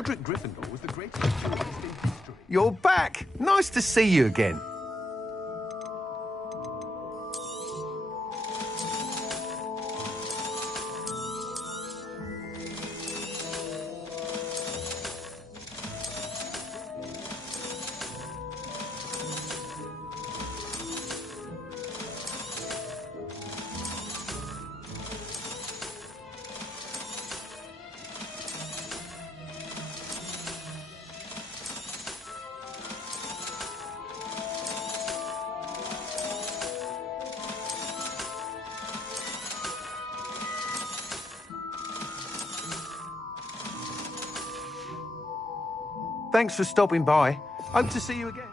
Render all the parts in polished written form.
Godric Gryffindor was the greatest duelist in history. You're back. Nice to see you again. Thanks for stopping by. Hope to see you again.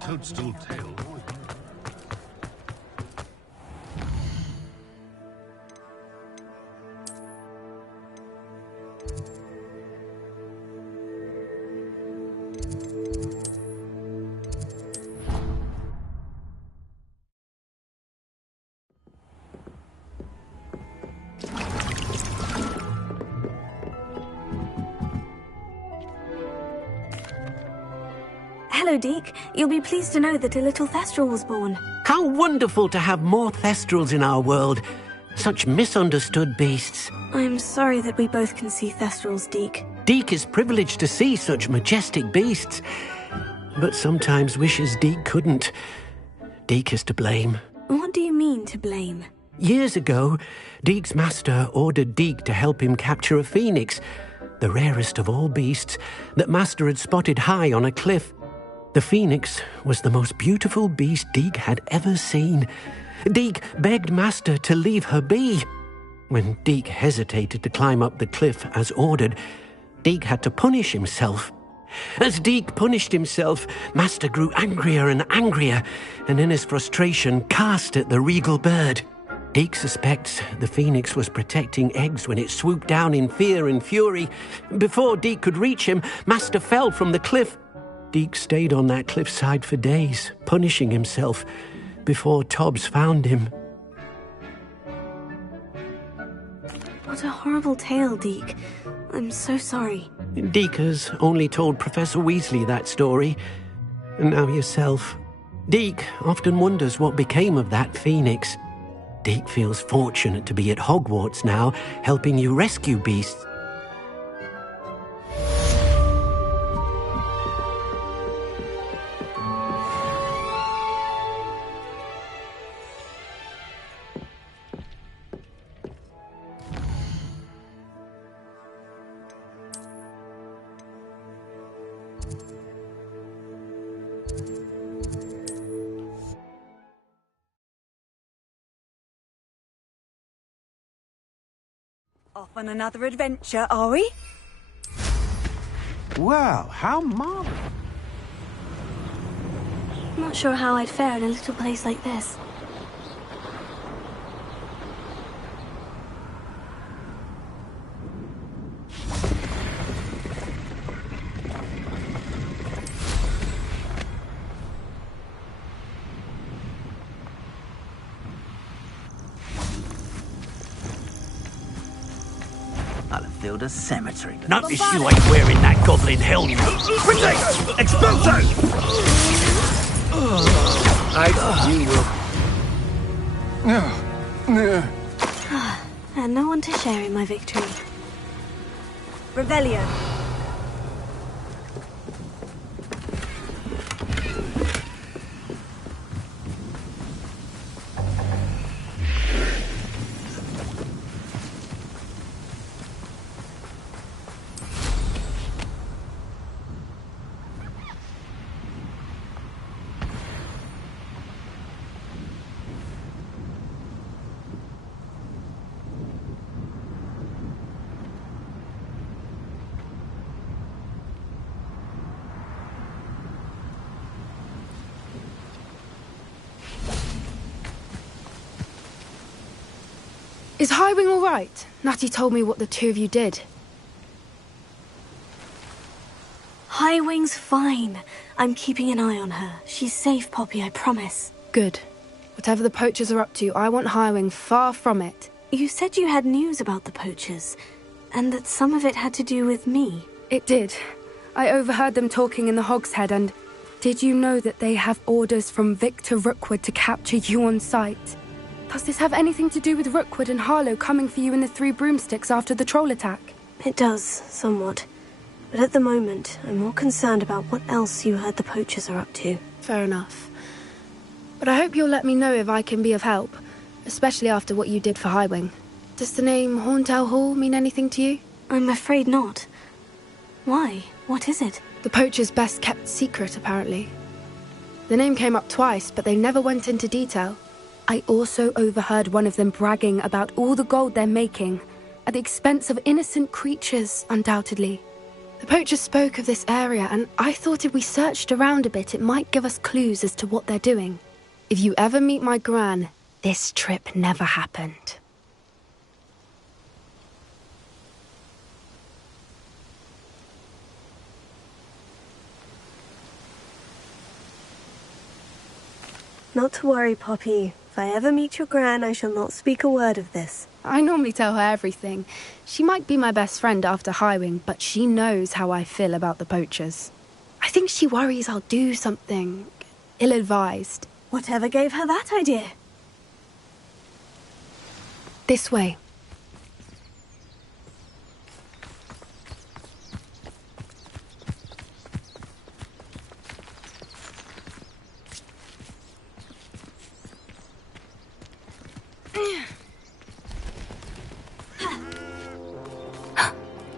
Toadstool tail. Hello, Deke. You'll be pleased to know that a little Thestral was born. How wonderful to have more Thestrals in our world. Such misunderstood beasts. I'm sorry that we both can see Thestrals, Deke. Deke is privileged to see such majestic beasts, but sometimes wishes Deke couldn't. Deke is to blame. What do you mean, to blame? Years ago, Deke's master ordered Deke to help him capture a phoenix, the rarest of all beasts, that master had spotted high on a cliff. The phoenix was the most beautiful beast Deke had ever seen. Deke begged master to leave her be. When Deke hesitated to climb up the cliff as ordered, Deke had to punish himself. As Deke punished himself, master grew angrier and angrier, and in his frustration cast at the regal bird. Deke suspects the phoenix was protecting eggs when it swooped down in fear and fury. Before Deke could reach him, master fell from the cliff. Deke stayed on that cliffside for days, punishing himself, before Tobbs found him. What a horrible tale, Deke. I'm so sorry. Deke has only told Professor Weasley that story, and now yourself. Deke often wonders what became of that phoenix. Deke feels fortunate to be at Hogwarts now, helping you rescue beasts. Off on another adventure, are we? Wow, how marvelous. Not sure how I'd fare in a little place like this. I'll have filled a cemetery. Notice you ain't wearing that goblin helmet. Expulso! You will. And no one to share in my victory. Revelio. Is Highwing all right? Natty told me what the two of you did. Highwing's fine. I'm keeping an eye on her. She's safe, Poppy, I promise. Good. Whatever the poachers are up to, I want Highwing far from it. You said you had news about the poachers, and that some of it had to do with me. It did. I overheard them talking in the Hogshead, and did you know that they have orders from Victor Rookwood to capture you on sight? Does this have anything to do with Rookwood and Harlow coming for you in the Three Broomsticks after the troll attack? It does, somewhat. But at the moment, I'm more concerned about what else you heard the poachers are up to. Fair enough. But I hope you'll let me know if I can be of help, especially after what you did for Highwing. Does the name Horntail Hall mean anything to you? I'm afraid not. Why? What is it? The poachers' best-kept secret, apparently. The name came up twice, but they never went into detail. I also overheard one of them bragging about all the gold they're making, at the expense of innocent creatures, undoubtedly. The poachers spoke of this area, and I thought if we searched around a bit, it might give us clues as to what they're doing. If you ever meet my gran, this trip never happened. Not to worry, Poppy. If I ever meet your gran, I shall not speak a word of this. I normally tell her everything. She might be my best friend after Highwing, but she knows how I feel about the poachers. I think she worries I'll do something ill-advised. Whatever gave her that idea? This way.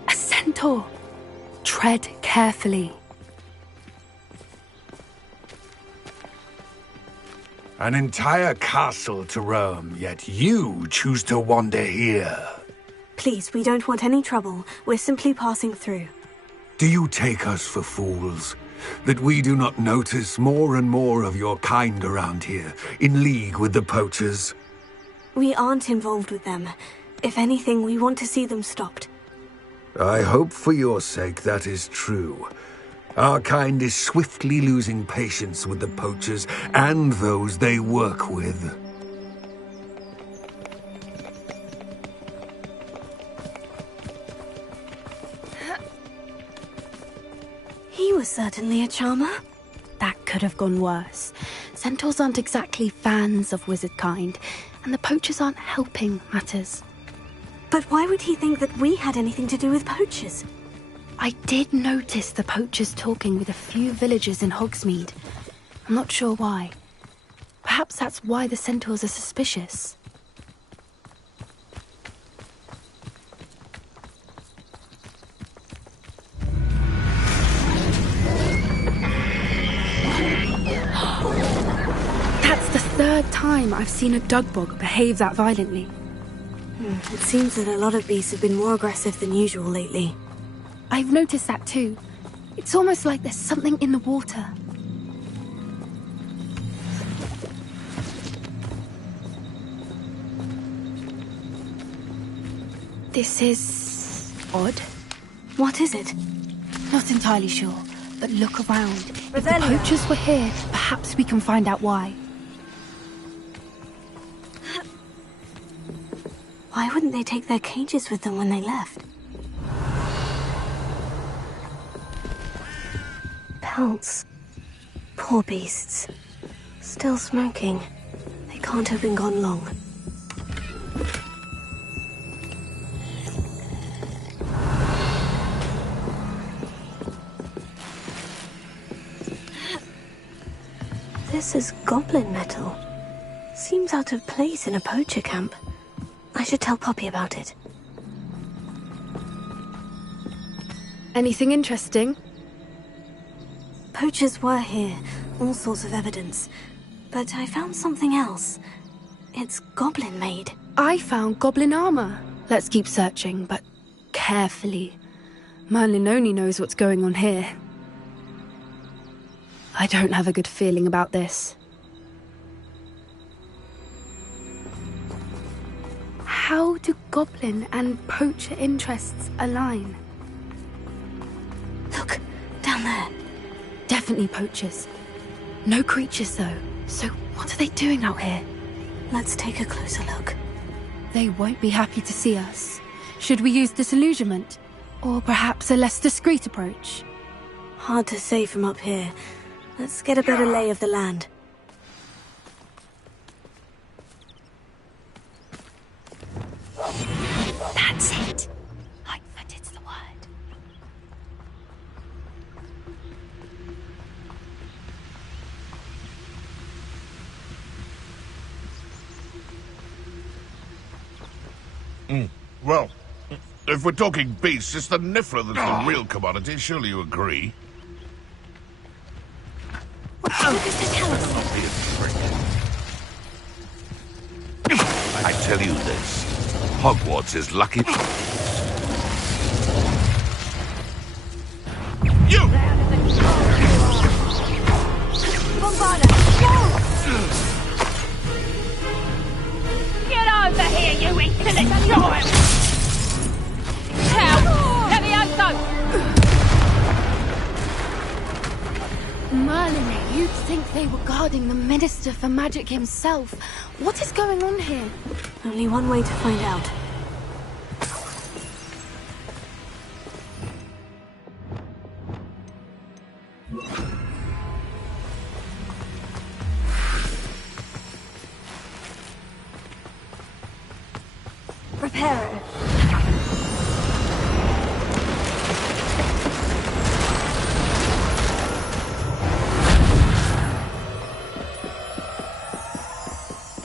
A centaur. Tread carefully. An entire castle to roam, yet you choose to wander here. Please, we don't want any trouble. We're simply passing through. Do you take us for fools? That we do not notice more and more of your kind around here, in league with the poachers? We aren't involved with them. If anything, we want to see them stopped. I hope for your sake that is true. Our kind is swiftly losing patience with the poachers and those they work with. He was certainly a charmer. That could have gone worse. Centaurs aren't exactly fans of wizard kind, and the poachers aren't helping matters. But why would he think that we had anything to do with poachers? I did notice the poachers talking with a few villagers in Hogsmeade. I'm not sure why. Perhaps that's why the centaurs are suspicious. That's the third time I've seen a dugbog behave that violently. It seems that a lot of beasts have been more aggressive than usual lately. I've noticed that too. It's almost like there's something in the water. This is odd. What is it? Not entirely sure, but look around. If the poachers were here, perhaps we can find out why. Why wouldn't they take their cages with them when they left? Pelts. Poor beasts. Still smoking. They can't have been gone long. This is goblin metal. Seems out of place in a poacher camp. I should tell Poppy about it. Anything interesting? Poachers were here, all sorts of evidence. But I found something else. It's goblin-made. I found goblin armor. Let's keep searching, but carefully. Merlin only knows what's going on here. I don't have a good feeling about this. How do goblin and poacher interests align? Look, down there. Definitely poachers. No creatures, though. So what are they doing out here? Let's take a closer look. They won't be happy to see us. Should we use disillusionment? Or perhaps a less discreet approach? Hard to say from up here. Let's get a better lay of the land. That's it. Lightfooted's the word. Well, if we're talking beasts, it's the Niffler that's the real commodity. Surely you agree? I tell you this, Hogwarts is lucky. You! Get over here, you insolent child! Help! Levioso! Merlin, you'd think they were guarding the Minister for Magic himself. What is going on here? Only one way to find out. Reparo.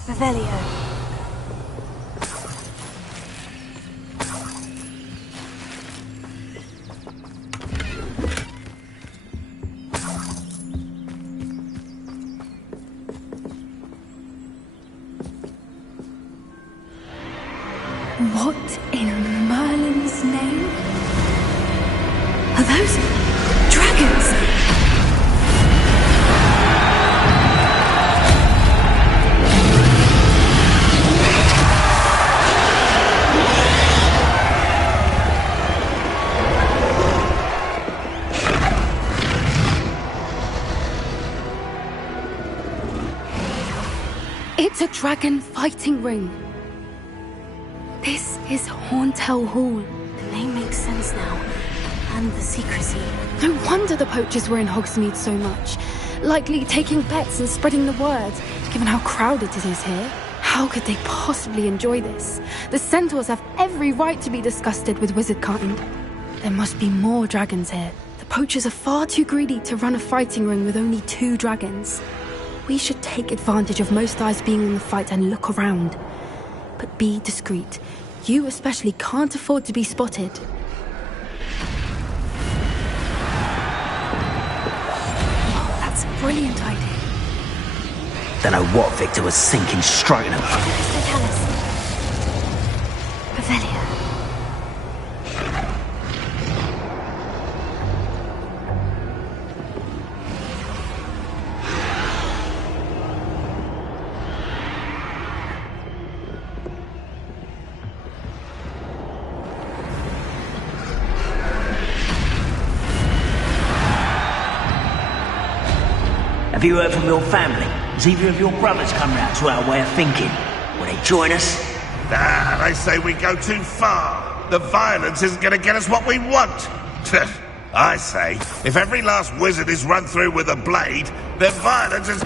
Revelio. What in Merlin's name? Are those dragons? It's a dragon fighting ring. This is Horntail Hall. The name makes sense now. And the secrecy. No wonder the poachers were in Hogsmeade so much. Likely taking bets and spreading the word, given how crowded it is here. How could they possibly enjoy this? The centaurs have every right to be disgusted with wizardkind. There must be more dragons here. The poachers are far too greedy to run a fighting ring with only 2 dragons. We should take advantage of most eyes being in the fight and look around. But be discreet. You especially can't afford to be spotted. Oh, that's a brilliant idea. Don't know what Victor was thinking, stroking him. Revelio. Have you heard from your family? Has either of your brothers come round to our way of thinking? Will they join us? Nah, they say we go too far. The violence isn't going to get us what we want. I say, if every last wizard is run through with a blade, then violence is...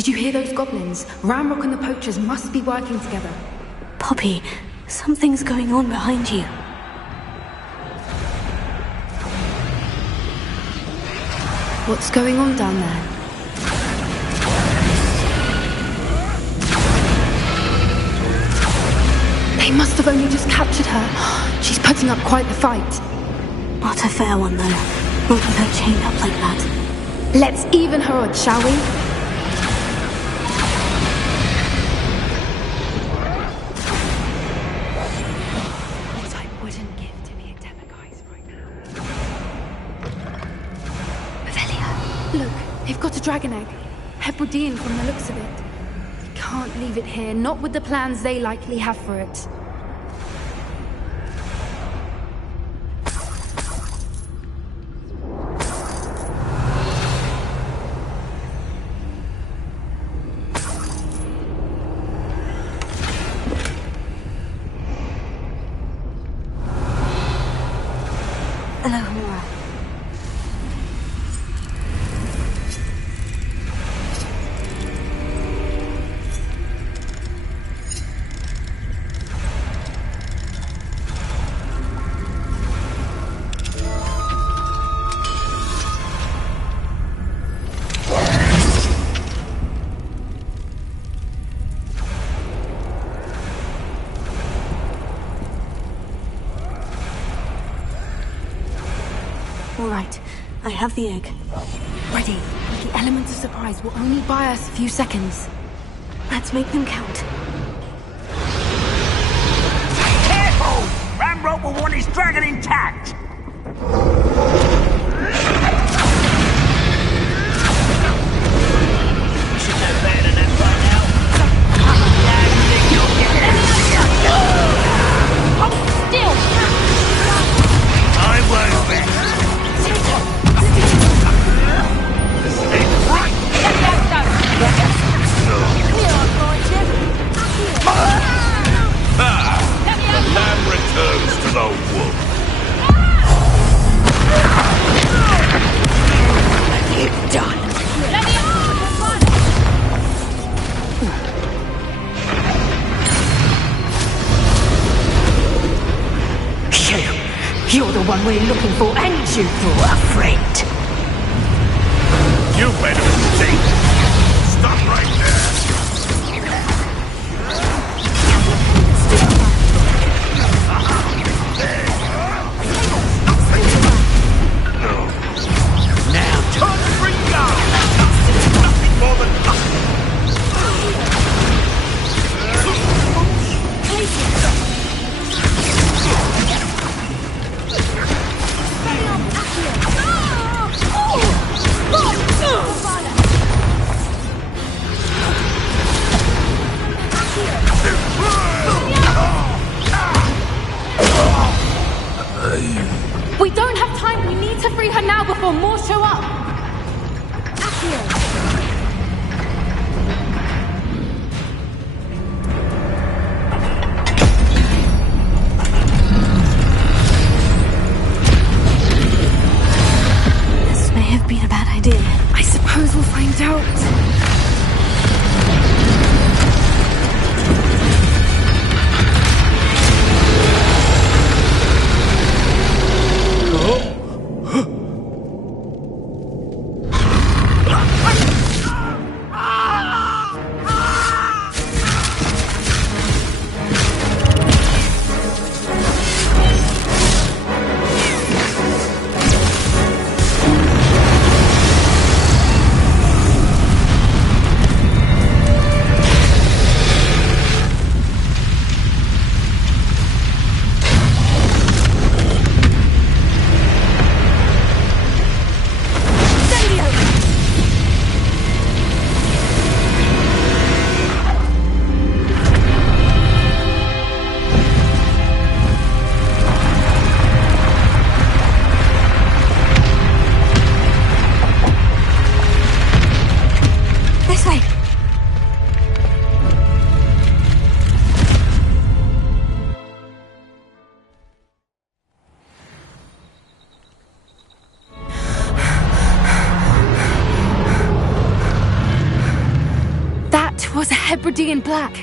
Did you hear those goblins? Ramrock and the poachers must be working together. Poppy, something's going on behind you. What's going on down there? They must have only just captured her. She's putting up quite the fight. Not a fair one, though. Not with her chained up like that. Let's even her odds, shall we? What I wouldn't give to be a demiguise right now. Velia. Look, they've got a dragon egg. Hebridean from the looks of it. We can't leave it here, not with the plans they likely have for it. All right, I have the egg. Ready. The element of surprise will only buy us a few seconds. Let's make them count. Careful! Ramrock will want his dragon intact! You should know better than that by now. Now you think you'll get that? Hold still! I won't be. The lamb returns to the wolf. You're done! Let me You're the one we're looking for, and you brought a friend. You better think. Stop right there. Now, Country God! Nothing more than pretty in black.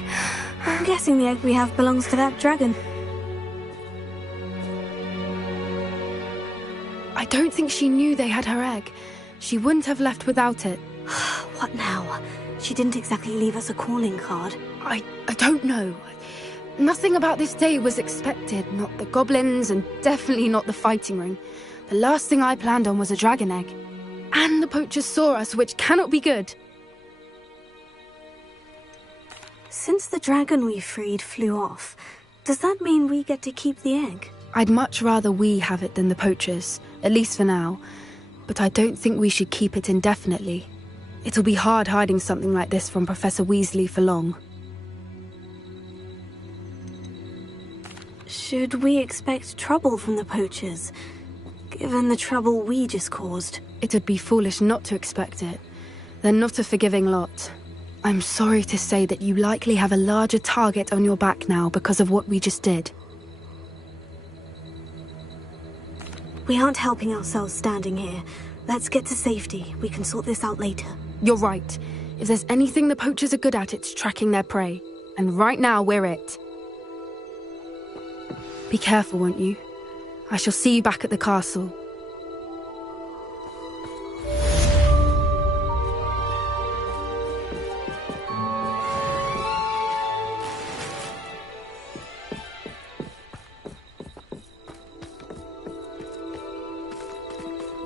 I'm guessing the egg we have belongs to that dragon. I don't think she knew they had her egg. She wouldn't have left without it. What now? She didn't exactly leave us a calling card. I don't know. Nothing about this day was expected. Not the goblins, and definitely not the fighting ring. The last thing I planned on was a dragon egg. And the poachers saw us, which cannot be good. Since the dragon we freed flew off, does that mean we get to keep the egg? I'd much rather we have it than the poachers, at least for now. But I don't think we should keep it indefinitely. It'll be hard hiding something like this from Professor Weasley for long. Should we expect trouble from the poachers, given the trouble we just caused? It'd be foolish not to expect it. They're not a forgiving lot. I'm sorry to say that you likely have a larger target on your back now because of what we just did. We aren't helping ourselves standing here. Let's get to safety. We can sort this out later. You're right. If there's anything the poachers are good at, it's tracking their prey. And right now, we're it. Be careful, won't you? I shall see you back at the castle.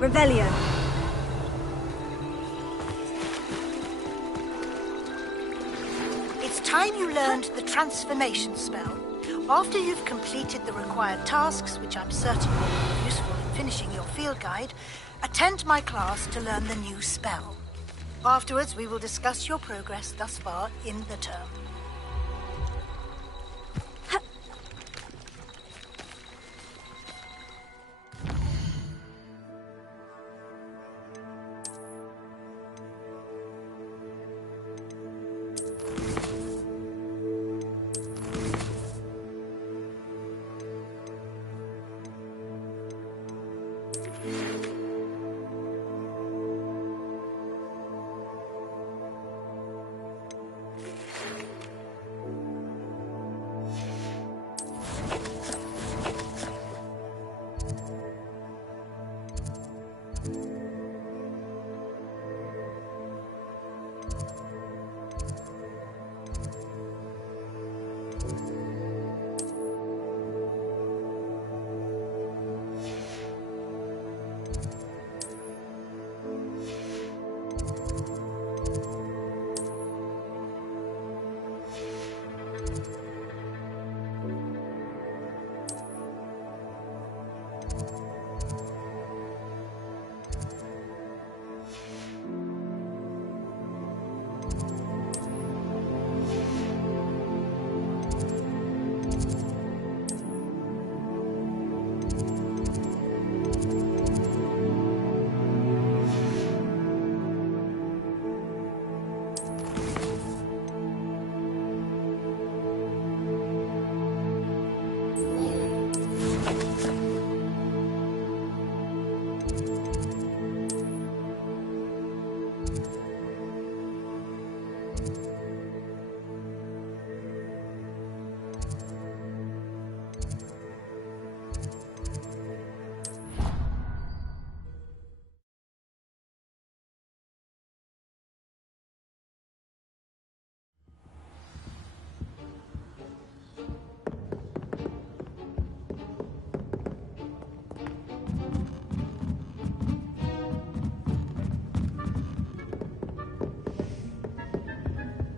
Revelio. It's time you learned the transformation spell. After you've completed the required tasks, which I'm certain will be useful in finishing your field guide, attend my class to learn the new spell. Afterwards, we will discuss your progress thus far in the term.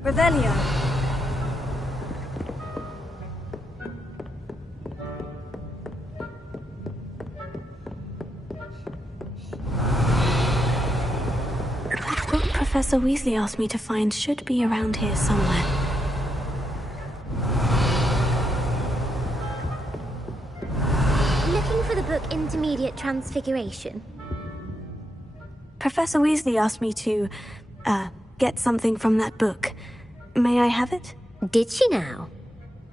Revelio. That book Professor Weasley asked me to find should be around here somewhere. Looking for the book Intermediate Transfiguration? Professor Weasley asked me to, get something from that book. May I have it? Did she now?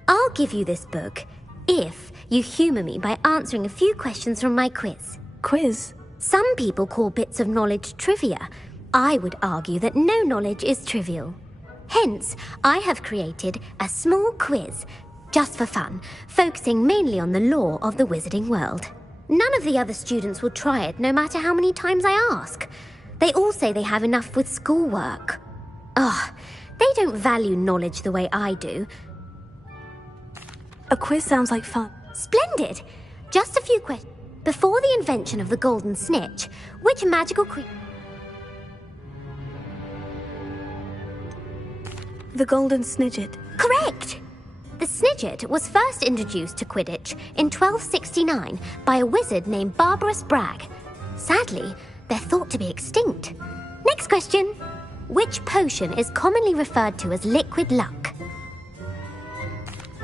I'll give you this book if you humor me by answering a few questions from my quiz. Quiz? Some people call bits of knowledge trivia. I would argue that no knowledge is trivial. Hence, I have created a small quiz, just for fun, focusing mainly on the lore of the wizarding world. None of the other students will try it, no matter how many times I ask. They all say they have enough with schoolwork. Ugh, they don't value knowledge the way I do. A quiz sounds like fun. Splendid! Just a few questions. Before the invention of the golden snitch, which magical creature... The golden snidget. Correct! The snidget was first introduced to Quidditch in 1269 by a wizard named Barbarous Bragg. Sadly, they're thought to be extinct. Next question. Which potion is commonly referred to as liquid luck?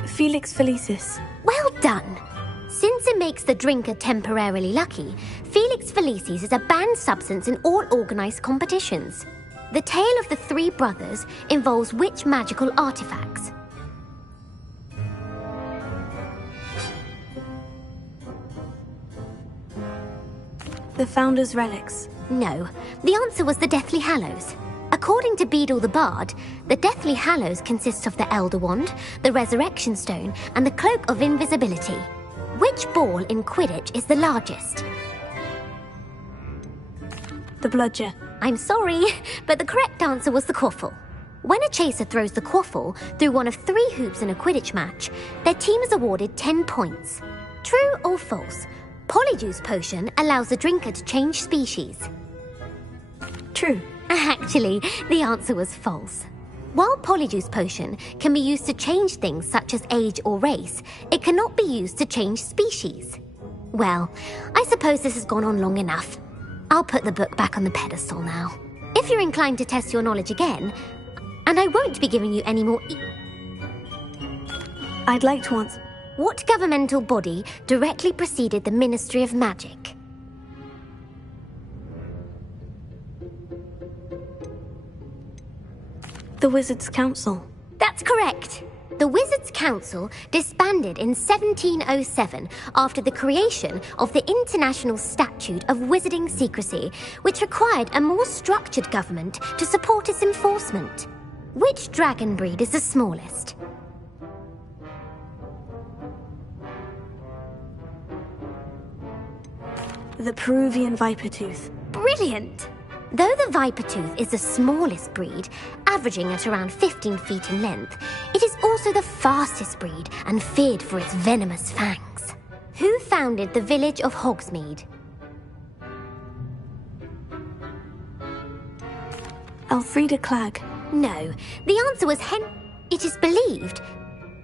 Felix Felicis. Well done! Since it makes the drinker temporarily lucky, Felix Felicis is a banned substance in all organised competitions. The tale of the three brothers involves which magical artifacts? The Founder's Relics. No, the answer was the Deathly Hallows. According to Beadle the Bard, the Deathly Hallows consists of the Elder Wand, the Resurrection Stone, and the Cloak of Invisibility. Which ball in Quidditch is the largest? The Bludger. I'm sorry, but the correct answer was the Quaffle. When a chaser throws the Quaffle through one of 3 hoops in a Quidditch match, their team is awarded 10 points. True or false? Polyjuice Potion allows the drinker to change species. True. Actually, the answer was false. While Polyjuice Potion can be used to change things such as age or race, it cannot be used to change species. Well, I suppose this has gone on long enough. I'll put the book back on the pedestal now. If you're inclined to test your knowledge again, and I won't be giving you any more I'd like to answer. What governmental body directly preceded the Ministry of Magic? The Wizards' Council. That's correct. The Wizards' Council disbanded in 1707 after the creation of the International Statute of Wizarding Secrecy, which required a more structured government to support its enforcement. Which dragon breed is the smallest? The Peruvian Vipertooth. Brilliant! Though the Vipertooth is the smallest breed, averaging at around 15 feet in length, it is also the fastest breed and feared for its venomous fangs. Who founded the village of Hogsmeade? Elfrida Clegg. No, the answer was It is believed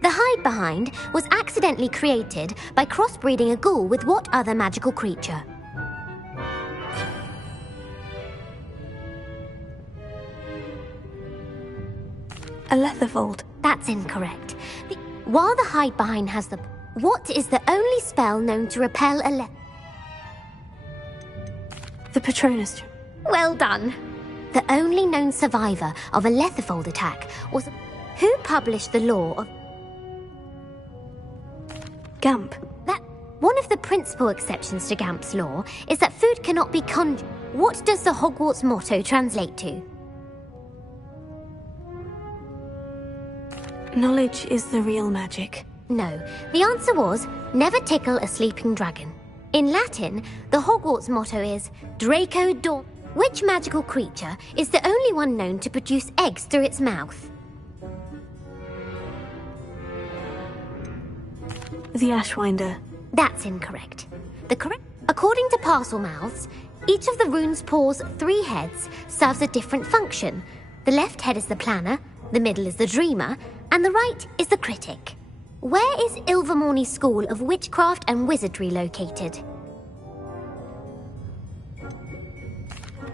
the Hide Behind was accidentally created by crossbreeding a ghoul with what other magical creature? A Letherfold. That's incorrect. While the Hide Behind has the... What is the only spell known to repel a The Patronus. Well done. The only known survivor of a Letherfold attack was... Who published the law of... Gamp. One of the principal exceptions to Gamp's law is that food cannot be conjured. What does the Hogwarts motto translate to? Knowledge is the real magic. No, the answer was, never tickle a sleeping dragon. In Latin, the Hogwarts motto is, Draco Dor... Which magical creature is the only one known to produce eggs through its mouth? The Ashwinder. That's incorrect. According to Parcel Mouths, each of the rune's paws' 3 heads serves a different function. The left head is the planner, the middle is the dreamer, and the right is the critic. Where is Ilvermorny School of Witchcraft and Wizardry located?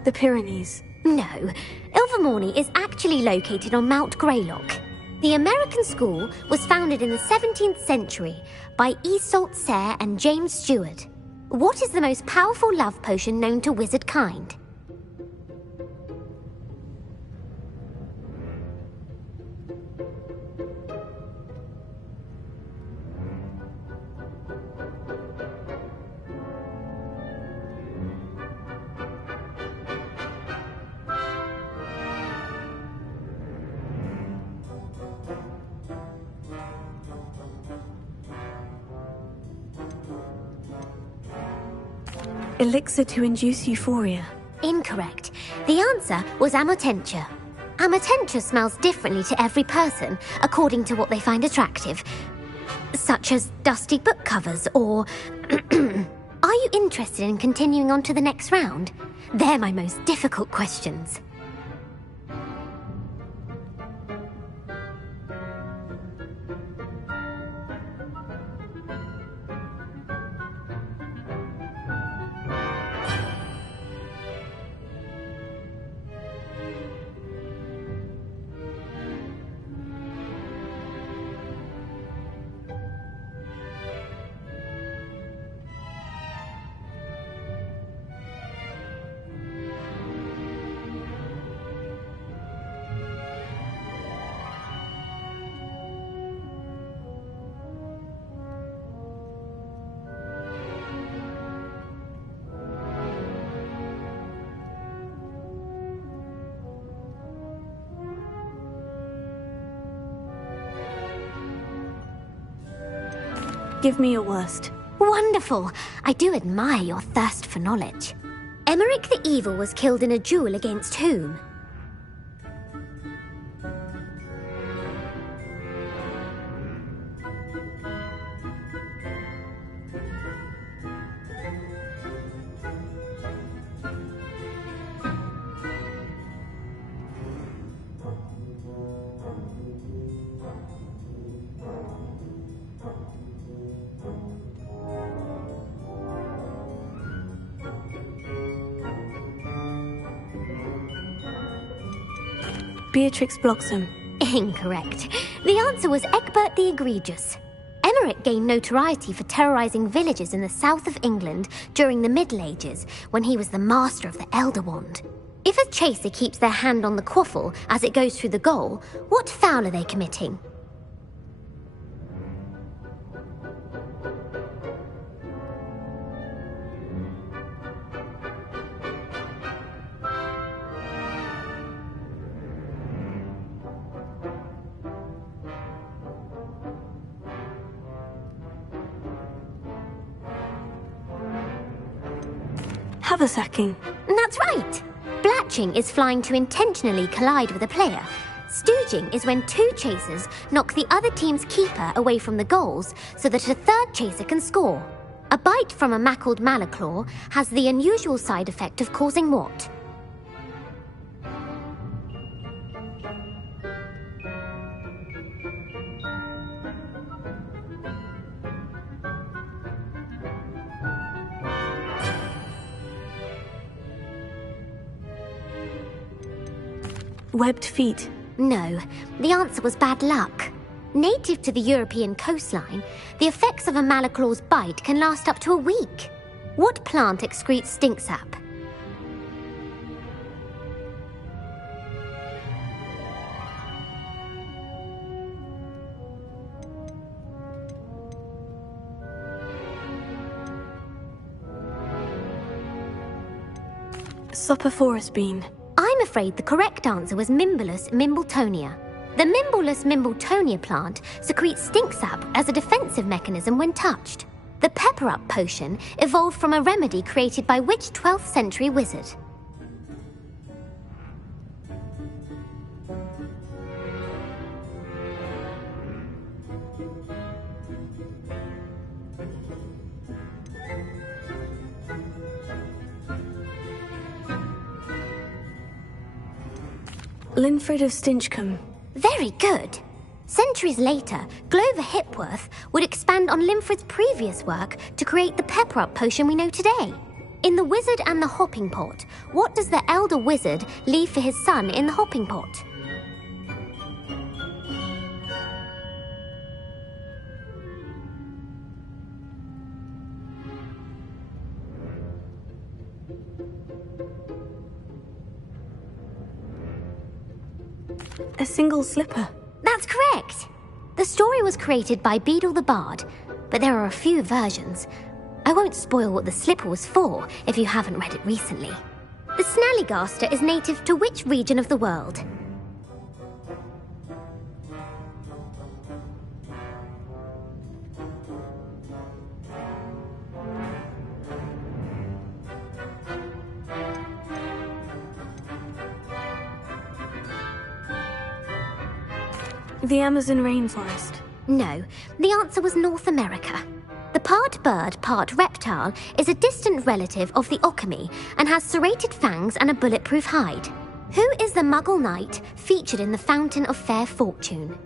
The Pyrenees. No, Ilvermorny is actually located on Mount Greylock. The American school was founded in the 17th century by Iseult Sayre and James Stewart. What is the most powerful love potion known to wizard kind? Elixir to induce euphoria. Incorrect. The answer was amortentia. Amortentia smells differently to every person, according to what they find attractive. Such as dusty book covers, or... Are you interested in continuing on to the next round? They're my most difficult questions. Give me your worst. Wonderful! I do admire your thirst for knowledge. Emmerich the Evil was killed in a duel against whom? Beatrix Bloxham. Incorrect. The answer was Egbert the Egregious. Emmerich gained notoriety for terrorizing villages in the south of England during the Middle Ages, when he was the master of the Elder Wand. If a chaser keeps their hand on the quaffle as it goes through the goal, what foul are they committing? Haversacking. That's right. Blatching is flying to intentionally collide with a player. Stooging is when two chasers knock the other team's keeper away from the goals so that a third chaser can score. A bite from a mackled malaclaw has the unusual side effect of causing what? Webbed feet. No, the answer was bad luck. Native to the European coastline, the effects of a malaclaw's bite can last up to a week. What plant excretes stink sap? Sophophorus bean. I'm afraid the correct answer was Mimbulus mimbletonia. The Mimbulus mimbletonia plant secretes stink sap as a defensive mechanism when touched. The pepper-up potion evolved from a remedy created by which 12th century wizard? Linfred of Stinchcombe. Very good. Centuries later, Glover Hipworth would expand on Linfred's previous work to create the pepper-up potion we know today. In The Wizard and the Hopping Pot, what does the elder wizard leave for his son in the hopping pot? A single slipper. That's correct. The story was created by Beadle the Bard, but there are a few versions. I won't spoil what the slipper was for if you haven't read it recently. The Snallygaster is native to which region of the world? The Amazon rainforest. No, the answer was North America. The part bird, part reptile is a distant relative of the Okami and has serrated fangs and a bulletproof hide. Who is the Muggle knight featured in the Fountain of Fair Fortune?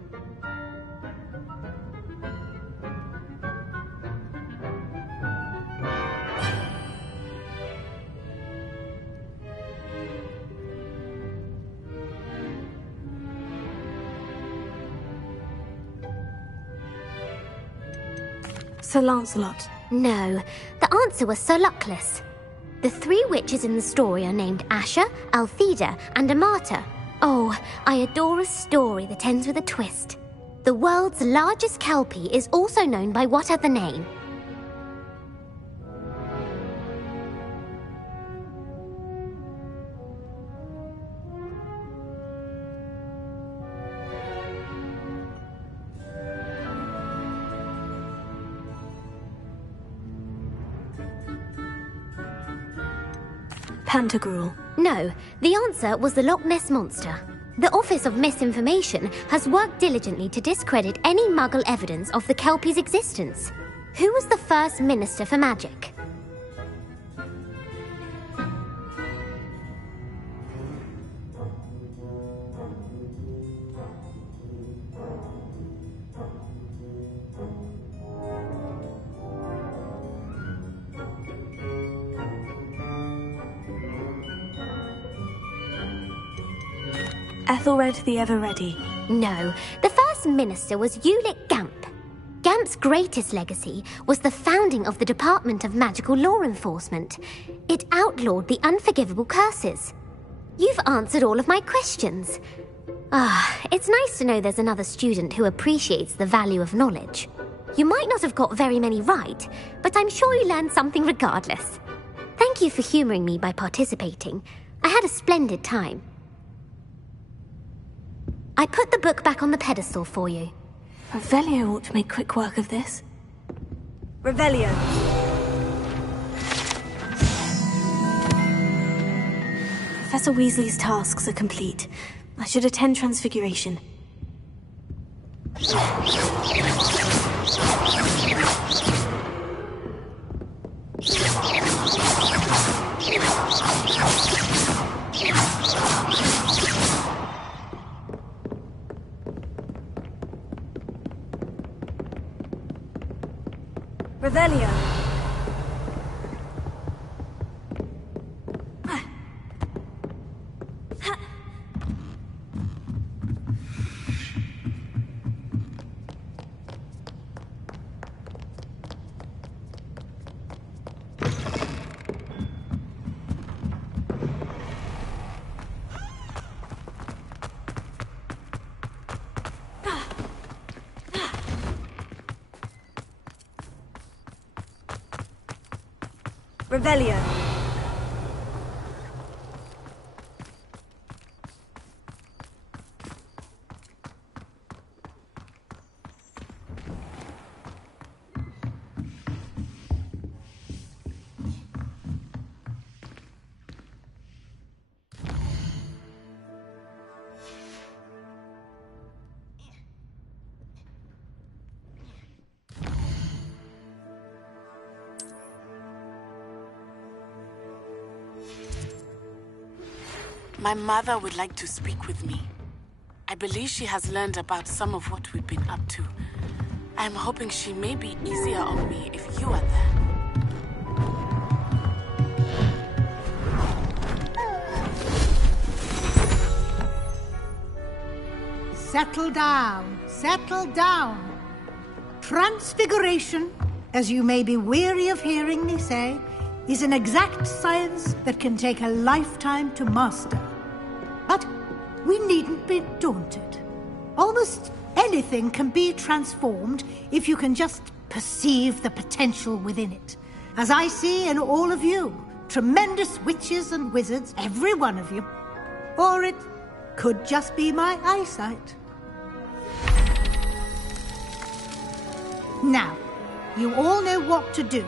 Sir Lancelot. No, the answer was Sir Luckless. The three witches in the story are named Asher, Altheda, and Amata. Oh, I adore a story that ends with a twist. The world's largest kelpie is also known by what other name? Pantagruel. No, the answer was the Loch Ness Monster. The Office of Misinformation has worked diligently to discredit any Muggle evidence of the Kelpie's existence. Who was the first Minister for Magic? Ethelred the Ever-Ready. No, the first minister was Ulick Gamp. Gamp's greatest legacy was the founding of the Department of Magical Law Enforcement. It outlawed the unforgivable curses. You've answered all of my questions. It's nice to know there's another student who appreciates the value of knowledge. You might not have got very many right, but I'm sure you learned something regardless. Thank you for humoring me by participating. I had a splendid time. I put the book back on the pedestal for you. Revelio ought to make quick work of this. Revelio. Professor Weasley's tasks are complete. I should attend Transfiguration. Revelio. Revelio. My mother would like to speak with me. I believe she has learned about some of what we've been up to. I'm hoping she may be easier on me if you are there. Settle down, settle down. Transfiguration, as you may be weary of hearing me say, is an exact science that can take a lifetime to master. But we needn't be daunted. Almost anything can be transformed if you can just perceive the potential within it. As I see in all of you, tremendous witches and wizards, every one of you. Or it could just be my eyesight. Now, you all know what to do.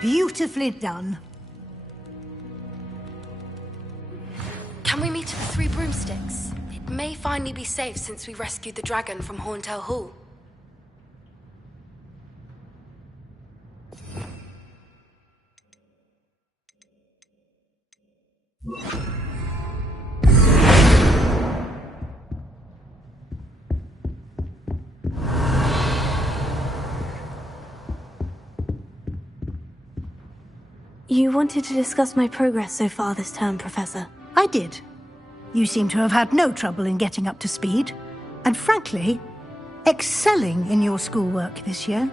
Beautifully done. Can we meet at the Three Broomsticks? It may finally be safe since we rescued the dragon from Horntail Hall. You wanted to discuss my progress so far this term, Professor. I did. You seem to have had no trouble in getting up to speed, and frankly, excelling in your schoolwork this year.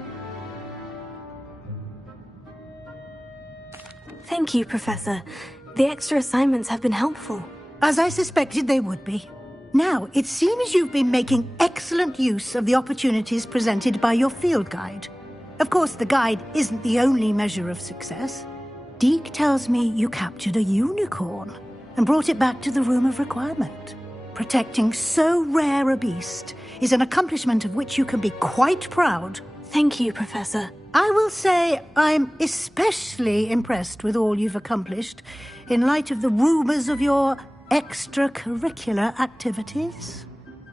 Thank you, Professor. The extra assignments have been helpful. As I suspected they would be. Now, it seems you've been making excellent use of the opportunities presented by your field guide. Of course, the guide isn't the only measure of success. Deke tells me you captured a unicorn and brought it back to the Room of Requirement. Protecting so rare a beast is an accomplishment of which you can be quite proud. Thank you, Professor. I will say I'm especially impressed with all you've accomplished in light of the rumours of your extracurricular activities.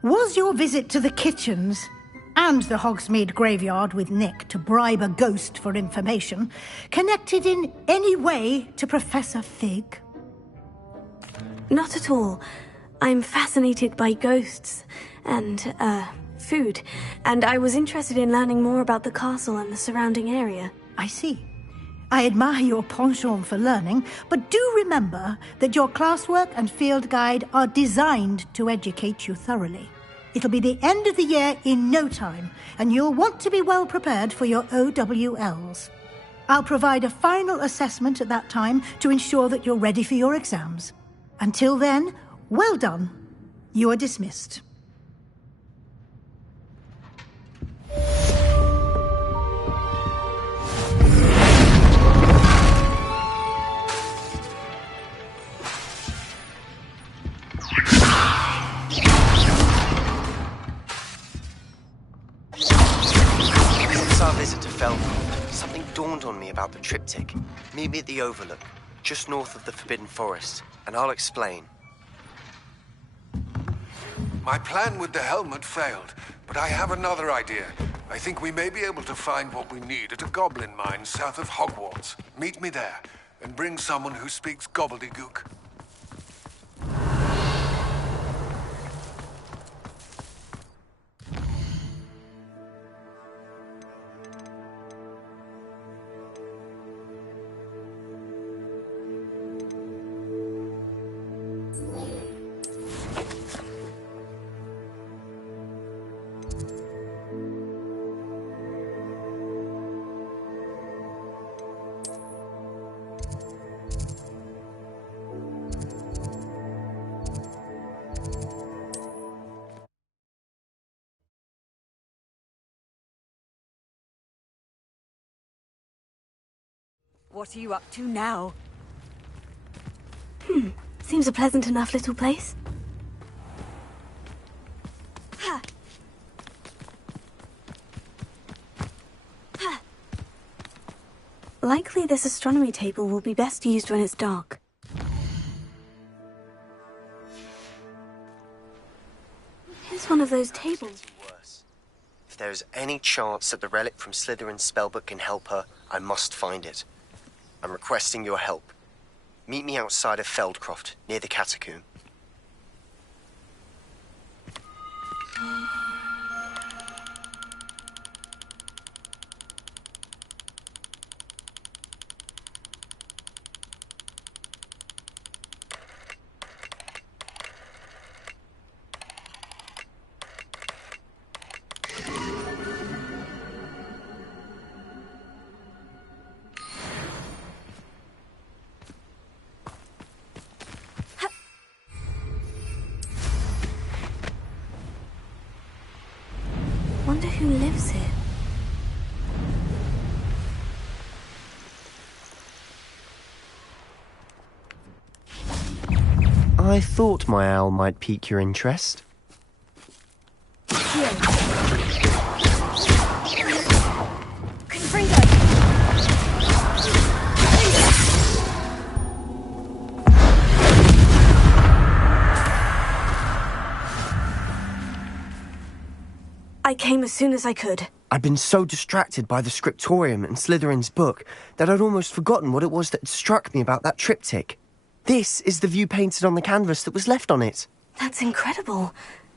Was your visit to the kitchens and the Hogsmeade graveyard with Nick to bribe a ghost for information connected in any way to Professor Fig? Not at all. I'm fascinated by ghosts and, food, and I was interested in learning more about the castle and the surrounding area. I see. I admire your penchant for learning, but do remember that your classwork and field guide are designed to educate you thoroughly. It'll be the end of the year in no time, and you'll want to be well prepared for your OWLs. I'll provide a final assessment at that time to ensure that you're ready for your exams. Until then, well done. You are dismissed. Since our visit to Feldcroft, something dawned on me about the triptych. Meet me at the Overlook, just north of the Forbidden Forest, and I'll explain. My plan with the helmet failed, but I have another idea. I think we may be able to find what we need at a goblin mine south of Hogwarts. Meet me there, and bring someone who speaks gobbledygook. What are you up to now? Seems a pleasant enough little place. Likely this astronomy table will be best used when it's dark. Here's one of those tables. If there is any chance that the relic from Slytherin's spellbook can help her, I must find it. I'm requesting your help. Meet me outside of Feldcroft, near the catacomb. Wonder who lives here. I thought my owl might pique your interest. Confringo! came as soon as I could. I'd been so distracted by the scriptorium and Slytherin's book that I'd almost forgotten what it was that struck me about that triptych. This is the view painted on the canvas that was left on it. That's incredible.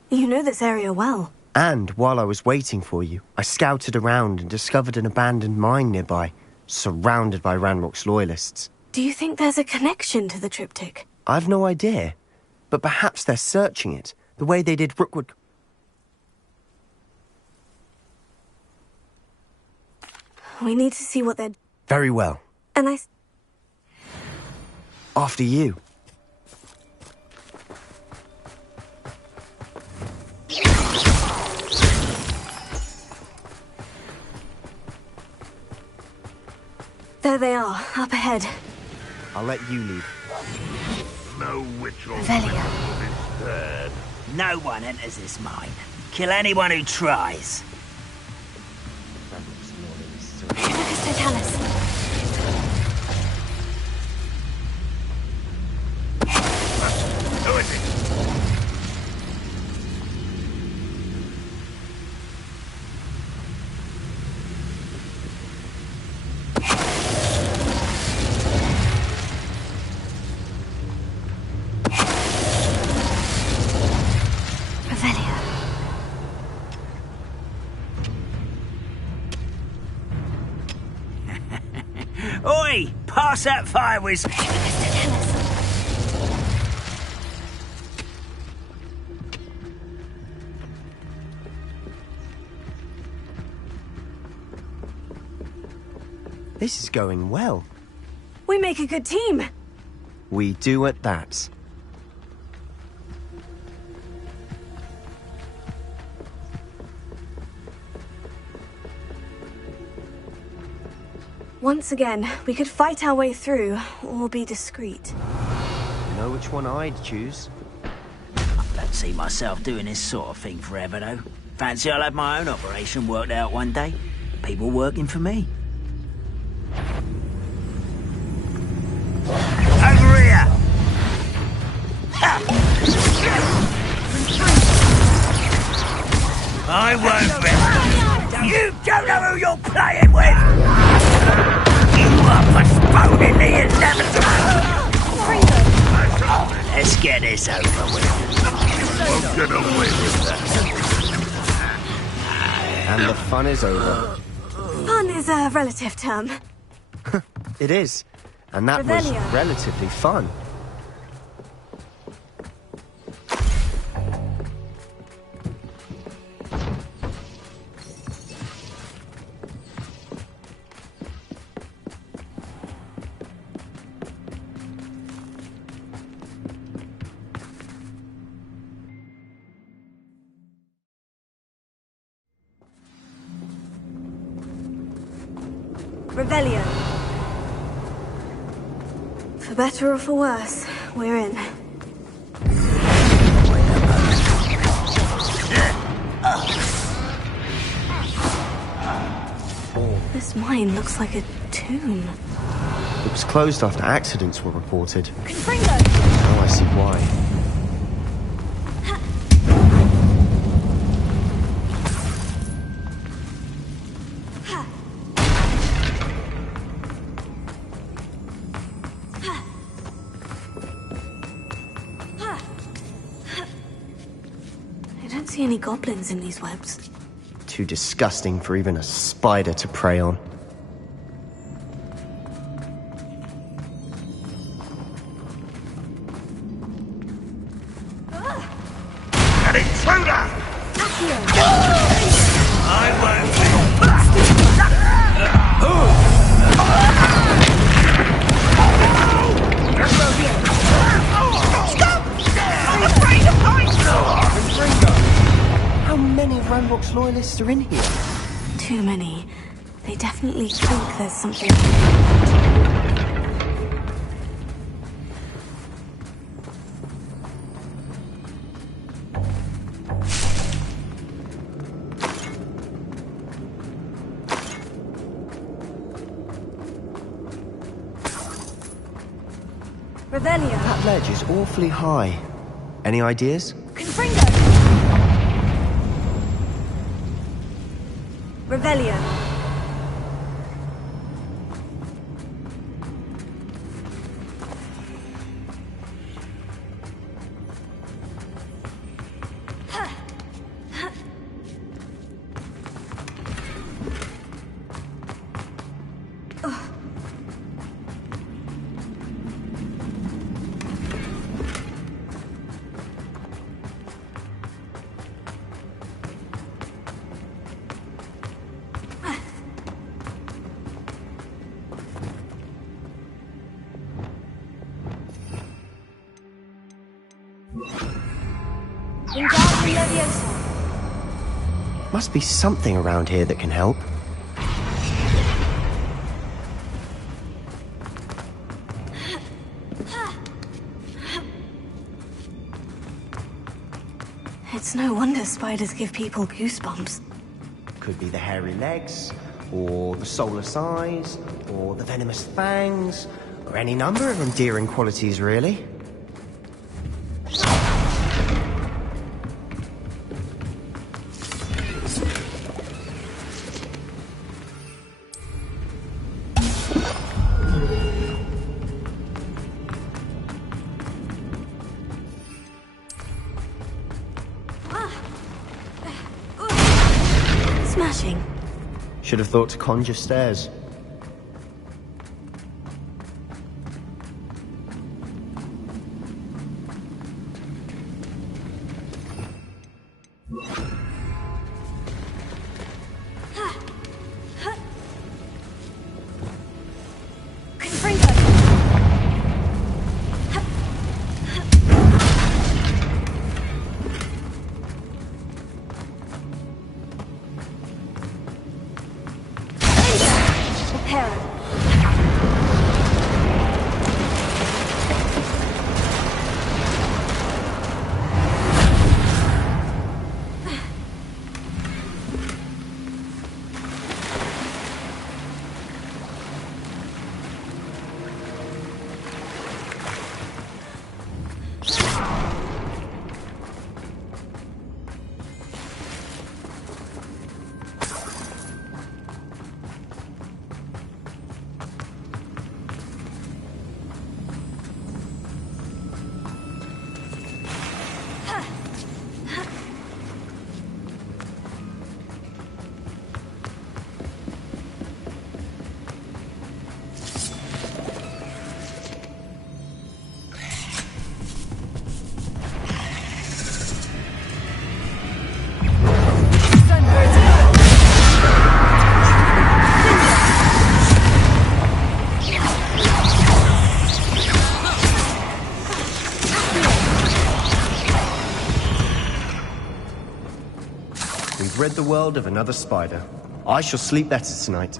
You know this area well. And while I was waiting for you, I scouted around and discovered an abandoned mine nearby, surrounded by Ranrock's loyalists. Do you think there's a connection to the triptych? I've no idea, but perhaps they're searching it, the way they did Rookwood. We need to see what they're... Very well. And I... After you. There they are, up ahead. I'll let you lead. No witch or Revelia. disturbed. No one enters this mine. Kill anyone who tries. Unicus Totalis. Who is it? Revelia. Oi! Pass that fire whiz. This is going well. We make a good team. We do at that. Once again, we could fight our way through, or be discreet. You know which one I'd choose? I don't see myself doing this sort of thing forever, though. Fancy I'll have my own operation worked out one day. People working for me. Over here! Ha! I won't bet. You don't know who you're playing with! You are postponing the inevitable! Let's get this over with. Won't get away with that. And the fun is over. Fun is a relative term. It is. And that was Revelia. relatively fun. Revelia. For better or for worse, we're in. This mine looks like a tomb. It was closed after accidents were reported. Confringo! Now I see why. I don't see any goblins in these webs. Too disgusting for even a spider to prey on. An intruder! I won't be. How many Ranrock's loyalists are in here? Too many. They definitely think there's something. Revelia. That ledge is awfully high. Any ideas? Confringo. Revelio. Must be something around here that can help. It's no wonder spiders give people goosebumps. Could be the hairy legs, or the soulless eyes, or the venomous fangs, or any number of endearing qualities, really. Smashing. Should have thought to conjure stairs. We've rid the world of another spider. I shall sleep better tonight.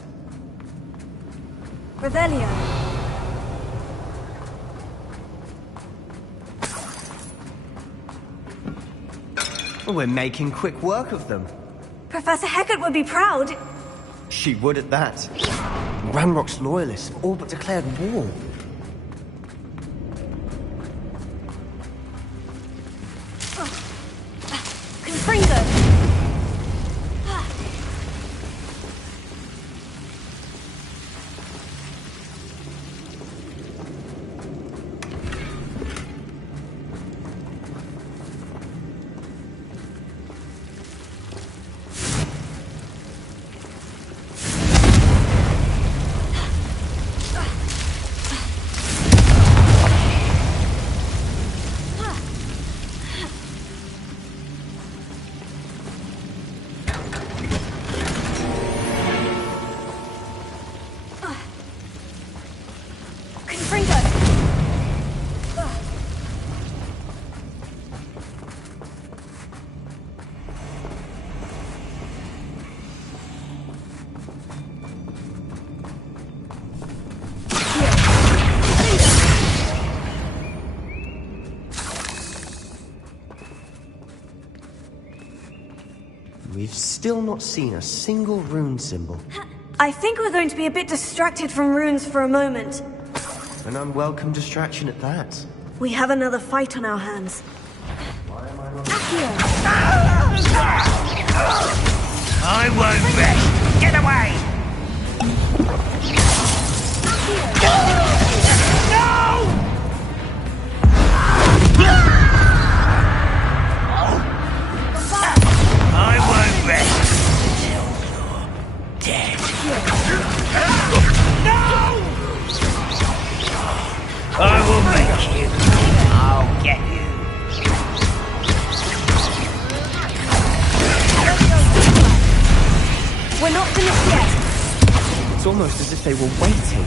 Revelio. Well, we're making quick work of them. Professor Hecat would be proud. She would at that. Ranrock's loyalists have all but declared war. Confringo. We've still not seen a single rune symbol. I think we're going to be a bit distracted from runes for a moment. An unwelcome distraction at that. We have another fight on our hands. I won't rest way! I won't rest until you're dead. No! I will make you. I'll get you. We're not finished yet. It's almost as if they were waiting.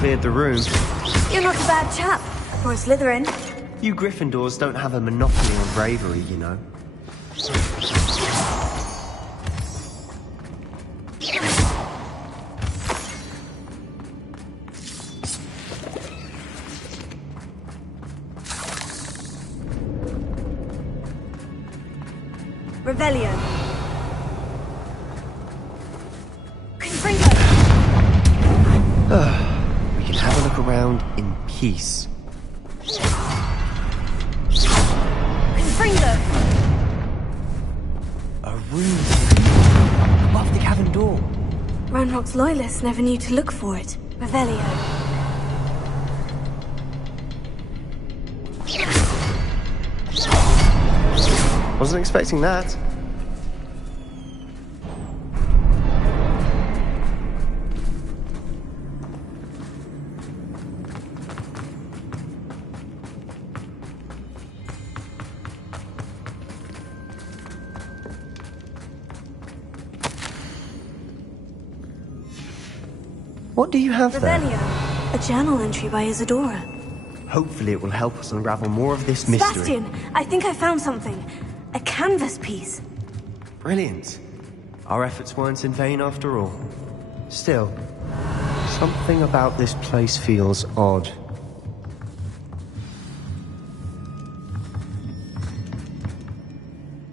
Cleared the room. You're not a bad chap. For a Slytherin. You Gryffindors don't have a monopoly on bravery, you know. Revelio. We can have a look around in peace. Confringo. A room above the cavern door. Ranrock's loyalists never knew to look for it. Revelio. Wasn't expecting that. What do you have there? Revelio. A journal entry by Isadora. Hopefully it will help us unravel more of this mystery. Sebastian, I think I found something. A canvas piece. Brilliant. Our efforts weren't in vain after all. Still, something about this place feels odd.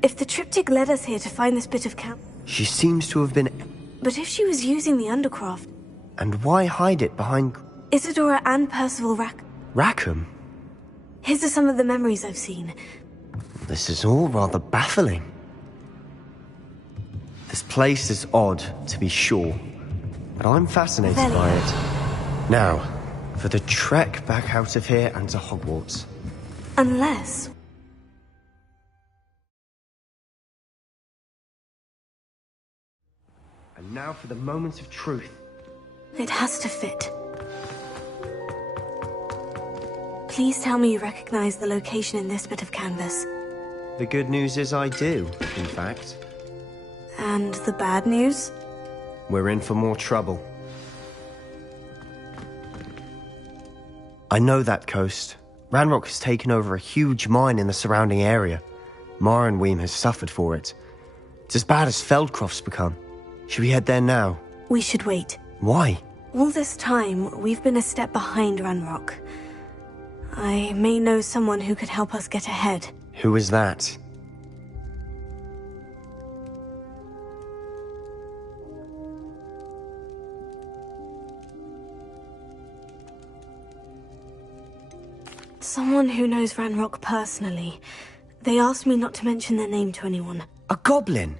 If the triptych led us here to find this bit of She seems to have been... But if she was using the Undercroft... And why hide it behind... Isadora and Percival Rackham? His are some of the memories I've seen. This is all rather baffling. This place is odd, to be sure. But I'm fascinated by it. Now, for the trek back out of here and to Hogwarts. Unless... And now for the moment of truth. It has to fit. Please tell me you recognize the location in this bit of canvas. The good news is I do, in fact. And the bad news? We're in for more trouble. I know that coast. Ranrock has taken over a huge mine in the surrounding area. Marrenweem has suffered for it. It's as bad as Feldcroft's become. Should we head there now? We should wait. Why? All this time, we've been a step behind Ranrock. I may know someone who could help us get ahead. Who is that? Someone who knows Ranrock personally. They asked me not to mention their name to anyone. A goblin?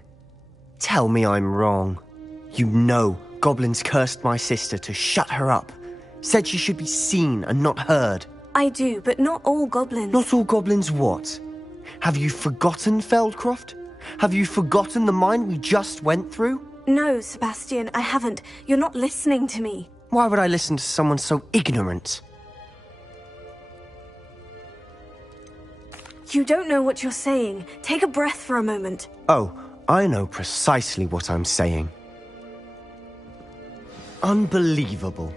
Tell me I'm wrong. You know goblins cursed my sister to shut her up. Said she should be seen and not heard. I do, but not all goblins. Not all goblins what? Have you forgotten Feldcroft? Have you forgotten the mine we just went through? No, Sebastian, I haven't. You're not listening to me. Why would I listen to someone so ignorant? You don't know what you're saying. Take a breath for a moment. Oh, I know precisely what I'm saying. Unbelievable.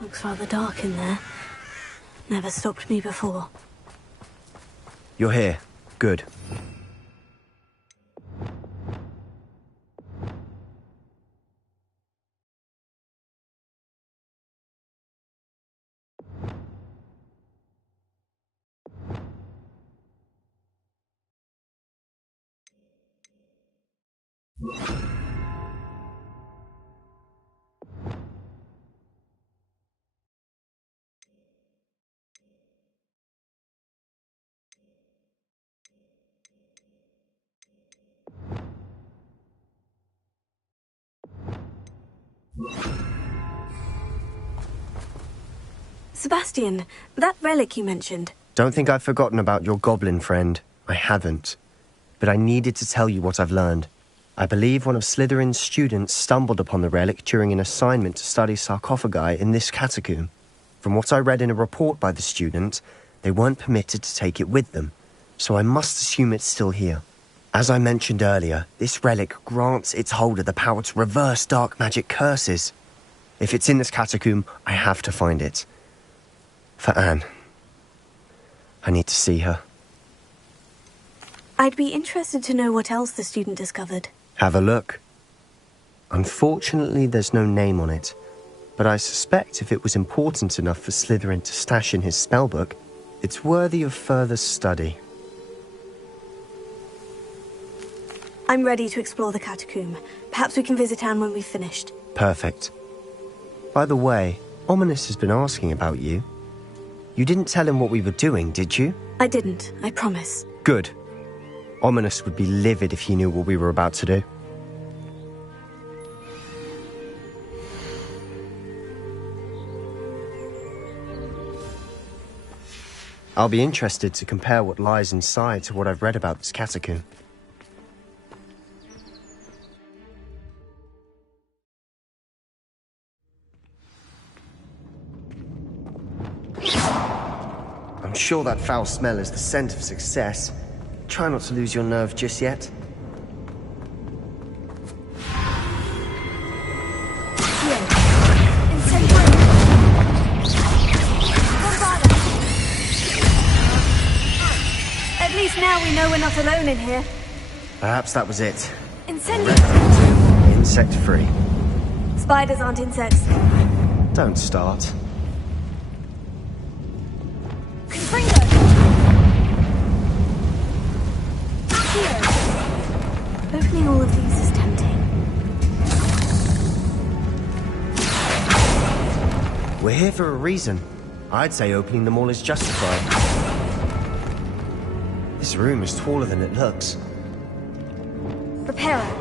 Looks rather dark in there. Never stopped me before. You're here. Good. Sebastian, that relic you mentioned. Don't think I've forgotten about your goblin friend. I haven't. But I needed to tell you what I've learned. I believe one of Slytherin's students stumbled upon the relic during an assignment to study sarcophagi in this catacomb. From what I read in a report by the student, they weren't permitted to take it with them, so I must assume it's still here. As I mentioned earlier, this relic grants its holder the power to reverse dark magic curses. If it's in this catacomb, I have to find it. For Anne. I need to see her. I'd be interested to know what else the student discovered. Have a look. Unfortunately, there's no name on it, but I suspect if it was important enough for Slytherin to stash in his spellbook, it's worthy of further study. I'm ready to explore the catacomb. Perhaps we can visit Anne when we've finished. Perfect. By the way, Ominous has been asking about you. You didn't tell him what we were doing, did you? I didn't, I promise. Good. Ominous would be livid if he knew what we were about to do. I'll be interested to compare what lies inside to what I've read about this catacomb. I'm sure that foul smell is the scent of success. Try not to lose your nerve just yet. At least now we know we're not alone in here. Perhaps that was it. Incendiary. Insect-free. Spiders aren't insects. Don't start. Opening all of these is tempting. We're here for a reason. I'd say opening them all is justified. This room is taller than it looks. Reparo.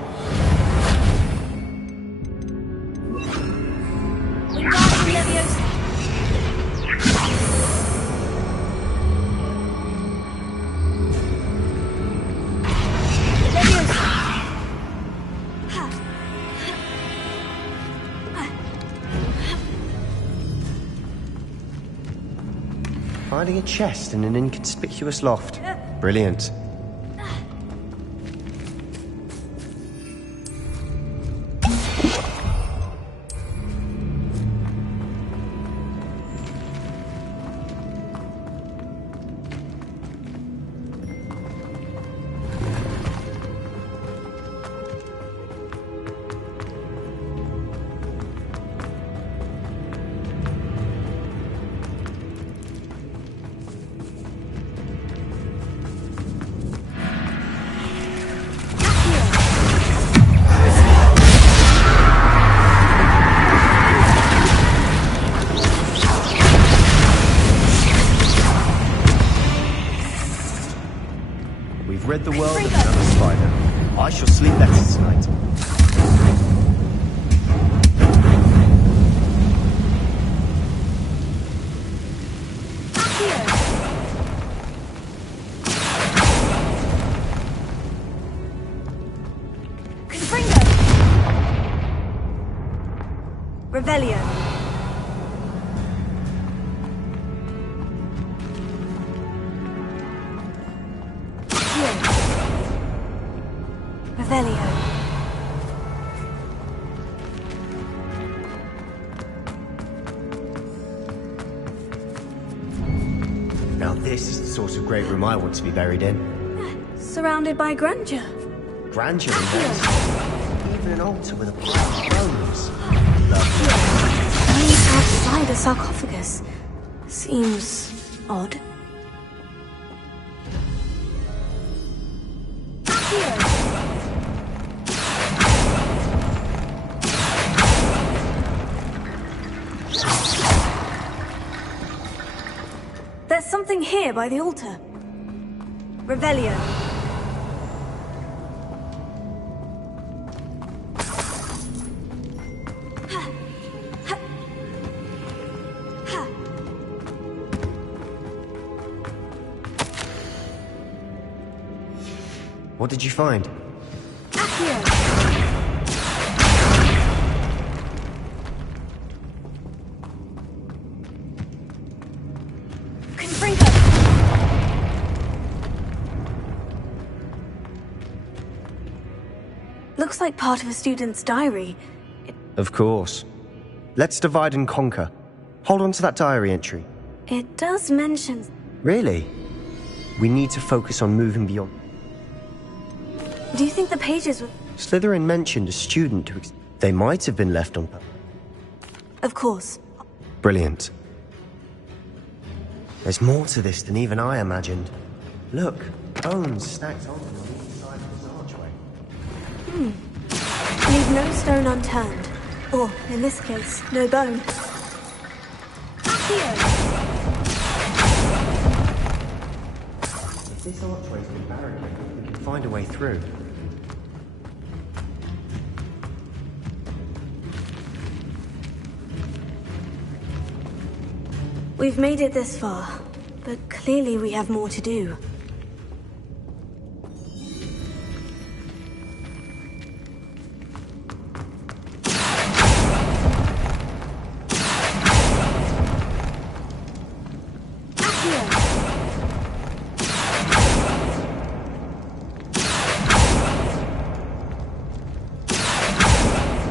Finding a chest in an inconspicuous loft. Brilliant. Rid the world of another spider. I shall sleep better tonight. Revelio. Revelio. Now this is the sort of great room I want to be buried in. Surrounded by grandeur. Grandeur and majesty. Even an altar with a pile of bones. Lovely. Only outside a sarcophagus. Seems odd. There's something here by the altar. Revelio. What did you find? Looks like part of a student's diary. Of course. Let's divide and conquer. Hold on to that diary entry. It does mention... Really? We need to focus on moving beyond... Do you think the pages were... Slytherin mentioned a student who... They might have been left on... Of course. Brilliant. There's more to this than even I imagined. Look, bones stacked on each side of this archway. Leave no stone unturned. Or, in this case, no bone. If this archway's been barricaded, we can find a way through. We've made it this far, but clearly we have more to do.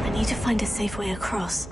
I need to find a safe way across.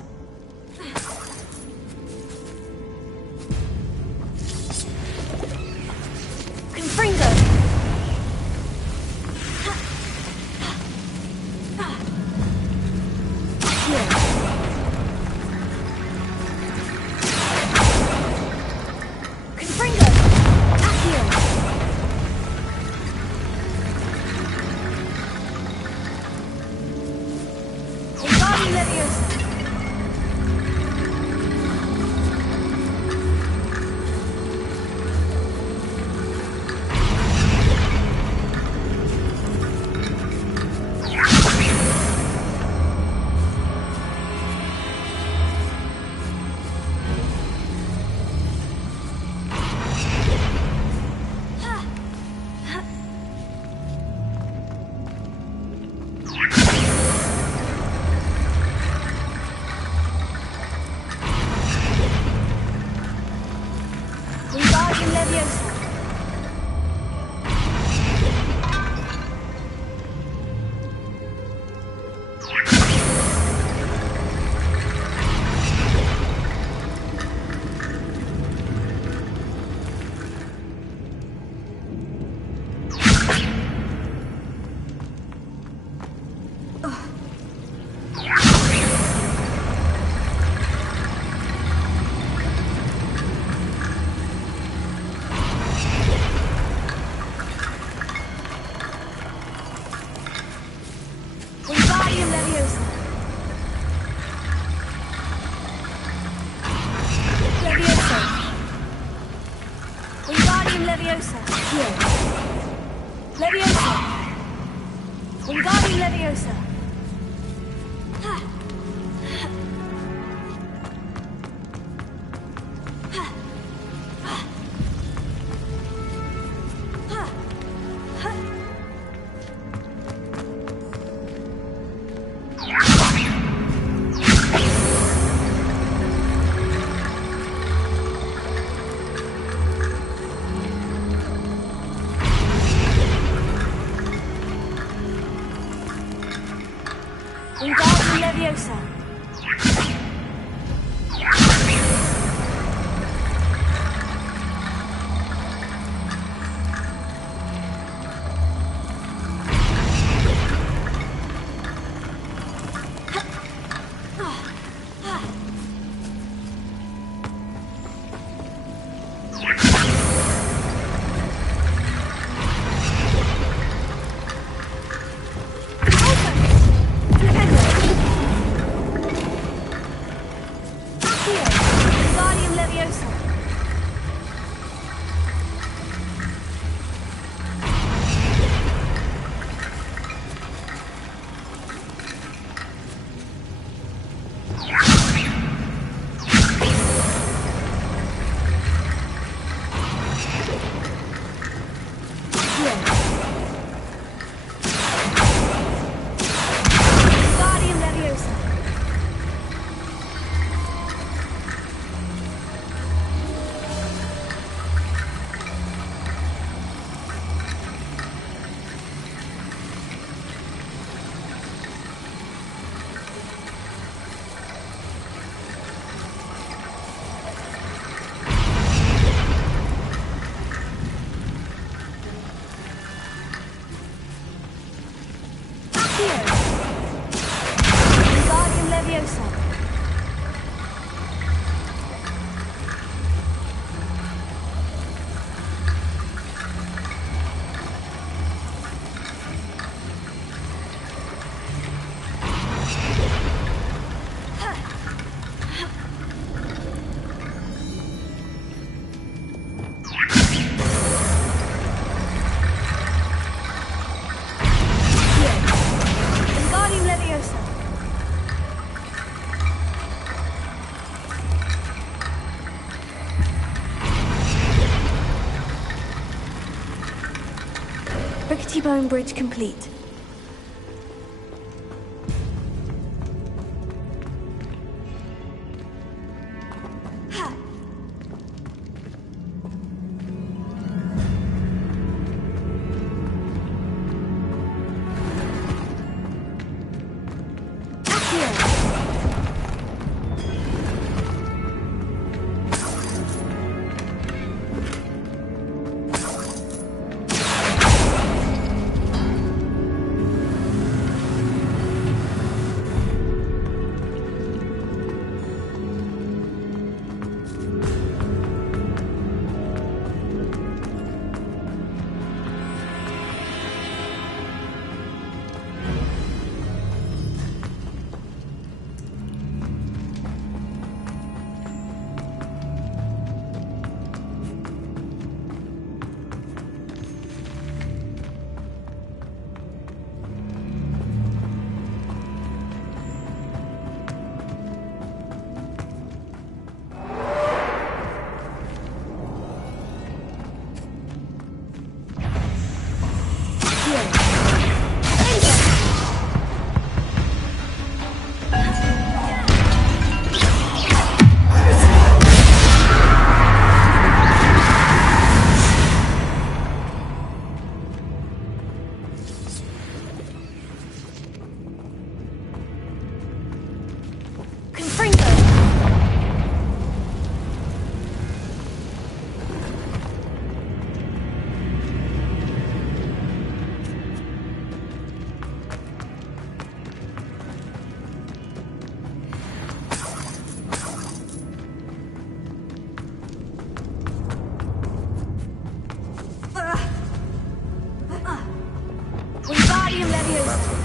Rickety Bone Bridge complete.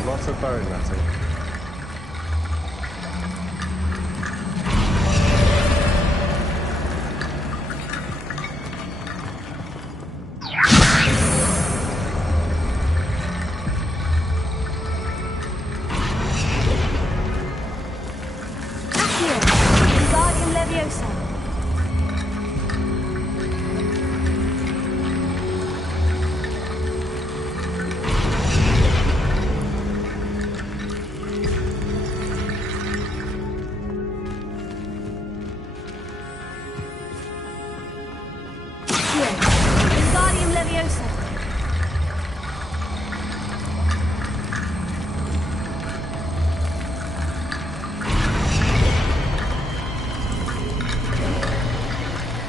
Lots of bone ratting.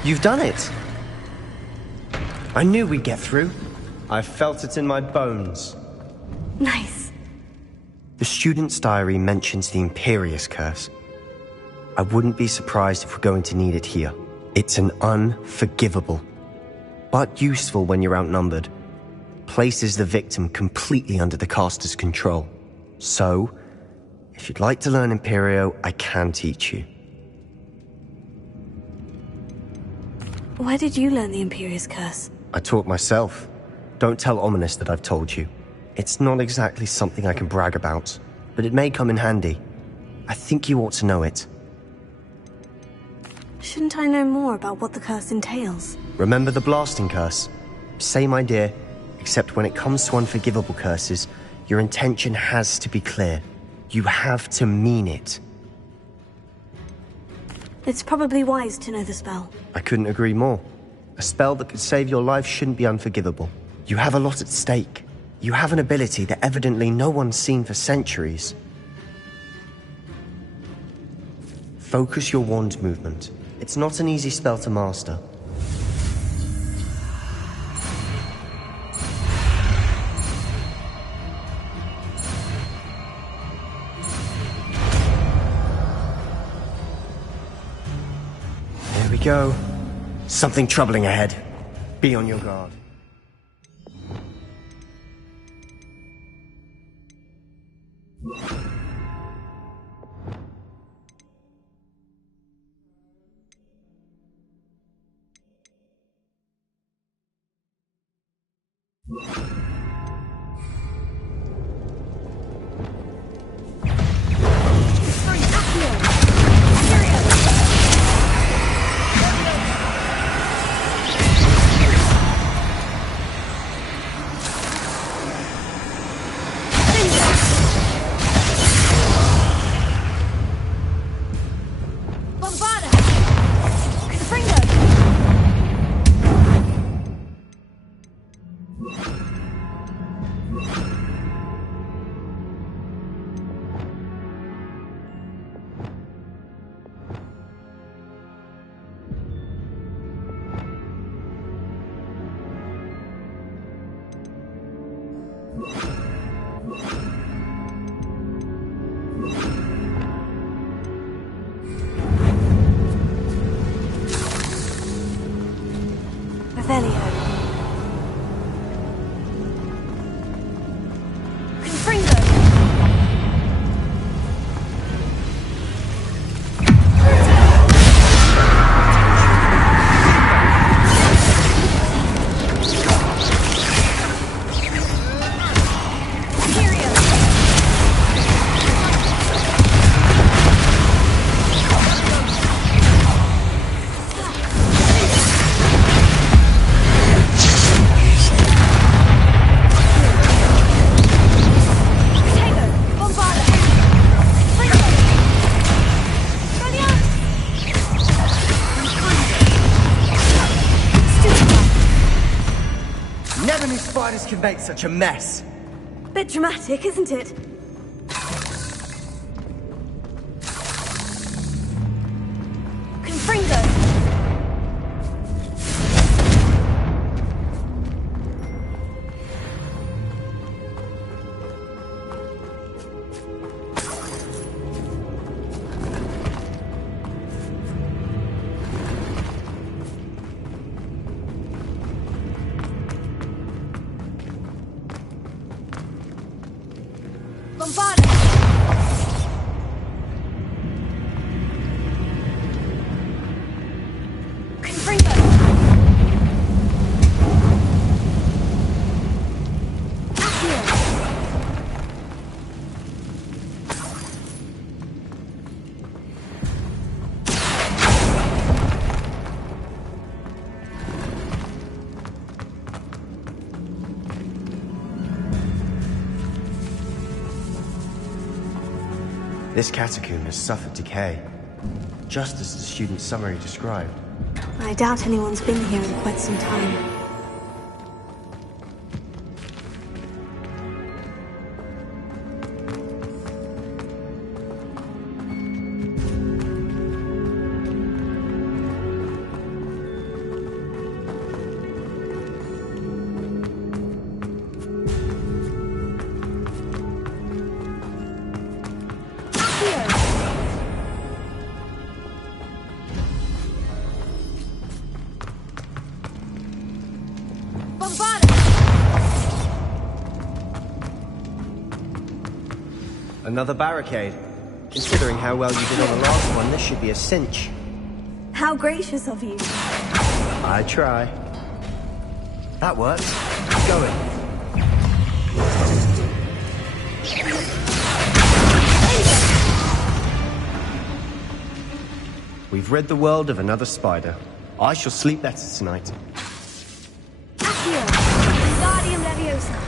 You've done it! I knew we'd get through. I felt it in my bones. Nice. The student's diary mentions the Imperious Curse. I wouldn't be surprised if we're going to need it here. It's an unforgivable, but useful when you're outnumbered. Places the victim completely under the caster's control. So, if you'd like to learn Imperio, I can teach you. Where did you learn the Imperious Curse? I taught myself. Don't tell Ominous that I've told you. It's not exactly something I can brag about, but it may come in handy. I think you ought to know it. Shouldn't I know more about what the curse entails? Remember the blasting curse? Same idea, except when it comes to unforgivable curses, your intention has to be clear. You have to mean it. It's probably wise to know the spell. I couldn't agree more. A spell that could save your life shouldn't be unforgivable. You have a lot at stake. You have an ability that evidently no one's seen for centuries. Focus your wand movement. It's not an easy spell to master. There we go. Something troubling ahead. Be on your guard. Revelio. Confringo. Never knew spiders could make such a mess. Bit dramatic, isn't it? Confringo. Bombarda. Confringo. Accio. This catacomb has suffered decay, just as the student's summary described. I doubt anyone's been here in quite some time. Another barricade. Considering how well you did on the last one, this should be a cinch. How gracious of you. I try. That works. Keep going. We've rid the world of another spider. I shall sleep better tonight. Accio. Guardium Leviosa.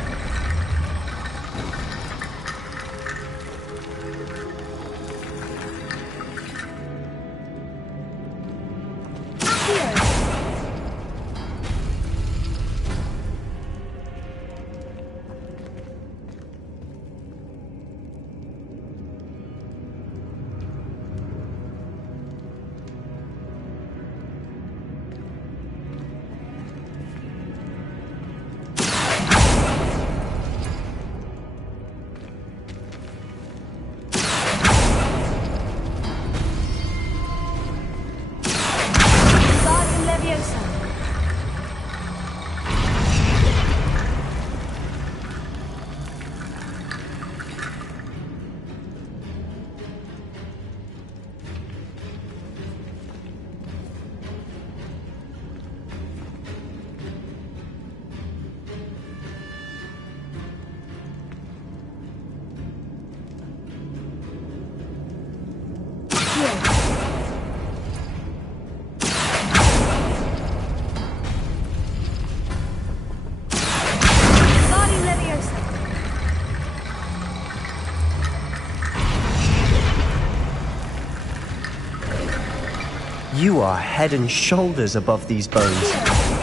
You are head and shoulders above these bones.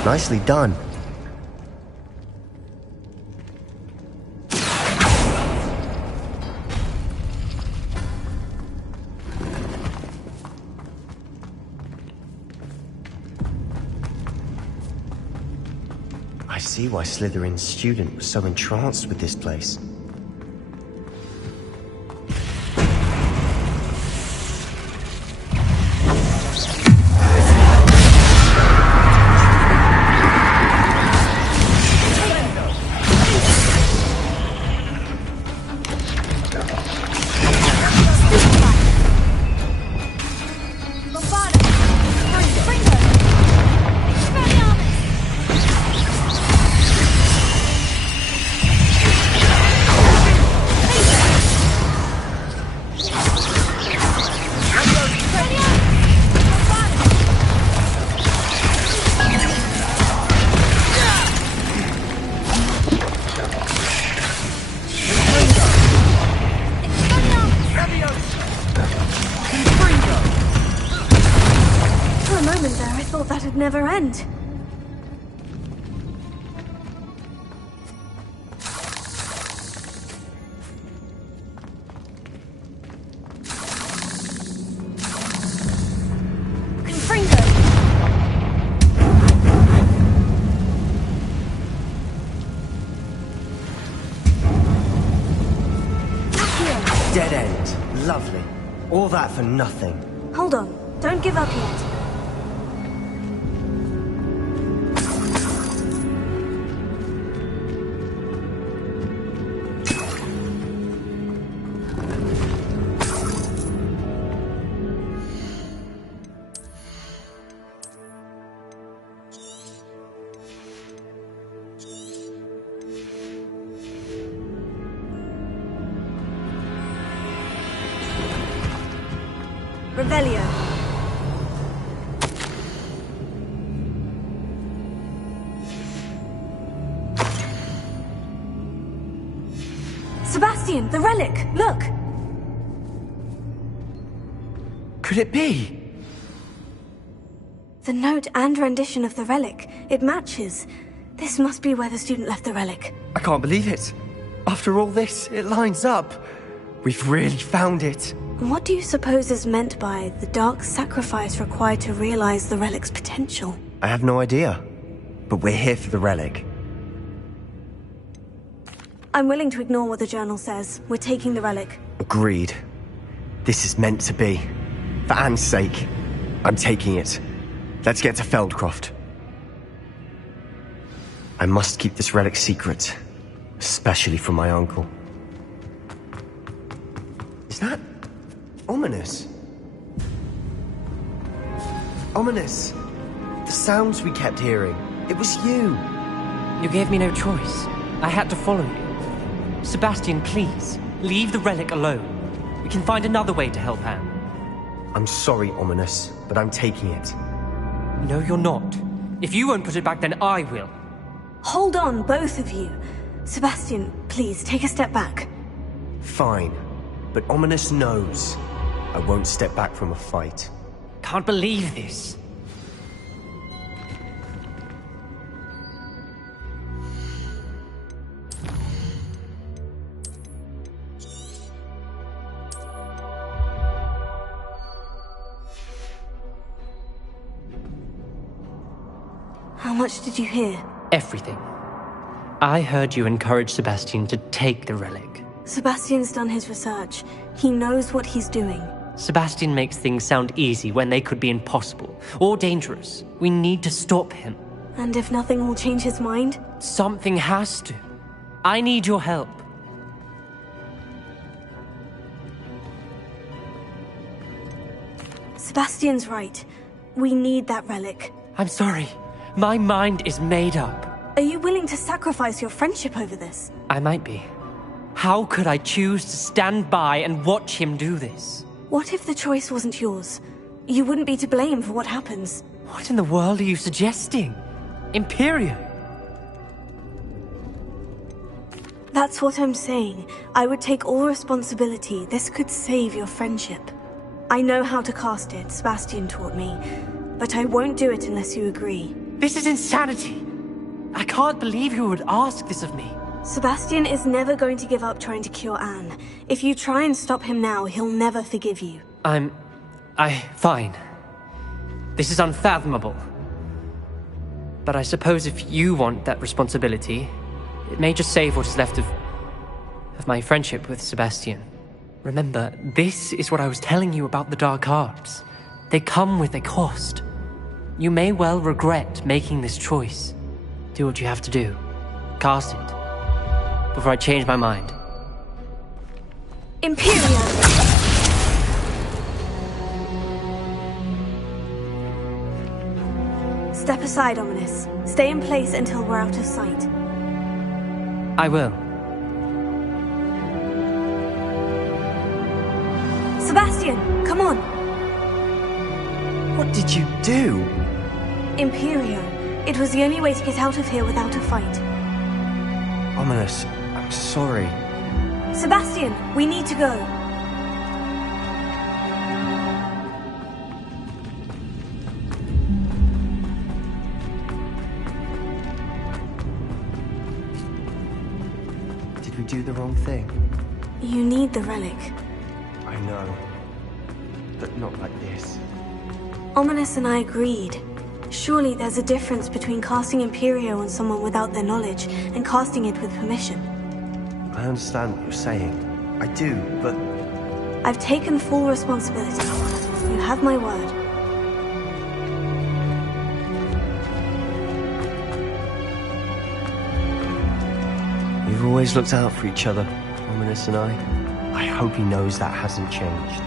Nicely done. I see why Slytherin's student was so entranced with this place. would never end. Dead end. Lovely. All that for nothing. Hold on. Don't give up yet. Revelio. Sebastian, the relic! Look! Could it be? The note and rendition of the relic. It matches. This must be where the student left the relic. I can't believe it. After all this, it lines up. We've really found it. What do you suppose is meant by the dark sacrifice required to realize the relic's potential? I have no idea. But we're here for the relic. I'm willing to ignore what the journal says. We're taking the relic. Agreed. This is meant to be. For Anne's sake, I'm taking it. Let's get to Feldcroft. I must keep this relic secret. Especially from my uncle. Is that ominous? Ominous. The sounds we kept hearing. It was you. You gave me no choice. I had to follow you. Sebastian, please, leave the relic alone. We can find another way to help Anne. I'm sorry, Ominous, but I'm taking it. No, you're not. If you won't put it back, then I will. Hold on, both of you. Sebastian, please, take a step back. Fine. But Ominous knows I won't step back from a fight. Can't believe this. How much did you hear? Everything. I heard you encourage Sebastian to take the relic. Sebastian's done his research. He knows what he's doing. Sebastian makes things sound easy when they could be impossible or dangerous. We need to stop him. And if nothing will change his mind? Something has to. I need your help. Sebastian's right. We need that relic. I'm sorry. My mind is made up. Are you willing to sacrifice your friendship over this? I might be. How could I choose to stand by and watch him do this? What if the choice wasn't yours? You wouldn't be to blame for what happens. What in the world are you suggesting? Imperio? That's what I'm saying. I would take all responsibility. This could save your friendship. I know how to cast it, Sebastian taught me. But I won't do it unless you agree. This is insanity! I can't believe you would ask this of me. Sebastian is never going to give up trying to cure Anne. If you try and stop him now, he'll never forgive you. Fine. This is unfathomable. But I suppose if you want that responsibility, it may just save what is left of my friendship with Sebastian. Remember, this is what I was telling you about the dark arts. They come with a cost. You may well regret making this choice. Do what you have to do. Cast it. Before I change my mind. Imperial! Step aside, Ominous. Stay in place until we're out of sight. I will. Sebastian, come on! What did you do? Imperio. It was the only way to get out of here without a fight. Ominous, I'm sorry. Sebastian, we need to go. do the wrong thing. You need the relic. I know. But not like this. Ominous and I agreed. Surely there's a difference between casting Imperio on someone without their knowledge and casting it with permission. I understand what you're saying. I do, but... I've taken full responsibility. You have my word. We've always looked out for each other, Ominous and I. I hope he knows that hasn't changed.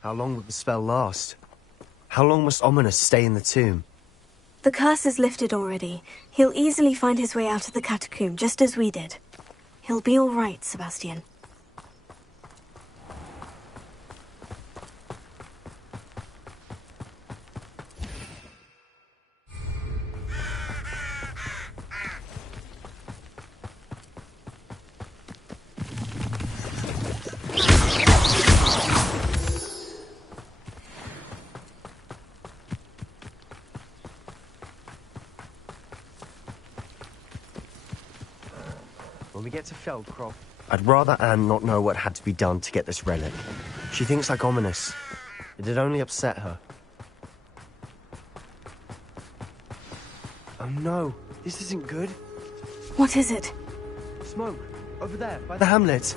How long will the spell last? How long must Ominous stay in the tomb? The curse is lifted already. He'll easily find his way out of the catacomb, just as we did. He'll be all right, Sebastian. When we get to Feldcroft, I'd rather Anne not know what had to be done to get this relic. She thinks like Ominous. It'd only upset her. Oh no, this isn't good. What is it? Smoke, over there, by the hamlet.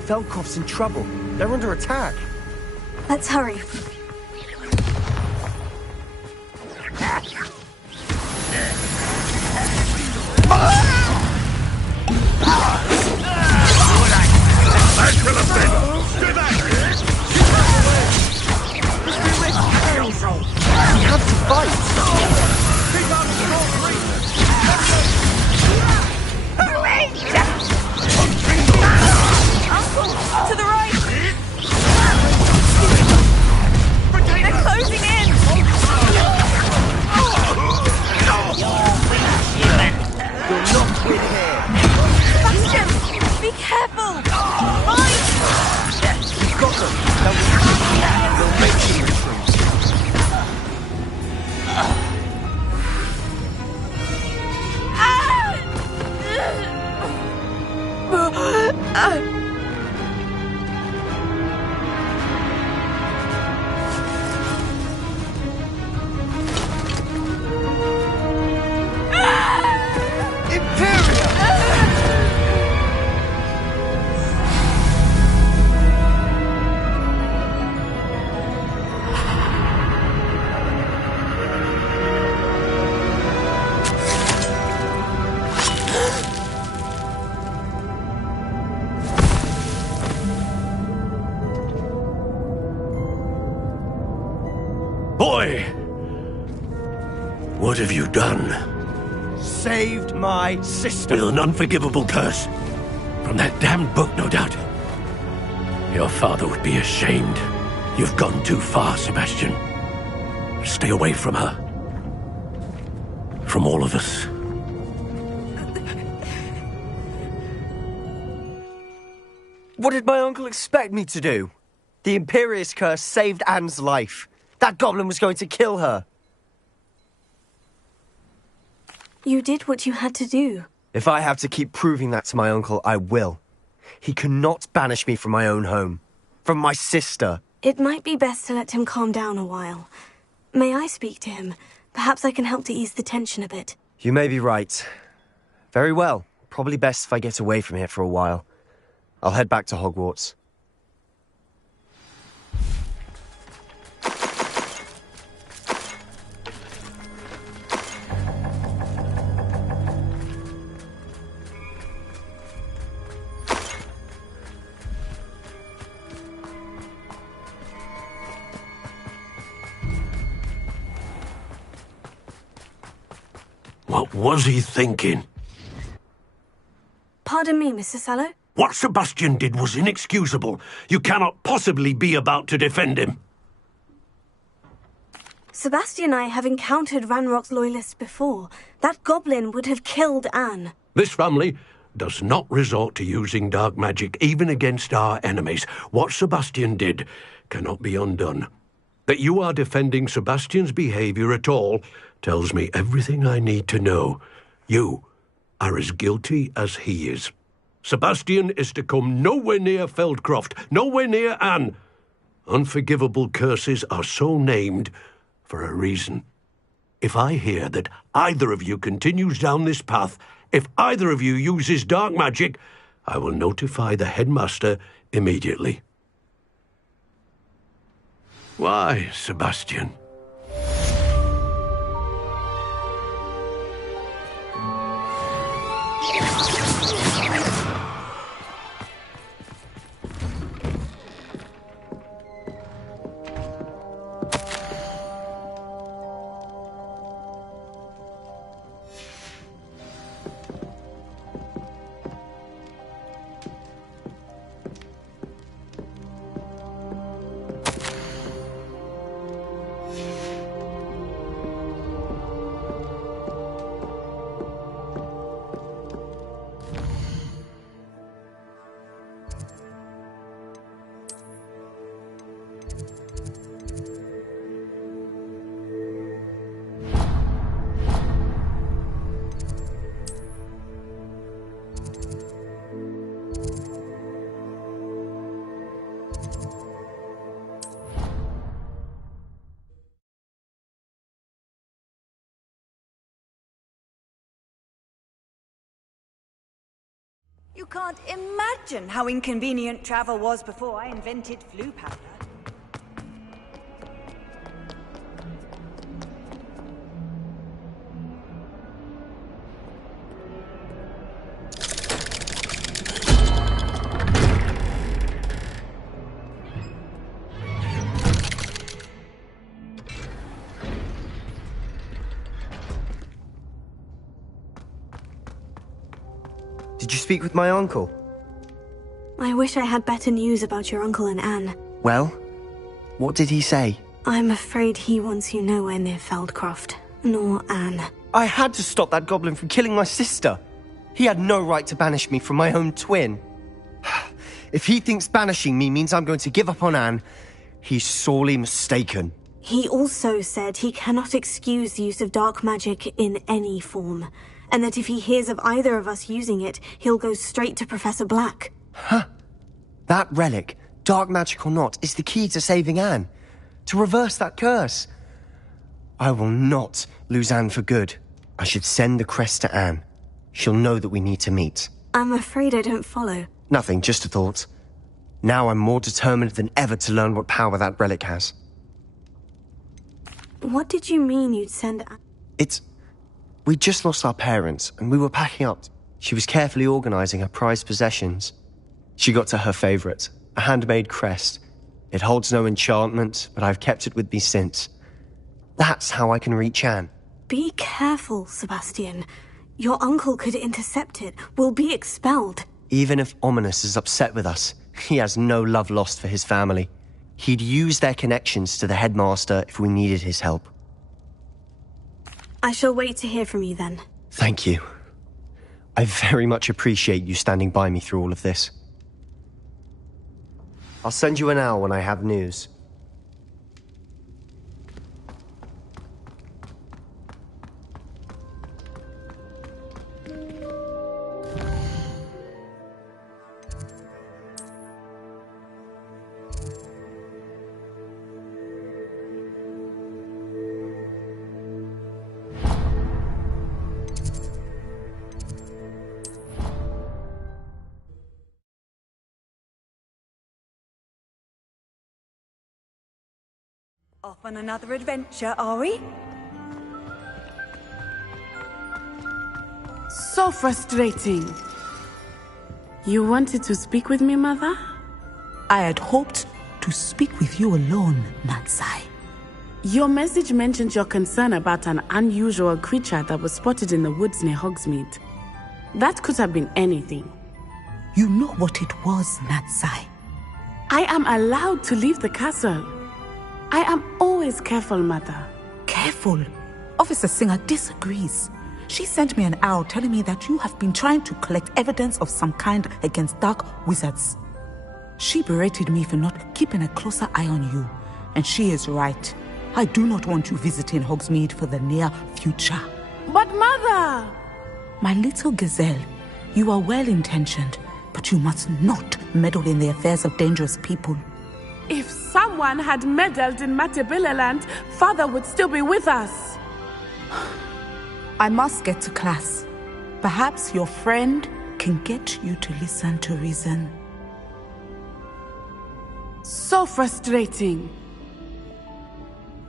Feldcroft's in trouble. They're under attack. Let's hurry. We have to fight! Uncle, to the right! They're closing in! You're not with here! Sebastian, be careful! Mine! We've got them! They'll make you retreat. Boy! What have you done? Saved my sister. With an unforgivable curse. From that damned book, no doubt. Your father would be ashamed. You've gone too far, Sebastian. Stay away from her. From all of us. What did my uncle expect me to do? The Imperious curse saved Anne's life. That goblin was going to kill her. You did what you had to do. If I have to keep proving that to my uncle, I will. He cannot banish me from my own home. From my sister. It might be best to let him calm down a while. May I speak to him? Perhaps I can help to ease the tension a bit. You may be right. Very well. Probably best if I get away from here for a while. I'll head back to Hogwarts. What was he thinking? Pardon me, Mr. Sallow? What Sebastian did was inexcusable. You cannot possibly be about to defend him. Sebastian and I have encountered Ranrock's loyalists before. That goblin would have killed Anne. This family does not resort to using dark magic even against our enemies. What Sebastian did cannot be undone. That you are defending Sebastian's behavior at all tells me everything I need to know. You are as guilty as he is. Sebastian is to come nowhere near Feldcroft, nowhere near Anne. Unforgivable curses are so named for a reason. If I hear that either of you continues down this path, if either of you uses dark magic, I will notify the headmaster immediately. Why, Sebastian? You can't imagine how inconvenient travel was before I invented flu powder. Did you speak with my uncle? I wish I had better news about your uncle and Anne. Well, what did he say? I'm afraid he wants you nowhere near Feldcroft, nor Anne. I had to stop that goblin from killing my sister. He had no right to banish me from my own twin. If he thinks banishing me means I'm going to give up on Anne, he's sorely mistaken. He also said he cannot excuse the use of dark magic in any form, and that if he hears of either of us using it, he'll go straight to Professor Black. Huh? That relic, dark magic or not, is the key to saving Anne. To reverse that curse. I will not lose Anne for good. I should send the crest to Anne. She'll know that we need to meet. I'm afraid I don't follow. Nothing, just a thought. Now I'm more determined than ever to learn what power that relic has. What did you mean you'd send Anne? We just lost our parents, and we were packing up. She was carefully organizing her prized possessions. She got to her favorite, a handmade crest. It holds no enchantment, but I've kept it with me since. That's how I can reach Anne. Be careful, Sebastian. Your uncle could intercept it. We'll be expelled. Even if Ominous is upset with us, he has no love lost for his family. He'd use their connections to the headmaster if we needed his help. I shall wait to hear from you then. Thank you. I very much appreciate you standing by me through all of this. I'll send you an hour when I have news. Off on another adventure, are we? So frustrating. You wanted to speak with me, Mother? I had hoped to speak with you alone, Natsai. Your message mentioned your concern about an unusual creature that was spotted in the woods near Hogsmeade. That could have been anything. You know what it was, Natsai. I am allowed to leave the castle. I am always careful, Mother. careful. Officer Singer disagrees. She sent me an owl telling me that you have been trying to collect evidence of some kind against dark wizards. She berated me for not keeping a closer eye on you. And she is right. I do not want you visiting Hogsmeade for the near future. But Mother! My little gazelle, you are well-intentioned, but you must not meddle in the affairs of dangerous people. If someone had meddled in Matabeleland, Father would still be with us. I must get to class. Perhaps your friend can get you to listen to reason. So frustrating.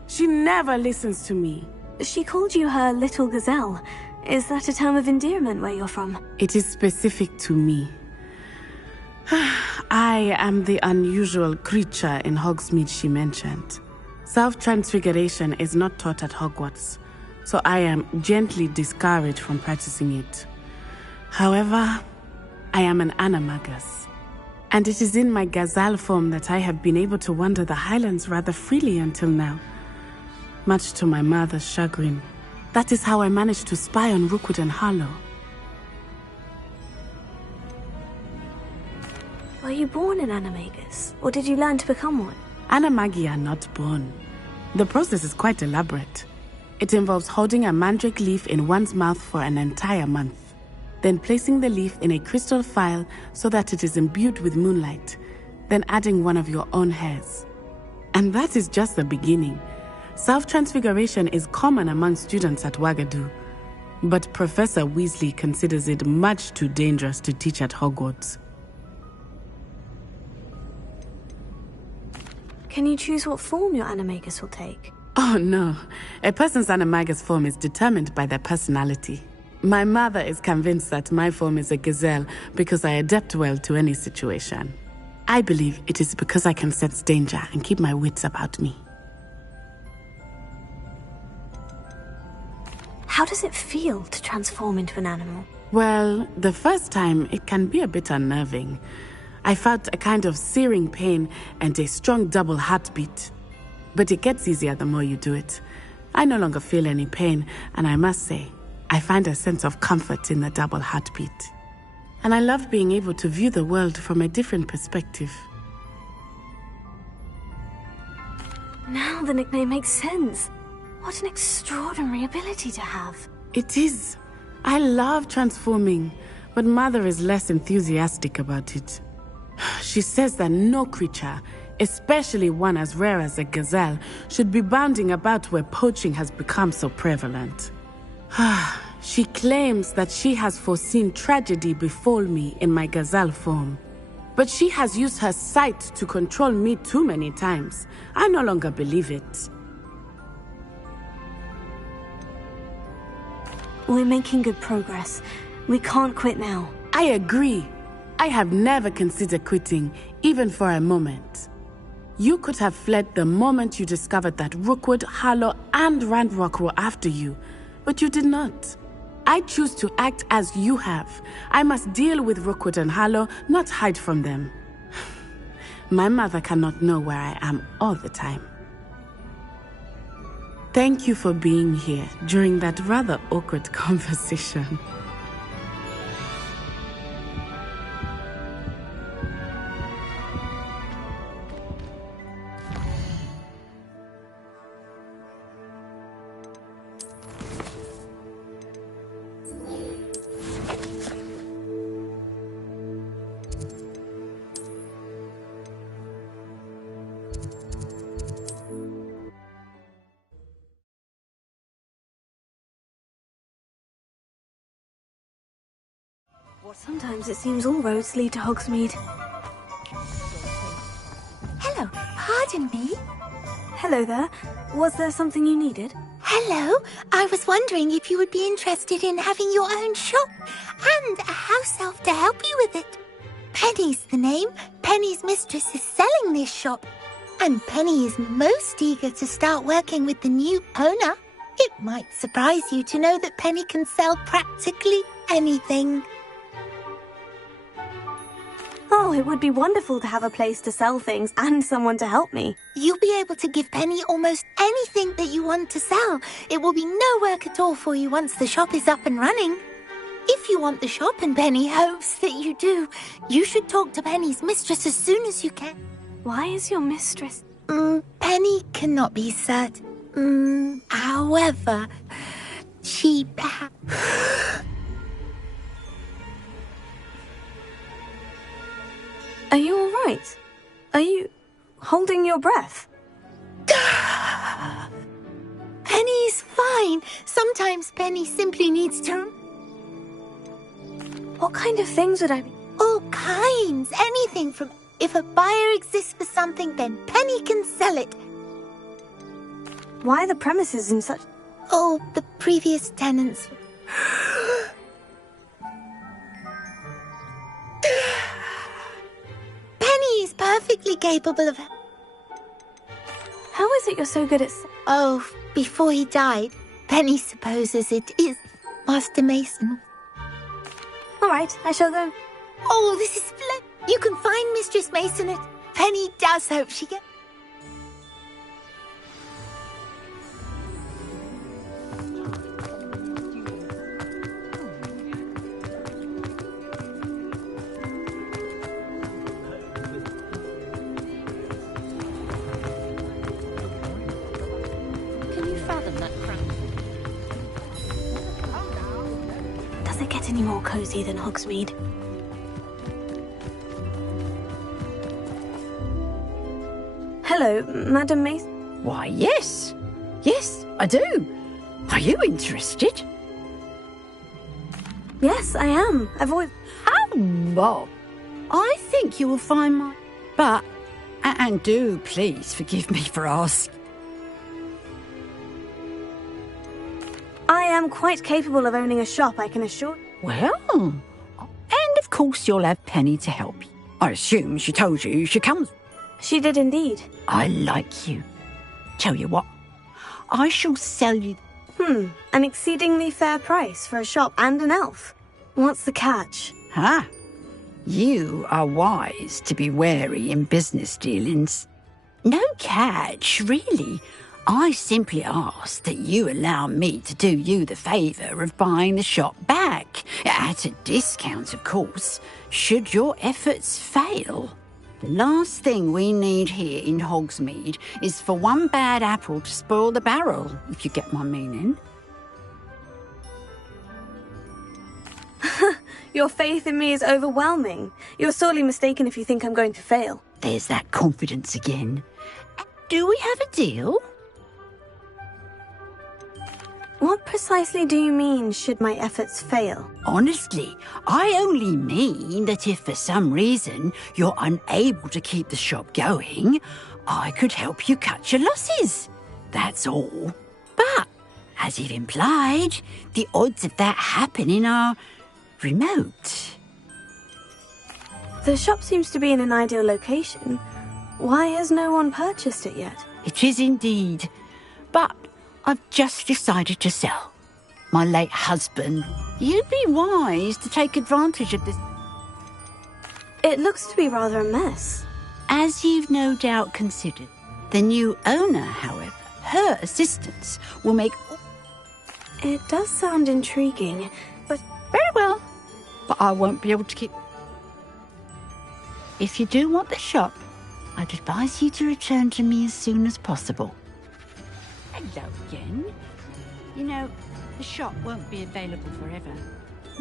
She never listens to me. She called you her little gazelle. Is that a term of endearment where you're from? It is specific to me. I am the unusual creature in Hogsmeade she mentioned. Self-transfiguration is not taught at Hogwarts, so I am gently discouraged from practicing it. However, I am an animagus, and it is in my gazelle form that I have been able to wander the Highlands rather freely until now, much to my mother's chagrin. That is how I managed to spy on Rookwood and Harlow. Were you born an animagus, or did you learn to become one? Animagi are not born. The process is quite elaborate. It involves holding a mandrake leaf in one's mouth for an entire month, then placing the leaf in a crystal phial so that it is imbued with moonlight, then adding one of your own hairs. And that is just the beginning. Self-transfiguration is common among students at Wagadu, but Professor Weasley considers it much too dangerous to teach at Hogwarts. Can you choose what form your animagus will take? Oh no, a person's animagus form is determined by their personality. My mother is convinced that my form is a gazelle because I adapt well to any situation. I believe it is because I can sense danger and keep my wits about me. How does it feel to transform into an animal? Well, the first time it can be a bit unnerving. I felt a kind of searing pain and a strong double heartbeat. But it gets easier the more you do it. I no longer feel any pain, and I must say, I find a sense of comfort in the double heartbeat. And I love being able to view the world from a different perspective. Now the nickname makes sense. What an extraordinary ability to have. It is. I love transforming, but Mother is less enthusiastic about it. She says that no creature, especially one as rare as a gazelle, should be bounding about where poaching has become so prevalent. She claims that she has foreseen tragedy befall me in my gazelle form. But she has used her sight to control me too many times. I no longer believe it. We're making good progress. We can't quit now. I agree. I have never considered quitting, even for a moment. You could have fled the moment you discovered that Rookwood, Harlow, and Ranrock were after you, but you did not. I choose to act as you have. I must deal with Rookwood and Harlow, not hide from them. My mother cannot know where I am all the time. Thank you for being here during that rather awkward conversation. Sometimes it seems all roads lead to Hogsmeade. Hello, pardon me? Hello there. Was there something you needed? Hello, I was wondering if you would be interested in having your own shop and a house elf to help you with it. Penny's the name. Penny's mistress is selling this shop, and Penny is most eager to start working with the new owner. It might surprise you to know that Penny can sell practically anything. Oh, Wow, it would be wonderful to have a place to sell things and someone to help me. You'll be able to give Penny almost anything that you want to sell. It will be no work at all for you once the shop is up and running. If you want the shop and Penny hopes that you do, you should talk to Penny's mistress as soon as you can. Why is your mistress? Penny cannot be certain. However, she... Are you all right? Are you holding your breath? Penny's fine. Sometimes Penny simply needs to... What kind of things would I be... All kinds. Anything from... If a buyer exists for something, then Penny can sell it. Why are the premises in such... Oh, the previous tenants... Penny is perfectly capable of... How is it you're so good at... Oh, before he died, Penny supposes it is Master Mason. All right, I shall go. Oh, this is splendid. You can find Mistress Mason at... Penny does hope she gets... Does it get any more cozy than Hogsmeade? Hello, Madam Mason. Why, yes. Yes, I do. Are you interested? Yes, I am. I've always... Oh, well, I think you will find my... But, and do please forgive me for asking. I am quite capable of owning a shop, I can assure... Well, and of course you'll have Penny to help you. I assume she told you she comes... She did indeed. I like you. Tell you what, I shall sell you... An exceedingly fair price for a shop and an elf. What's the catch? Ah, you are wise to be wary in business dealings. No catch, really. I simply ask that you allow me to do you the favour of buying the shop back. At a discount, of course, should your efforts fail. The last thing we need here in Hogsmeade is for one bad apple to spoil the barrel, if you get my meaning. Your faith in me is overwhelming. You're sorely mistaken if you think I'm going to fail. There's that confidence again. Do we have a deal? What precisely do you mean, should my efforts fail? Honestly, I only mean that if for some reason you're unable to keep the shop going, I could help you cut your losses. That's all. But, as you've implied, the odds of that happening are remote. The shop seems to be in an ideal location. Why has no one purchased it yet? It is indeed. But I've just decided to sell. My late husband. You'd be wise to take advantage of this. It looks to be rather a mess. As you've no doubt considered. The new owner, however, her assistance will make... It does sound intriguing, but... Very well. But I won't be able to keep... If you do want the shop, I'd advise you to return to me as soon as possible. Hello again. You know, the shop won't be available forever.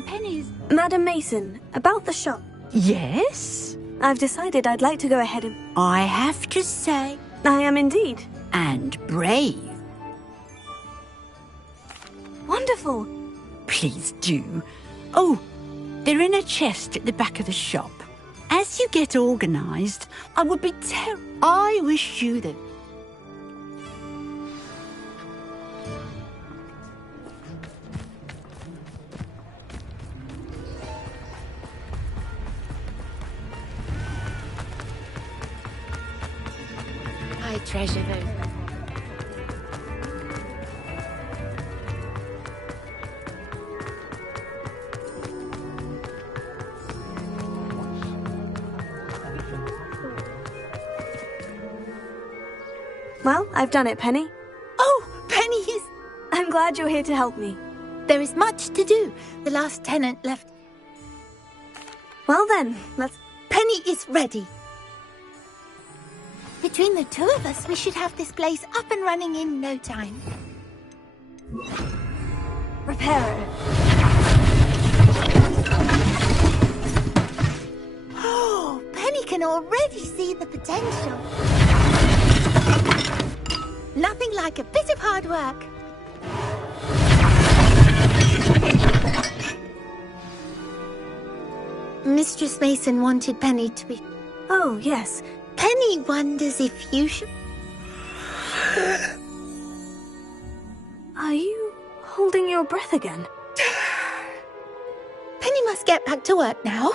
Penny's... Madam Mason, about the shop. Yes? I've decided I'd like to go ahead and... I have to say... I am indeed. And brave. Wonderful. Please do. Oh, they're in a chest at the back of the shop. As you get organised, I would be I wish you the... I treasure those. Well, I've done it, Penny. Oh, Penny is... I'm glad you're here to help me. There is much to do. The last tenant left... Well then, let's... Penny is ready. Between the two of us, we should have this place up and running in no time. Reparo. Oh, Penny can already see the potential. Nothing like a bit of hard work. Mistress Mason wanted Penny to be... Oh, yes. Penny wonders if you should... Are you holding your breath again? Penny must get back to work now.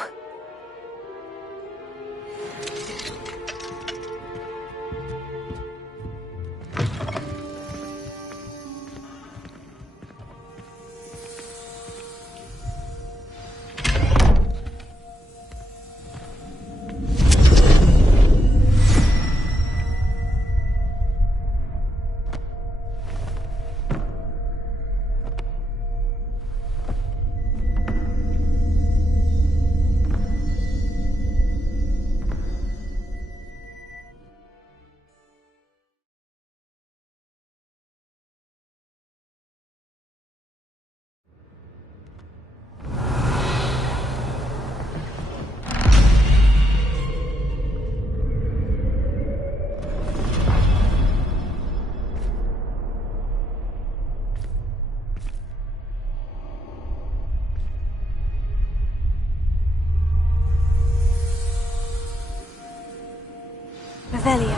Revelio.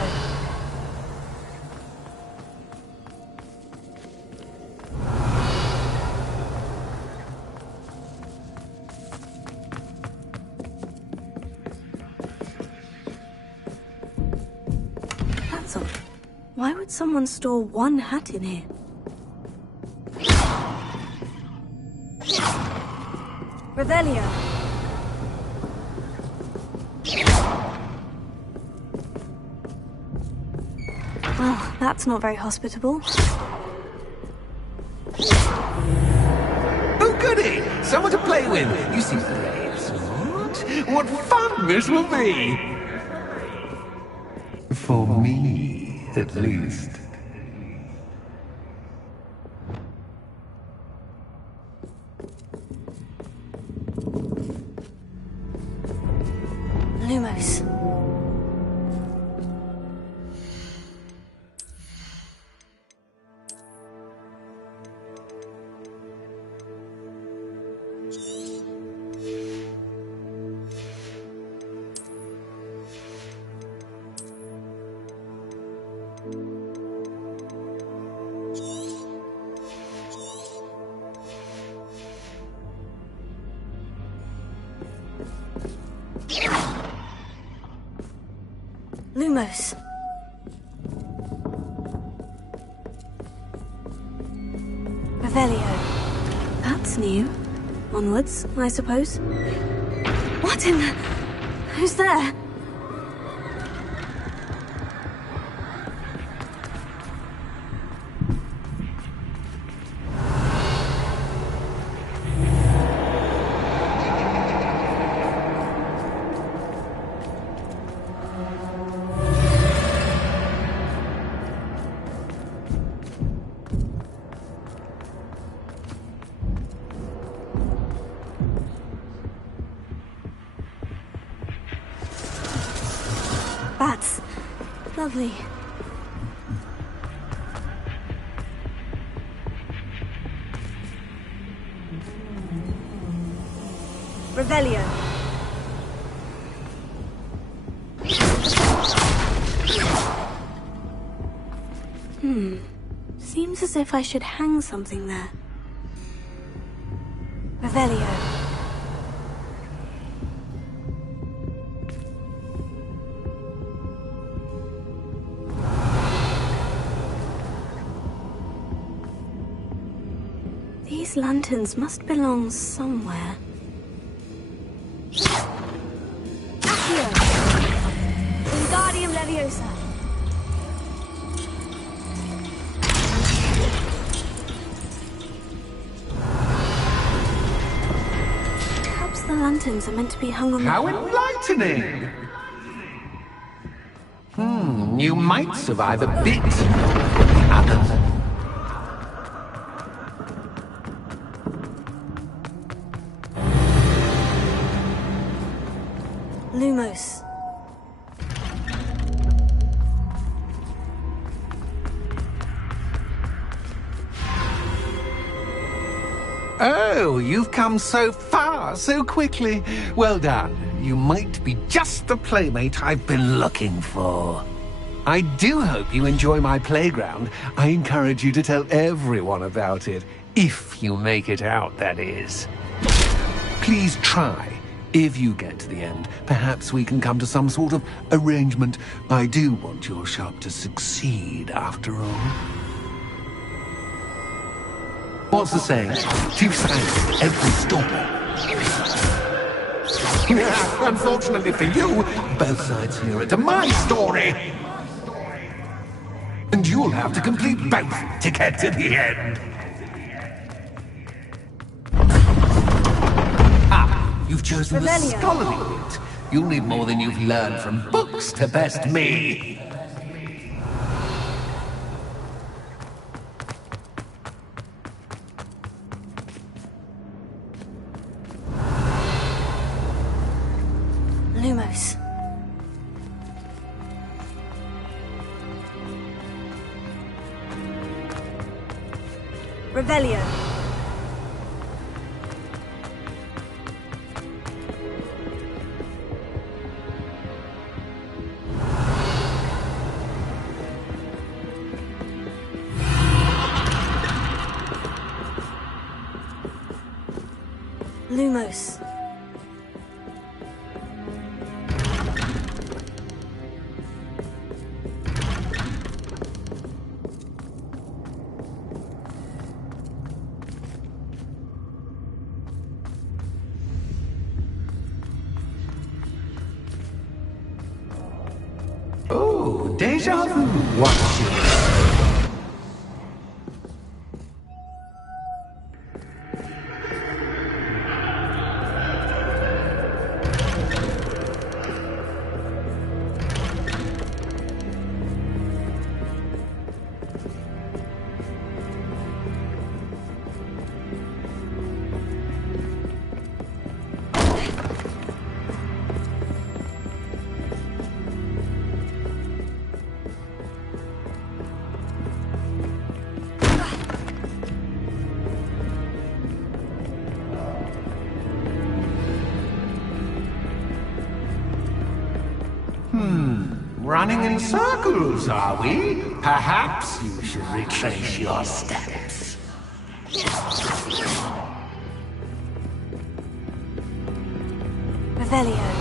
That's odd. Why would someone store one hat in here? Revelio. Well, that's not very hospitable. Oh, goody! Someone to play with. You seem brave, smart. What fun this will be! For me, at least. Lumos. Lumos. Revelio. That's new. Onwards, I suppose. What in the... Who's there? Bats. Lovely. Revelio. Seems as if I should hang something there. Revelio. These lanterns must belong somewhere. Accio! Wingardium Leviosa! lanterns are meant to be hung on the... How enlightening! You might survive a bit before the others. Lumos. Oh, you've come so far, so quickly. Well done. You might be just the playmate I've been looking for. I do hope you enjoy my playground. I encourage you to tell everyone about it. If you make it out, that is. Please try. If you get to the end, perhaps we can come to some sort of arrangement. I do want your shop to succeed, after all. What's the saying? Two sides to every story. Unfortunately for you, both sides hear it to my story. And you'll have to complete both to get to the end. You've chosen the scholarly route. You'll need more than you've learned from books to best me. Lumos. Revelio. Lumos. Oh, deja vu. Watch it. Running in circles, are we? Perhaps you should retrace your steps. Revelio.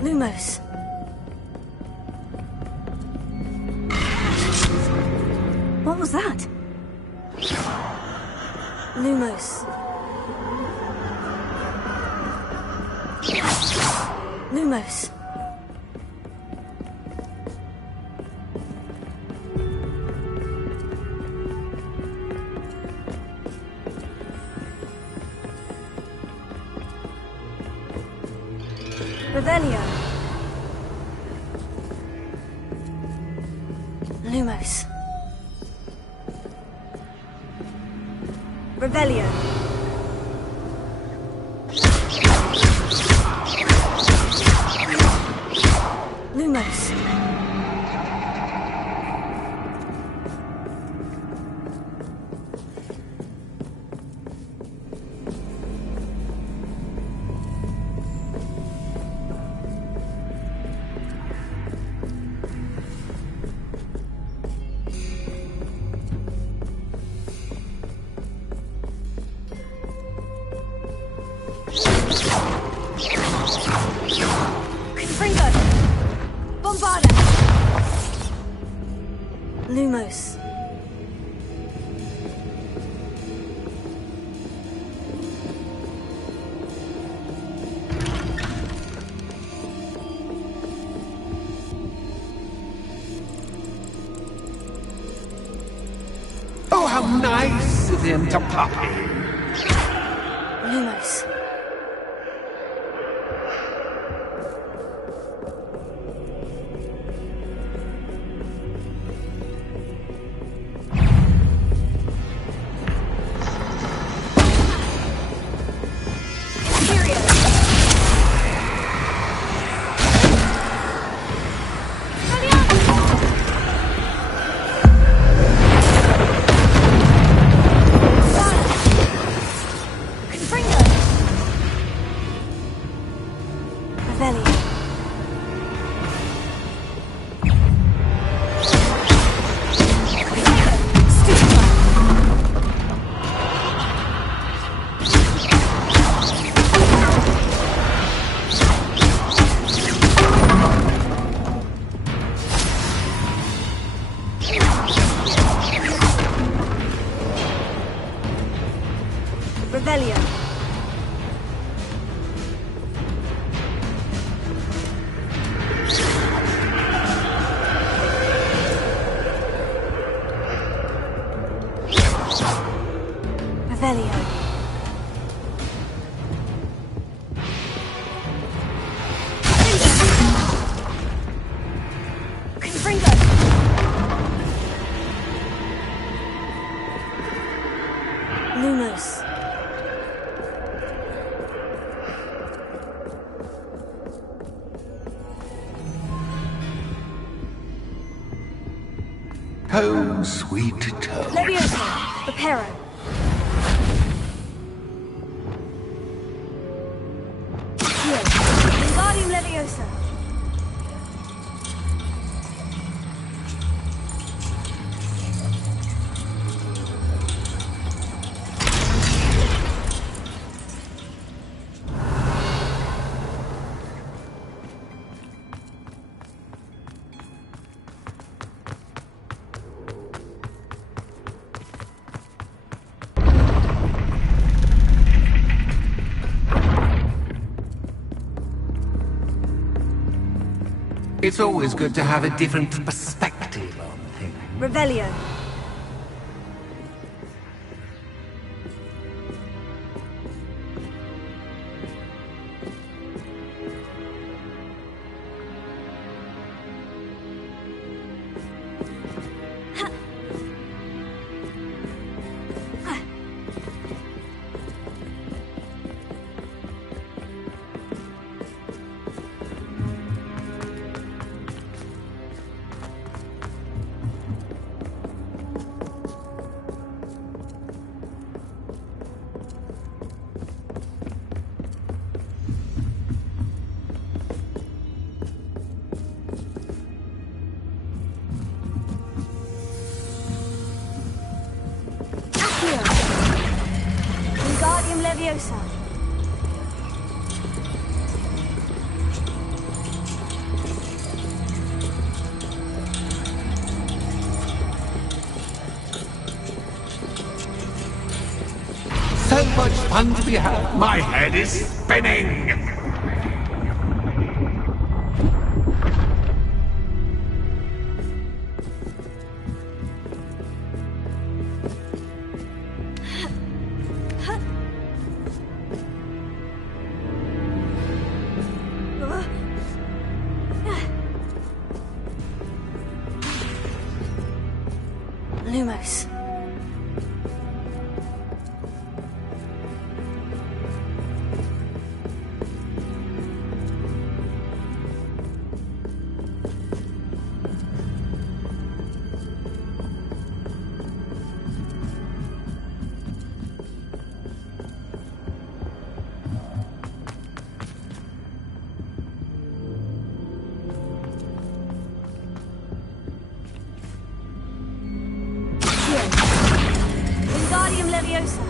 Lumos. What was that? Lumos. Lumos. Revelio. Lumos. Revelio. Lumos. Lumos. nice of him to puppy. Lumos. Home, sweet home. Leviosa, Reparo. Here, Wingardium Leviosa. It's always good to have a different perspective on things. Revelio. Wingardium Leviosa. So much fun to be had. My head is spinning. Lumos. Wingardium Leviosa.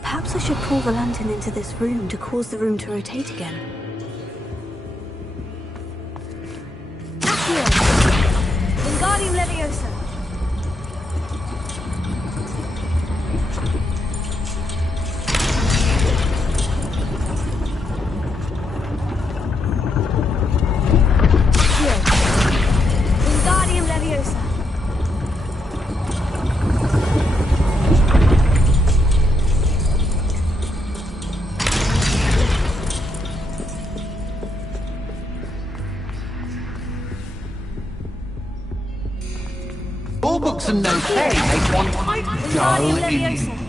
Perhaps I should pull the lantern into this room to cause the room to rotate again. Wingardium Leviosa. books and no pay make one quite dull indeed.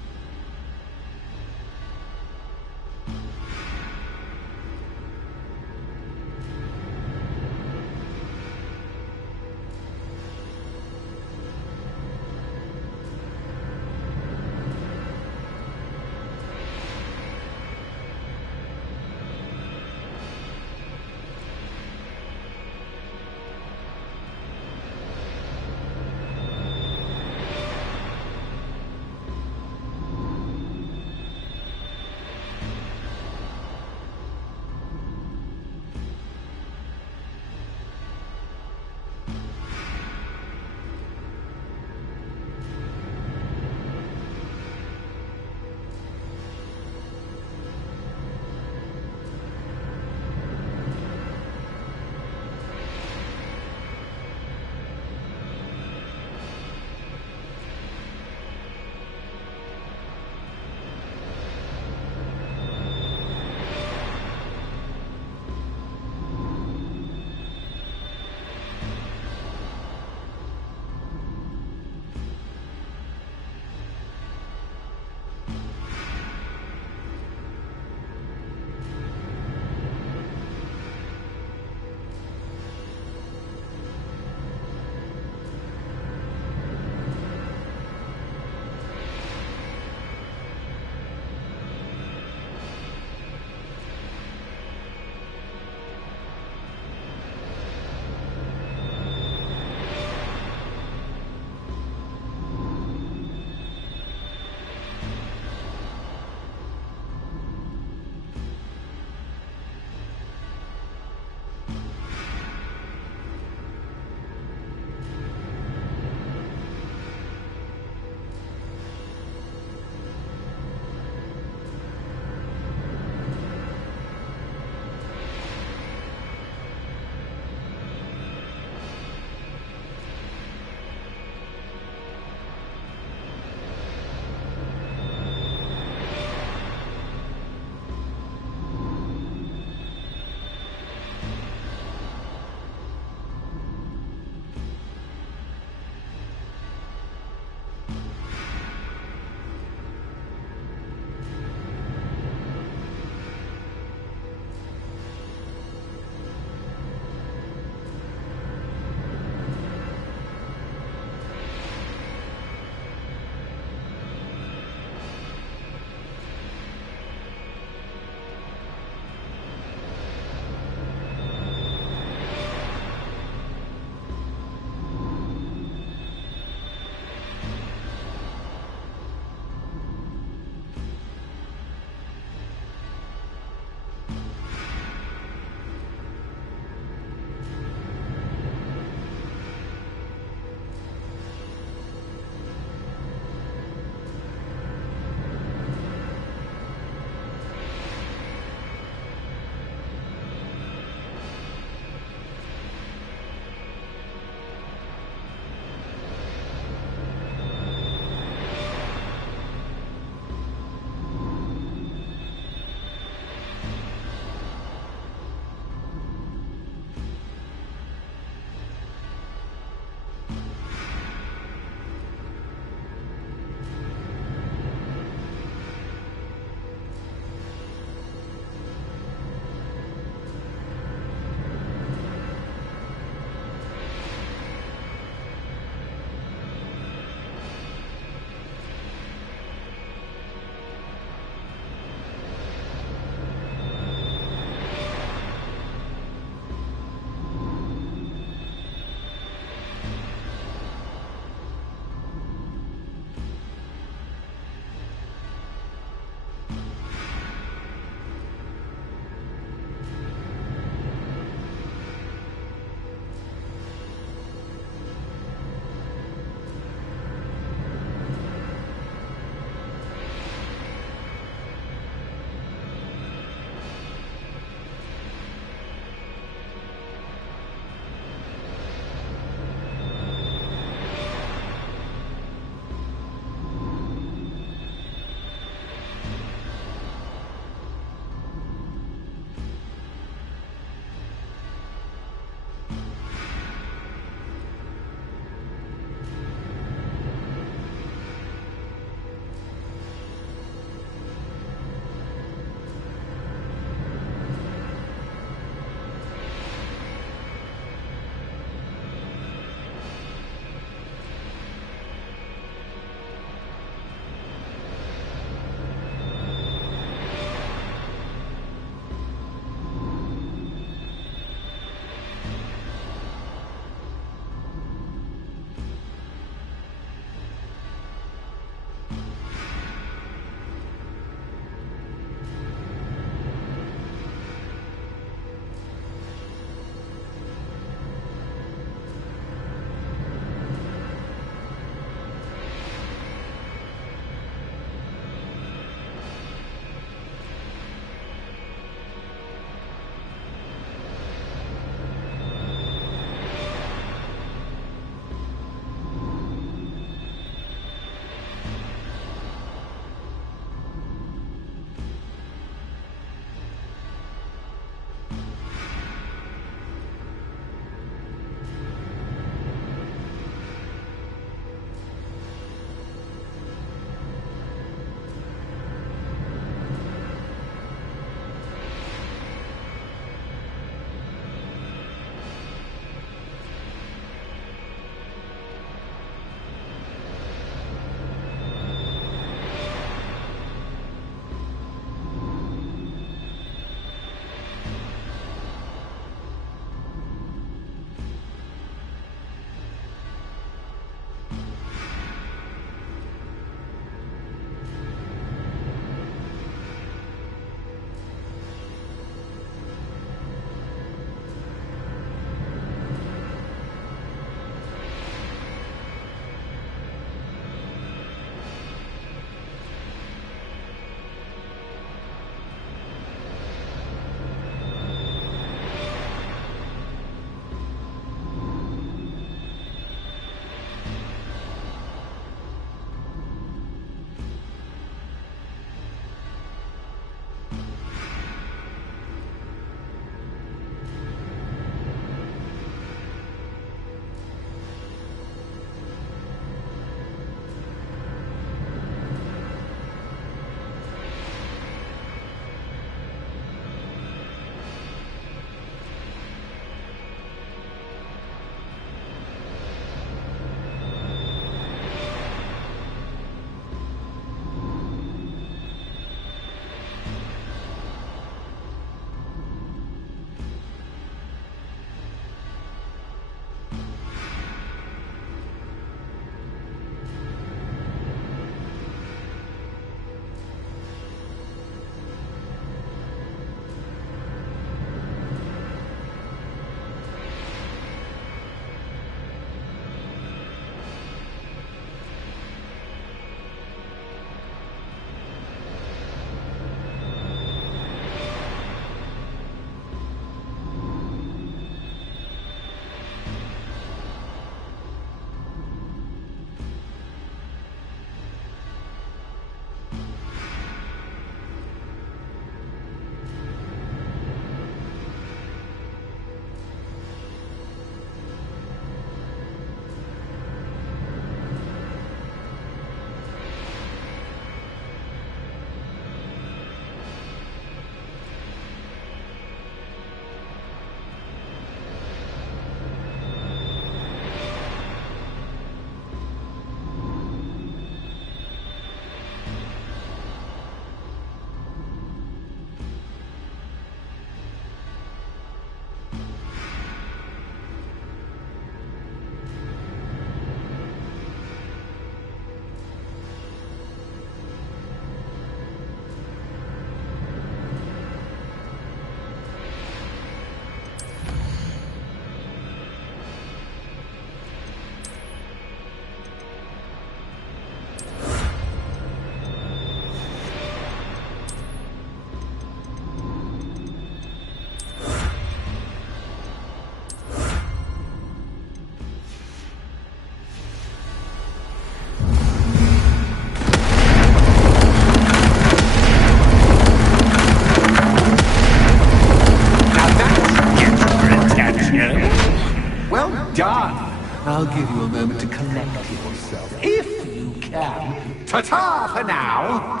for now.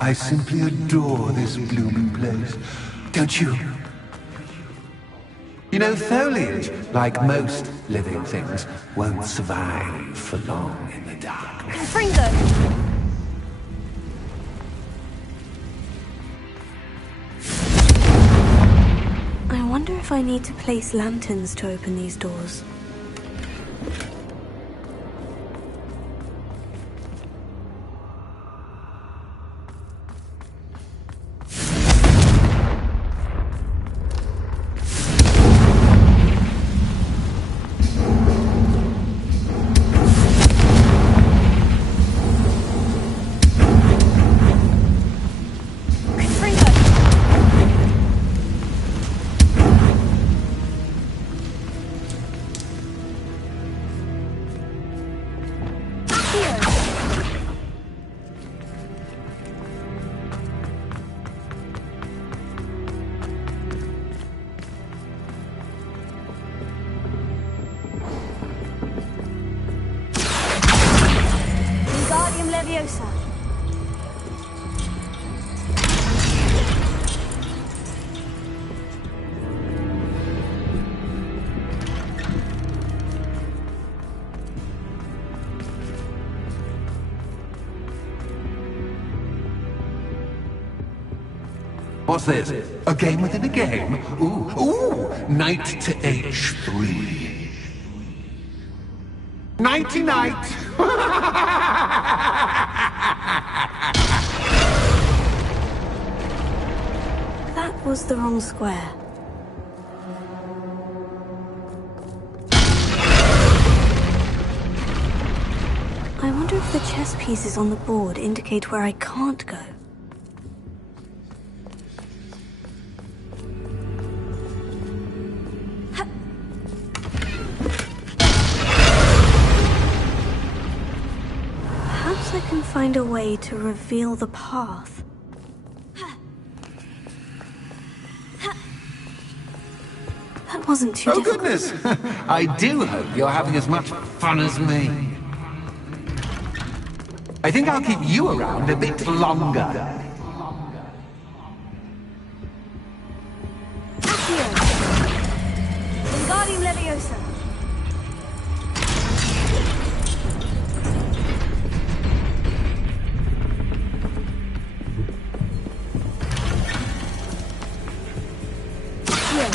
I simply adore this blooming place, don't you? You know, foliage, like most living things, won't survive for long in the darkness. Confringo! I wonder if I need to place lanterns to open these doors. Leviosa. What's this? A game within a game? Ooh, knight to H3. Nighty-night! That was the wrong square. I wonder if the chess pieces on the board indicate where I can't go. Perhaps I can find a way to reveal the path. That wasn't too difficult. Goodness! I do hope you're having as much fun as me. I think I'll keep you around a bit longer. Accio! Wingardium Leviosa! Accio!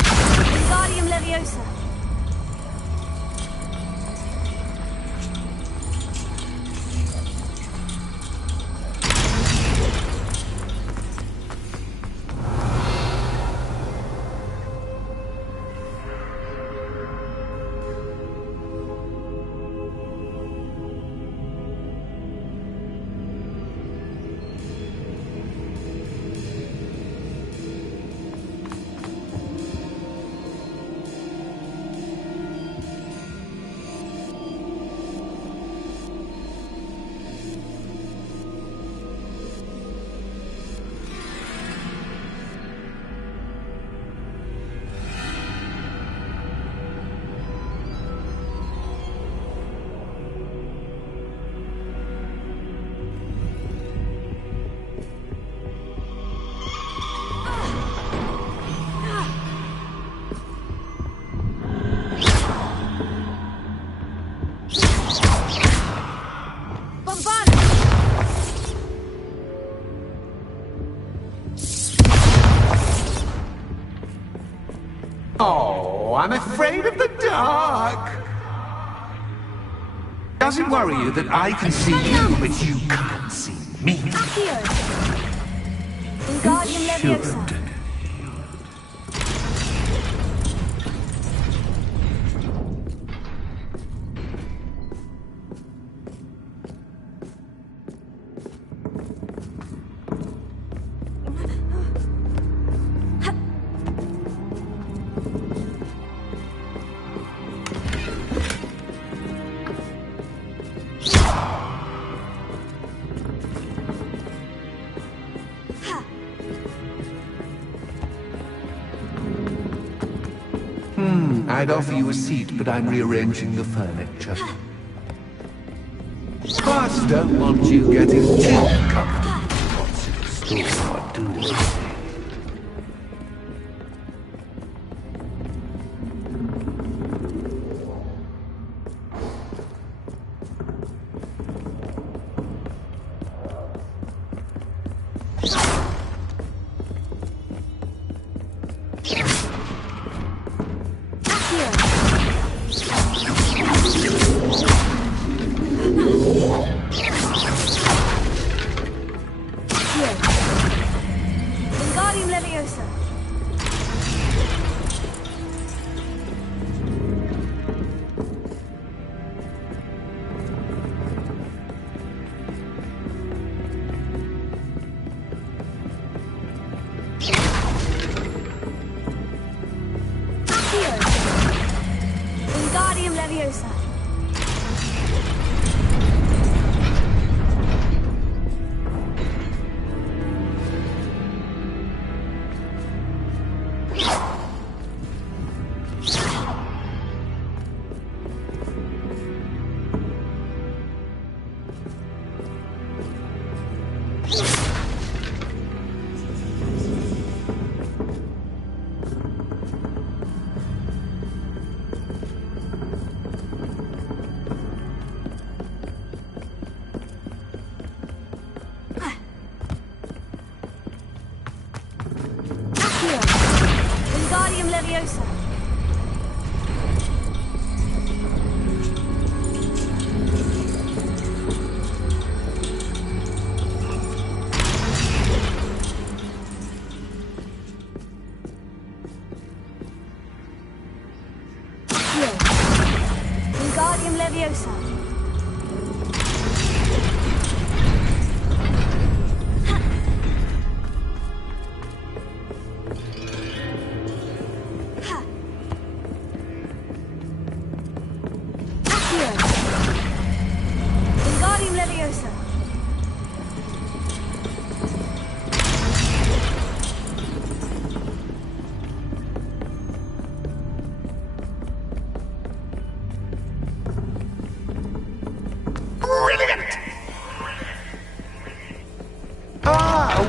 Wingardium Leviosa! Oh, I'm afraid of the dark. Does it worry you that I can see you, but you can't see me? Accio! Wingardium Leviosa! I'd offer you a seat, but I'm rearranging the furniture. Plus, don't want you getting too comfortable. What's in store, do we?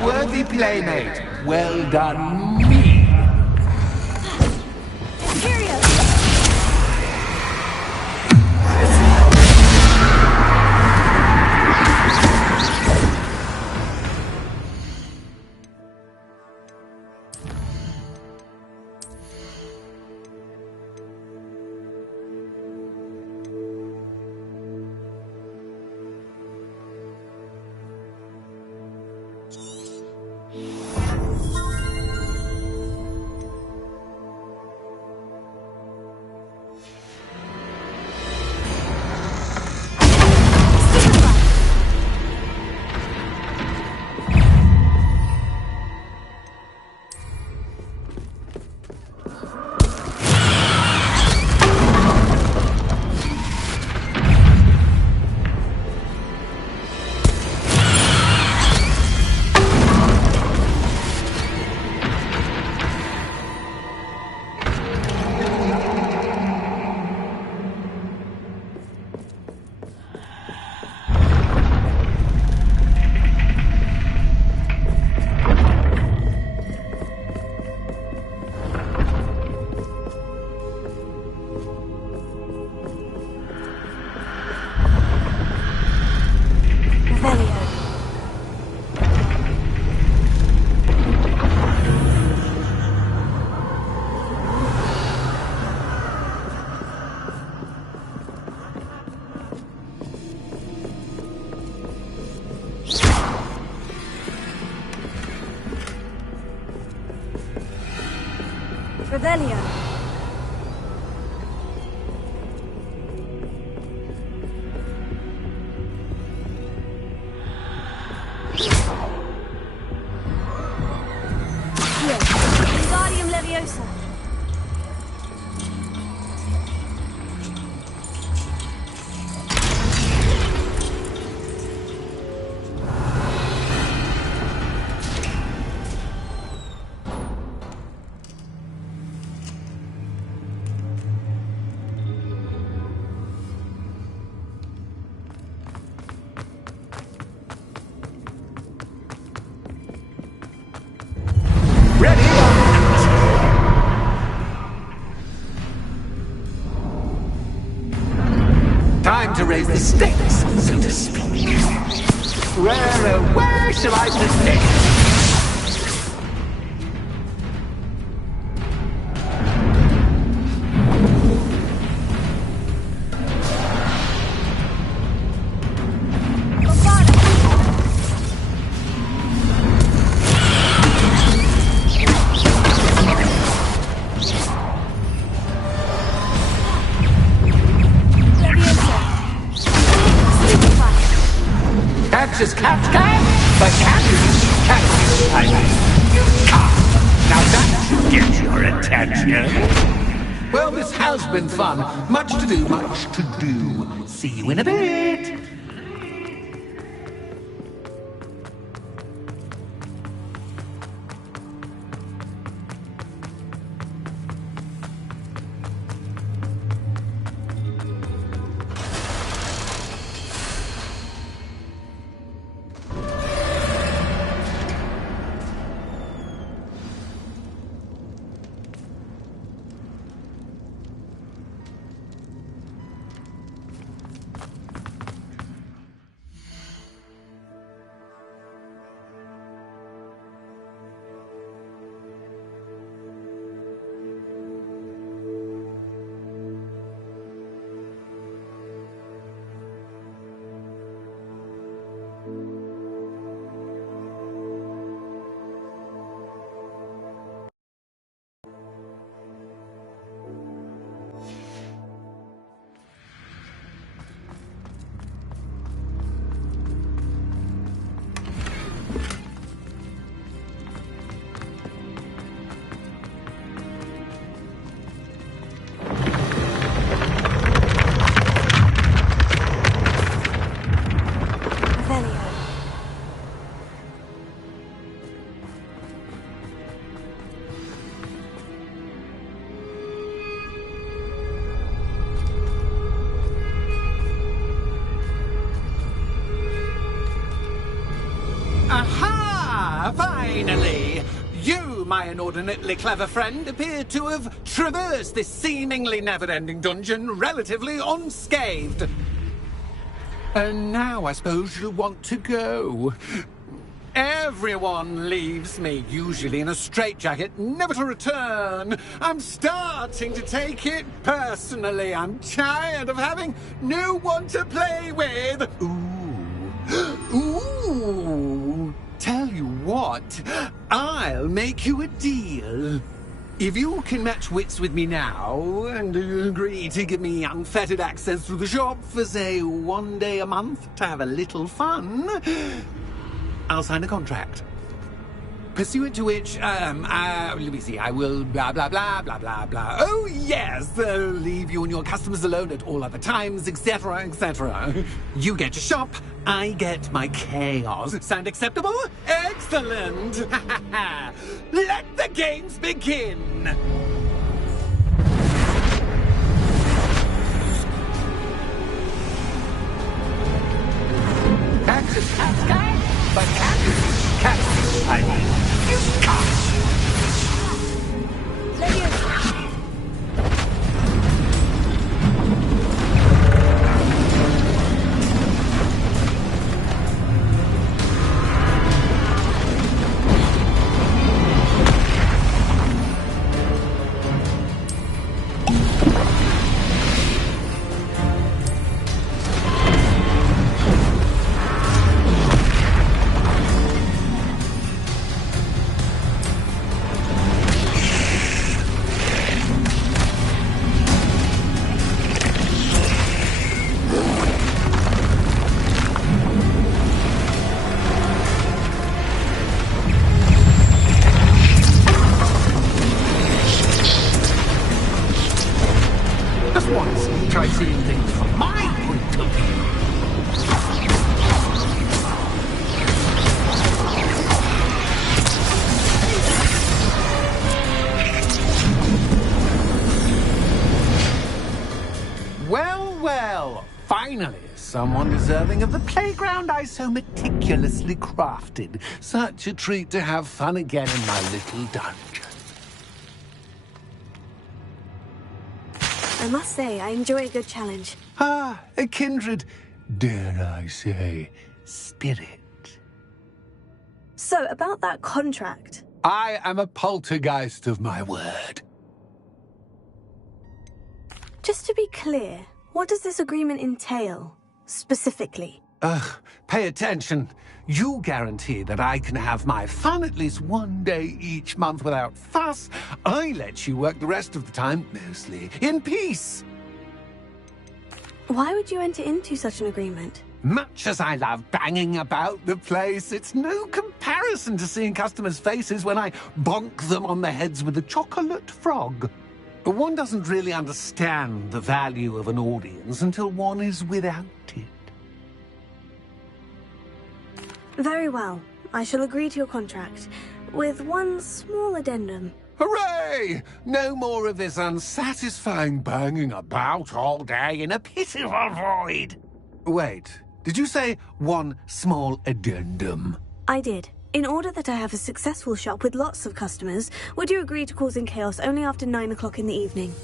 Worthy playmate. Well done, me. Revelio. Wingardium Leviosa. the stakes, so to speak. Where shall I begin? Just catch, but catch, I mean, you can't. Now that should get your attention. Well, this has been fun. Much to do, much to do. See you in a bit. Aha! Finally! You, my inordinately clever friend, appear to have traversed this seemingly never-ending dungeon relatively unscathed. And now I suppose you'll want to go. Everyone leaves me, usually in a straitjacket, never to return. I'm starting to take it personally. I'm tired of having no one to play with. Ooh. Tell you what, I'll make you a deal. If you can match wits with me now, and agree to give me unfettered access to the shop for, say, 1 day a month to have a little fun, I'll sign a contract. Pursuant to which, let me see, I will blah, blah, blah, blah, blah, blah. Oh, yes, leave you and your customers alone at all other times, etc., etc. You get your shop, I get my chaos. Sound acceptable? Excellent! Let the games begin! Access cat guy, but cat, I mean, you can't. Try seeing things from my point of view. Well, finally, someone deserving of the playground I so meticulously crafted. Such a treat to have fun again in my little dungeon. I must say, I enjoy a good challenge. Ah, a kindred, dare I say, spirit. So, about that contract. I am a poltergeist of my word. Just to be clear, what does this agreement entail, specifically? Pay attention. You guarantee that I can have my fun at least one day each month without fuss. I let you work the rest of the time, mostly, in peace. Why would you enter into such an agreement? Much as I love banging about the place, it's no comparison to seeing customers' faces when I bonk them on the heads with a chocolate frog. One doesn't really understand the value of an audience until one is without it. Very well. I shall agree to your contract, with one small addendum. Hooray! No more of this unsatisfying banging about all day in a pitiful void. Wait, did you say one small addendum? I did. In order that I have a successful shop with lots of customers, would you agree to causing chaos only after 9 o'clock in the evening?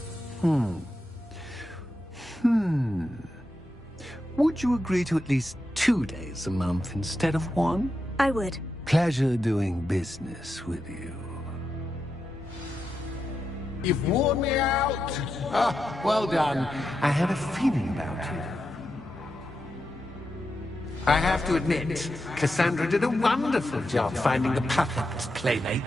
Would you agree to at least 2 days a month instead of 1? I would. Pleasure doing business with you. You've worn me out. Ah, well done. I had a feeling about you. I have to admit, Cassandra did a wonderful job finding the puppet playmate.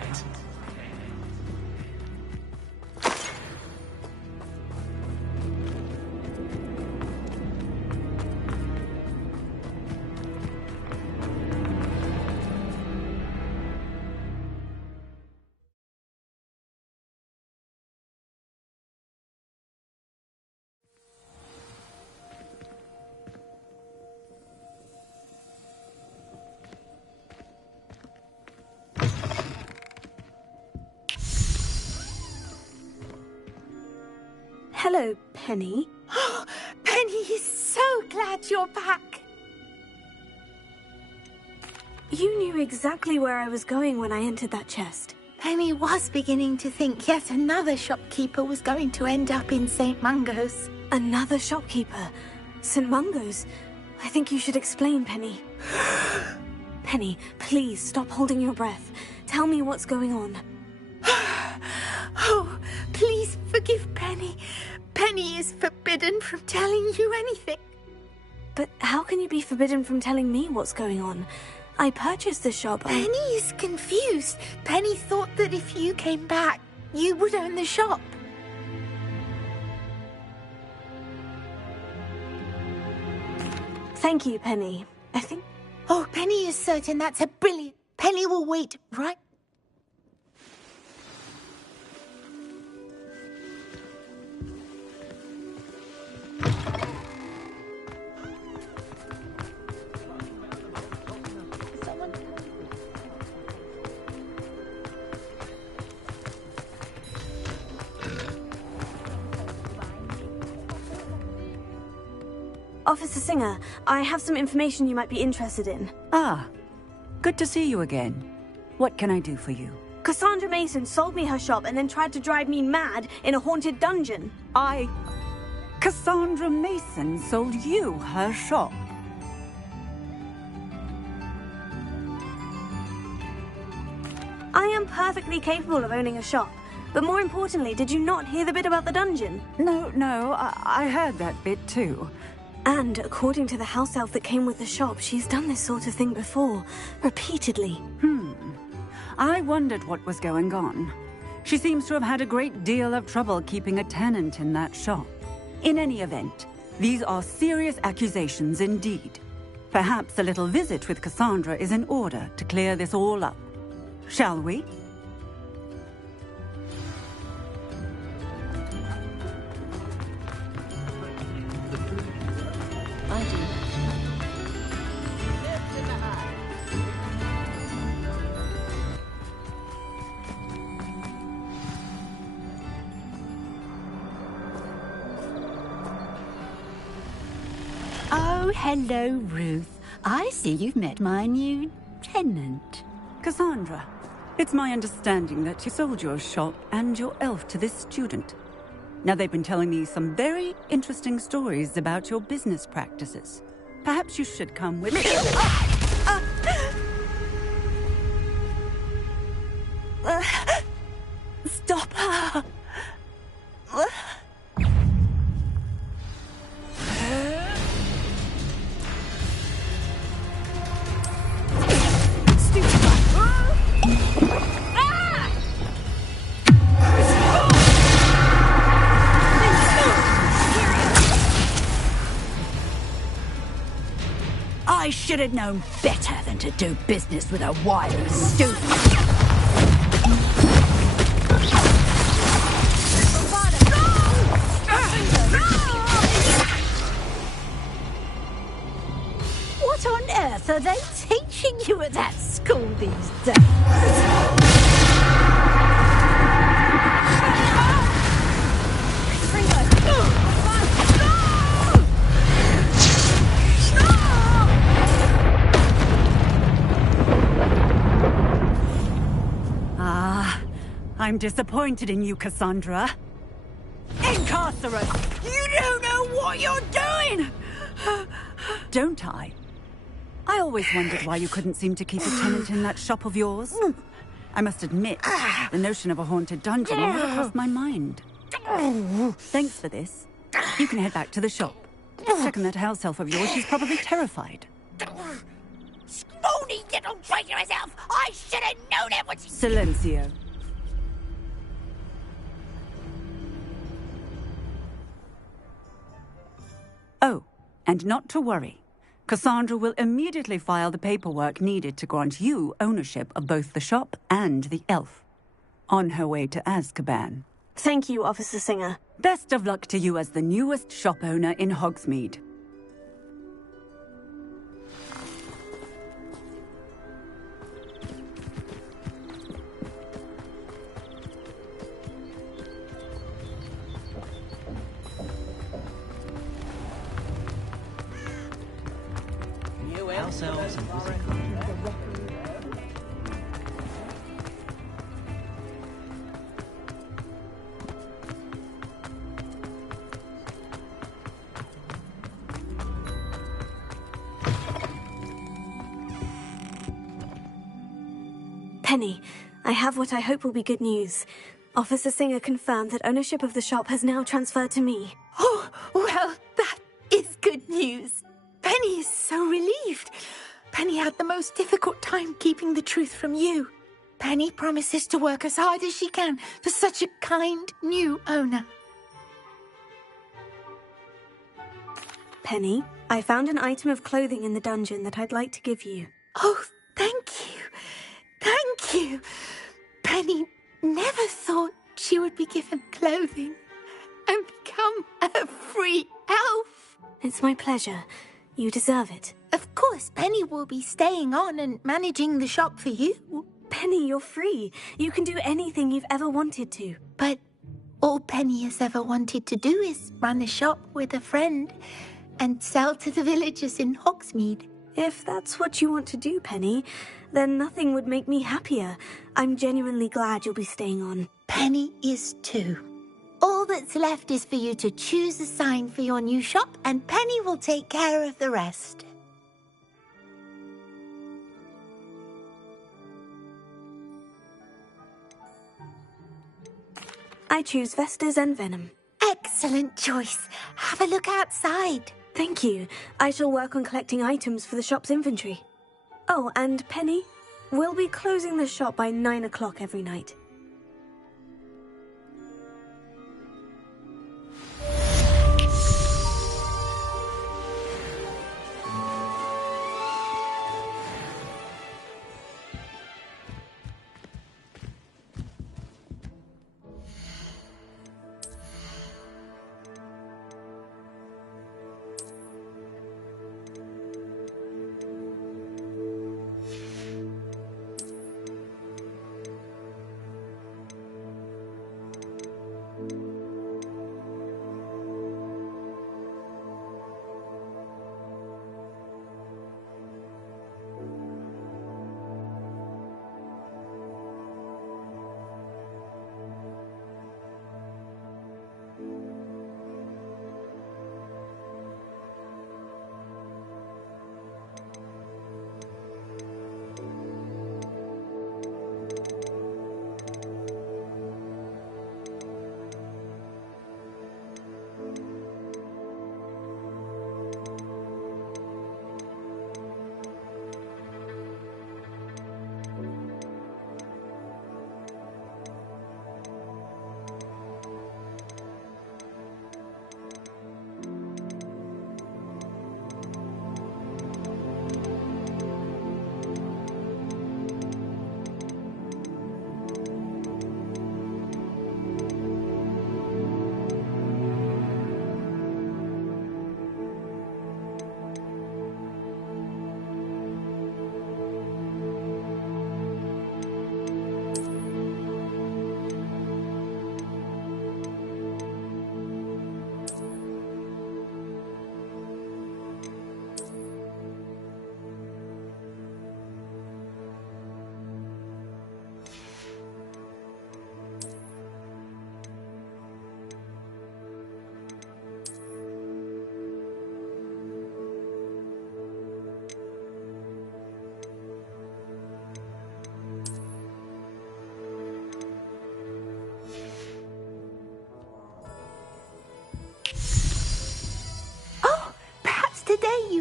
Hello, Penny. Penny is so glad you're back. You knew exactly where I was going when I entered that chest. Penny was beginning to think yet another shopkeeper was going to end up in St. Mungo's. Another shopkeeper? St. Mungo's? I think you should explain, Penny. Penny, please stop holding your breath. Tell me what's going on. Oh, please forgive Penny. Penny is forbidden from telling you anything. But how can you be forbidden from telling me what's going on? I purchased the shop. Penny is confused. Penny thought that if you came back, you would own the shop. Thank you, Penny. I think... Oh, Penny is certain that's a brilliant... Penny will wait, right? Officer Singer, I have some information you might be interested in. Ah, good to see you again. What can I do for you? Cassandra Mason sold me her shop and then tried to drive me mad in a haunted dungeon. Cassandra Mason sold you her shop? I am perfectly capable of owning a shop. But more importantly, did you not hear the bit about the dungeon? No, I heard that bit too. And according to the house elf that came with the shop, she's done this sort of thing before, repeatedly. I wondered what was going on. She seems to have had a great deal of trouble keeping a tenant in that shop. In any event, these are serious accusations indeed. Perhaps a little visit with Cassandra is in order to clear this all up. Shall we? Oh, hello, Ruth. I see you've met my new tenant. Cassandra, it's my understanding that you sold your shop and your elf to this student. Now, they've been telling me some very interesting stories about your business practices. Perhaps you should come with me. Stop her! I should have known better than to do business with a wily student. What on earth are they teaching you at that school these days? I'm disappointed in you, Cassandra. Incarcerate! You don't know what you're doing! Don't I? I always wondered why you couldn't seem to keep a tenant in that shop of yours. I must admit, the notion of a haunted dungeon never crossed my mind. Thanks for this. You can head back to the shop. Checking that house elf of yours, she's probably terrified. Scrawny little traitor herself! I should have known it was... Silencio. Oh, and not to worry. Cassandra will immediately file the paperwork needed to grant you ownership of both the shop and the elf. On her way to Azkaban. Thank you, Officer Singer. Best of luck to you as the newest shop owner in Hogsmeade. Penny, I have what I hope will be good news. Officer Singer confirmed that ownership of the shop has now transferred to me. Oh, well, that is good news. Penny is so relieved. Penny had the most difficult time keeping the truth from you. Penny promises to work as hard as she can for such a kind new owner. Penny, I found an item of clothing in the dungeon that I'd like to give you. Oh, thank you. Thank you. Penny never thought she would be given clothing and become a free elf. It's my pleasure. You deserve it. Of course, Penny will be staying on and managing the shop for you. Penny, you're free. You can do anything you've ever wanted to. But all Penny has ever wanted to do is run a shop with a friend and sell to the villagers in Hogsmeade. If that's what you want to do, Penny, then nothing would make me happier. I'm genuinely glad you'll be staying on. Penny is too. All that's left is for you to choose a sign for your new shop, and Penny will take care of the rest. I choose Vestas and Venom. Excellent choice. Have a look outside. Thank you. I shall work on collecting items for the shop's inventory. Oh, and Penny, we'll be closing the shop by 9 o'clock every night.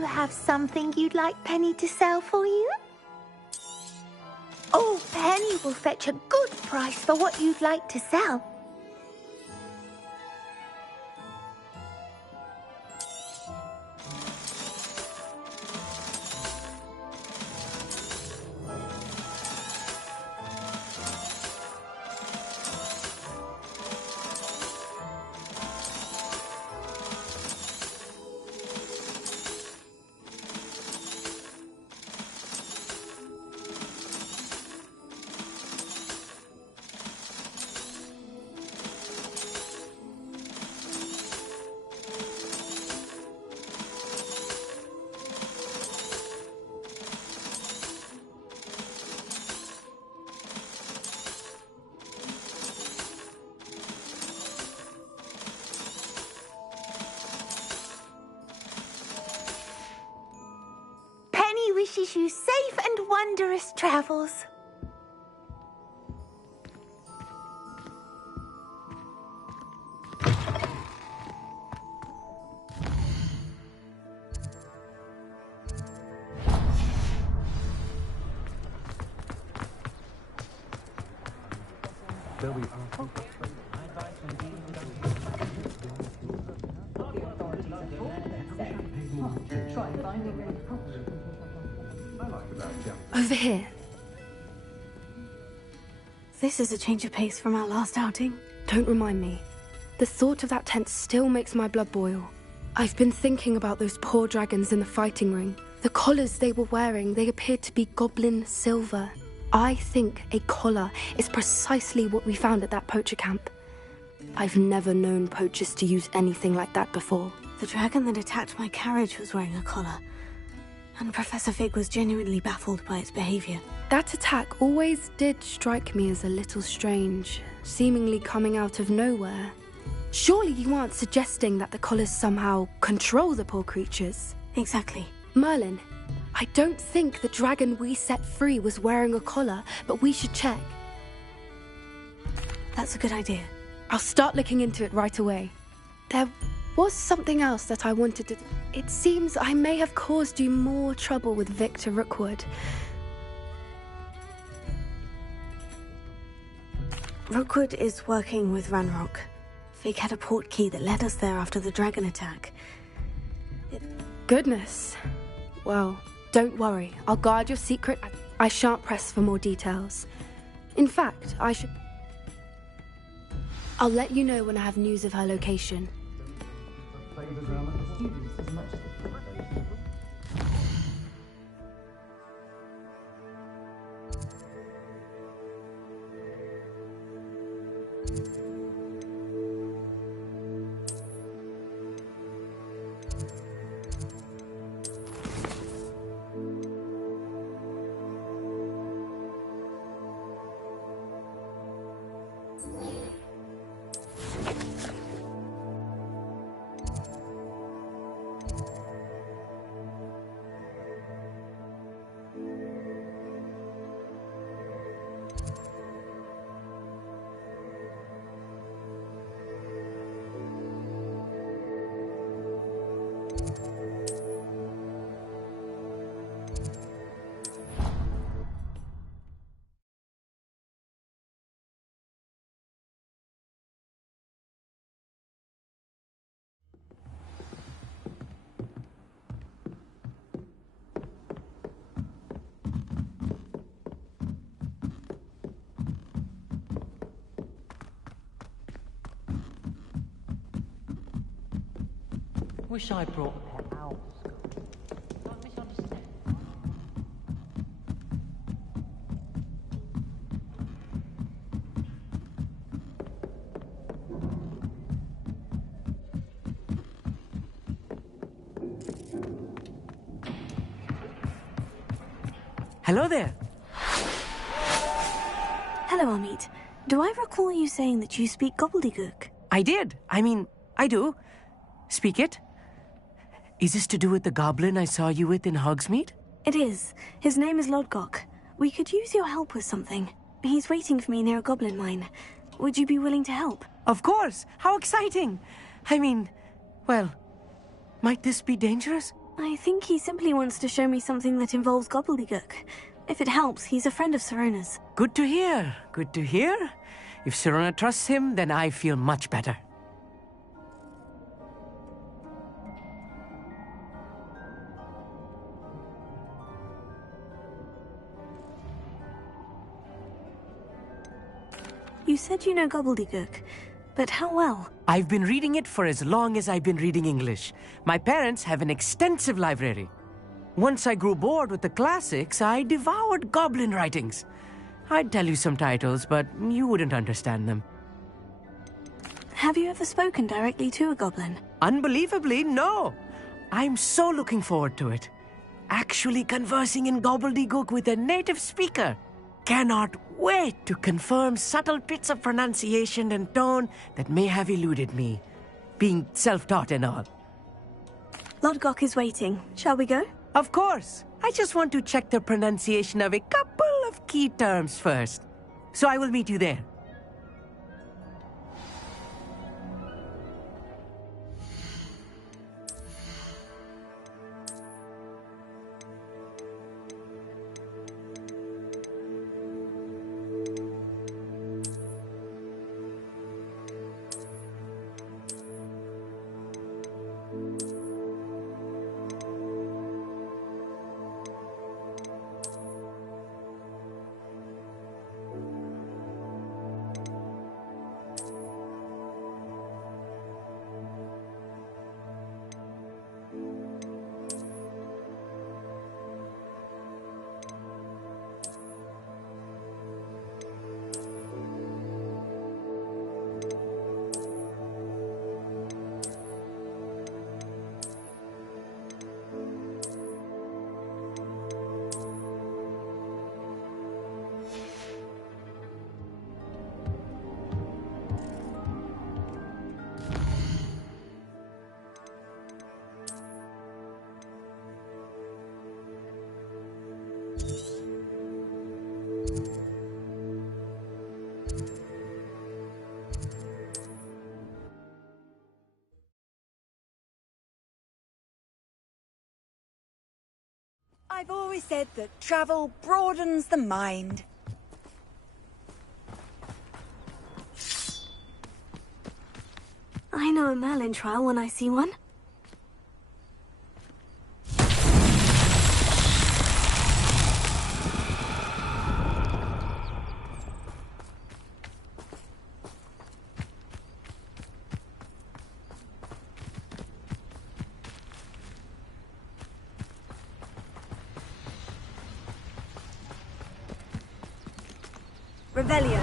you have something you'd like Penny to sell for you? Oh, Penny will fetch a good price for what you'd like to sell. Wishes you safe and wondrous travels. There we are. Over here. This is a change of pace from our last outing. Don't remind me. The thought of that tent still makes my blood boil. I've been thinking about those poor dragons in the fighting ring. The collars they were wearing, they appeared to be goblin silver. I think a collar is precisely what we found at that poacher camp. I've never known poachers to use anything like that before. The dragon that attacked my carriage was wearing a collar. And Professor Fig was genuinely baffled by its behavior. That attack always did strike me as a little strange, seemingly coming out of nowhere. Surely you aren't suggesting that the collars somehow control the poor creatures? Exactly. Merlin, I don't think the dragon we set free was wearing a collar, but we should check. That's a good idea. I'll start looking into it right away. There was something else that I wanted to... It seems I may have caused you more trouble with Victor Rookwood. Rookwood is working with Ranrock. Fig had a port key that led us there after the dragon attack. Goodness. Well, don't worry. I'll guard your secret. I shan't press for more details. In fact, I'll let you know when I have news of her location. Wish I brought pet owls. Don't misunderstand. Hello there. Hello, Amit. Do I recall you saying that you speak gobbledygook? I did. I do. Speak it. Is this to do with the goblin I saw you with in Hogsmeade? It is. His name is Lodgok. We could use your help with something. He's waiting for me near a goblin mine. Would you be willing to help? Of course. How exciting. Well, might this be dangerous? I think he simply wants to show me something that involves gobbledygook. If it helps, he's a friend of Sirona's. Good to hear. Good to hear. If Sirona trusts him, then I feel much better. You said you know gobbledygook, but how well? I've been reading it for as long as I've been reading English. My parents have an extensive library. Once I grew bored with the classics, I devoured goblin writings. I'd tell you some titles, but you wouldn't understand them. Have you ever spoken directly to a goblin? Unbelievably, no. I'm so looking forward to it. Actually conversing in gobbledygook with a native speaker. Cannot wait to confirm subtle bits of pronunciation and tone that may have eluded me, being self-taught and all. Lodgok is waiting. Shall we go? Of course. I just want to check the pronunciation of a couple of key terms first. So I will meet you there. I've always said that travel broadens the mind. I know a Merlin trial when I see one. Revelio.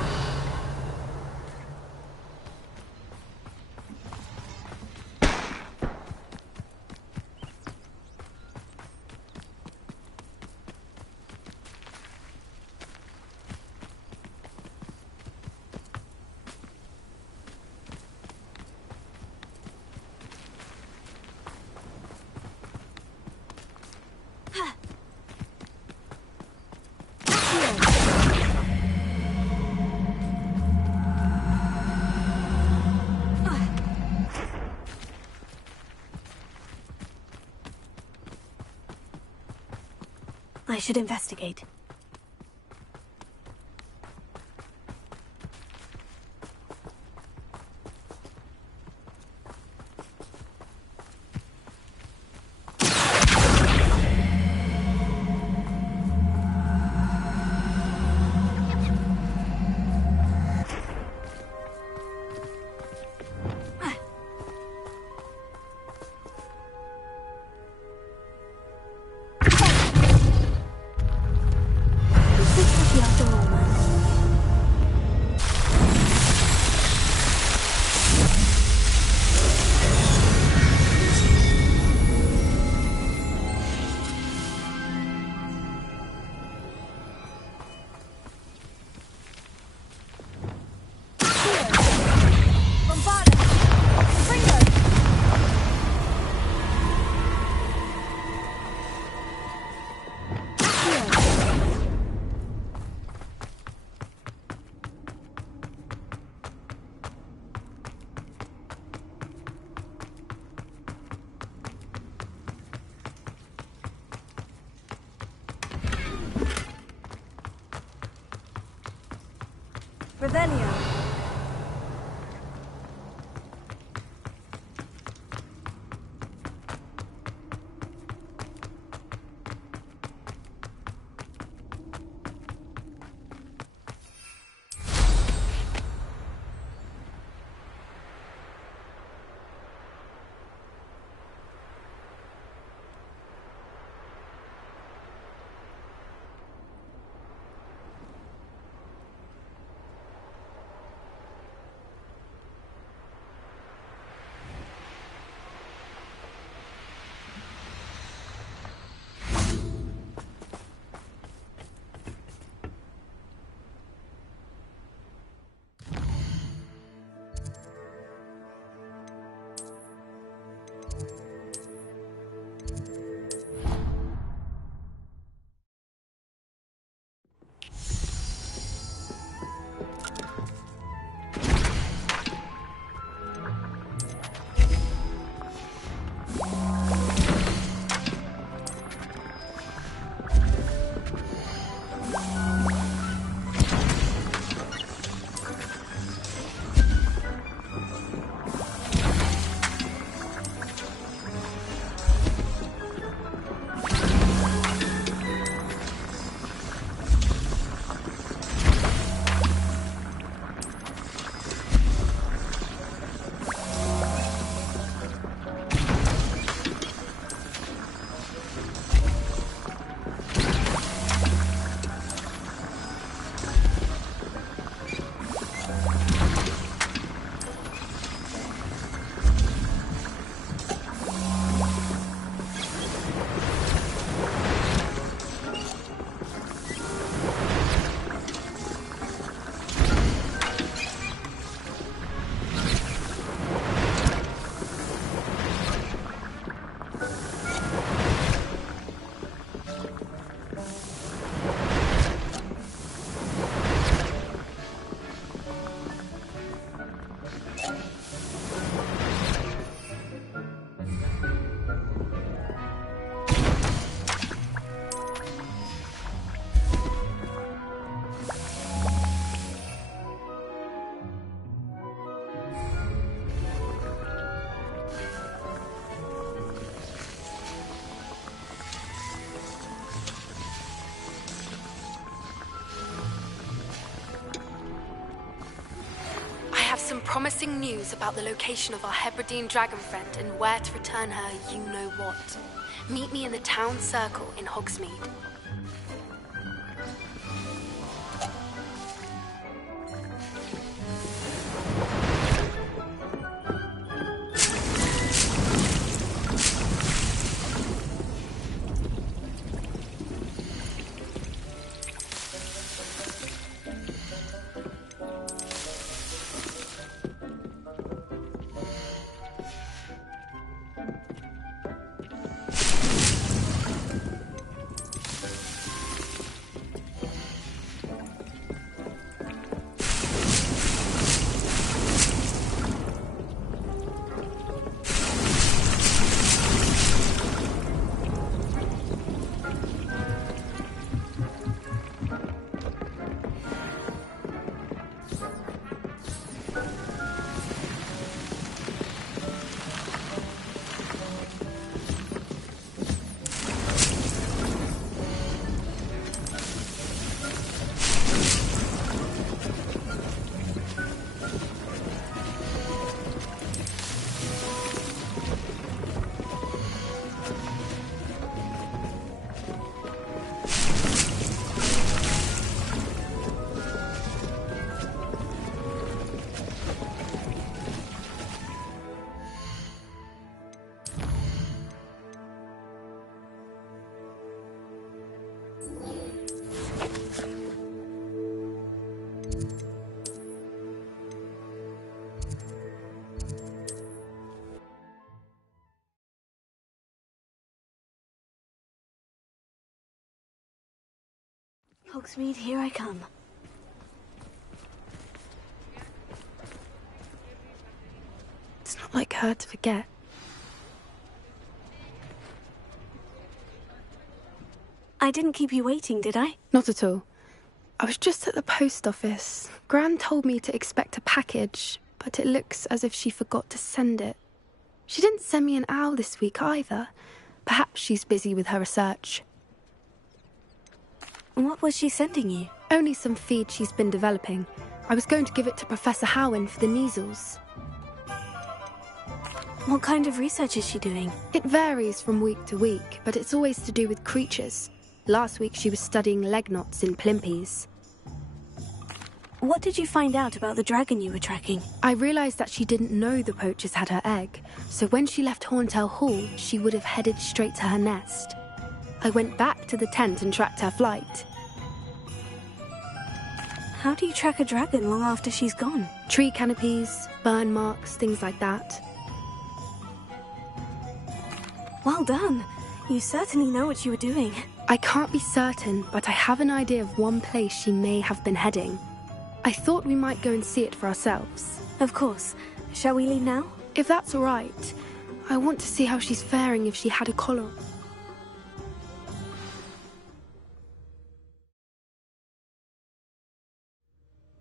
I should investigate. Revelio. Some promising news about the location of our Hebridean dragon friend and where to return her you-know-what. Meet me in the town circle in Hogsmeade. Hogsmeade, here I come. It's not like her to forget. I didn't keep you waiting, did I? Not at all. I was just at the post office. Gran told me to expect a package, but it looks as if she forgot to send it. She didn't send me an owl this week either. Perhaps she's busy with her research. What was she sending you? Only some feed she's been developing. I was going to give it to Professor Howen for the measles. What kind of research is she doing? It varies from week to week, but it's always to do with creatures. Last week she was studying leg knots in plimpies. What did you find out about the dragon you were tracking? I realised that she didn't know the poachers had her egg, so when she left Horntail Hall, she would have headed straight to her nest. I went back to the tent and tracked her flight. How do you track a dragon long after she's gone? Tree canopies, burn marks, things like that. Well done. You certainly know what you were doing. I can't be certain, but I have an idea of one place she may have been heading. I thought we might go and see it for ourselves. Of course. Shall we leave now? If that's all right. I want to see how she's faring if she had a collar.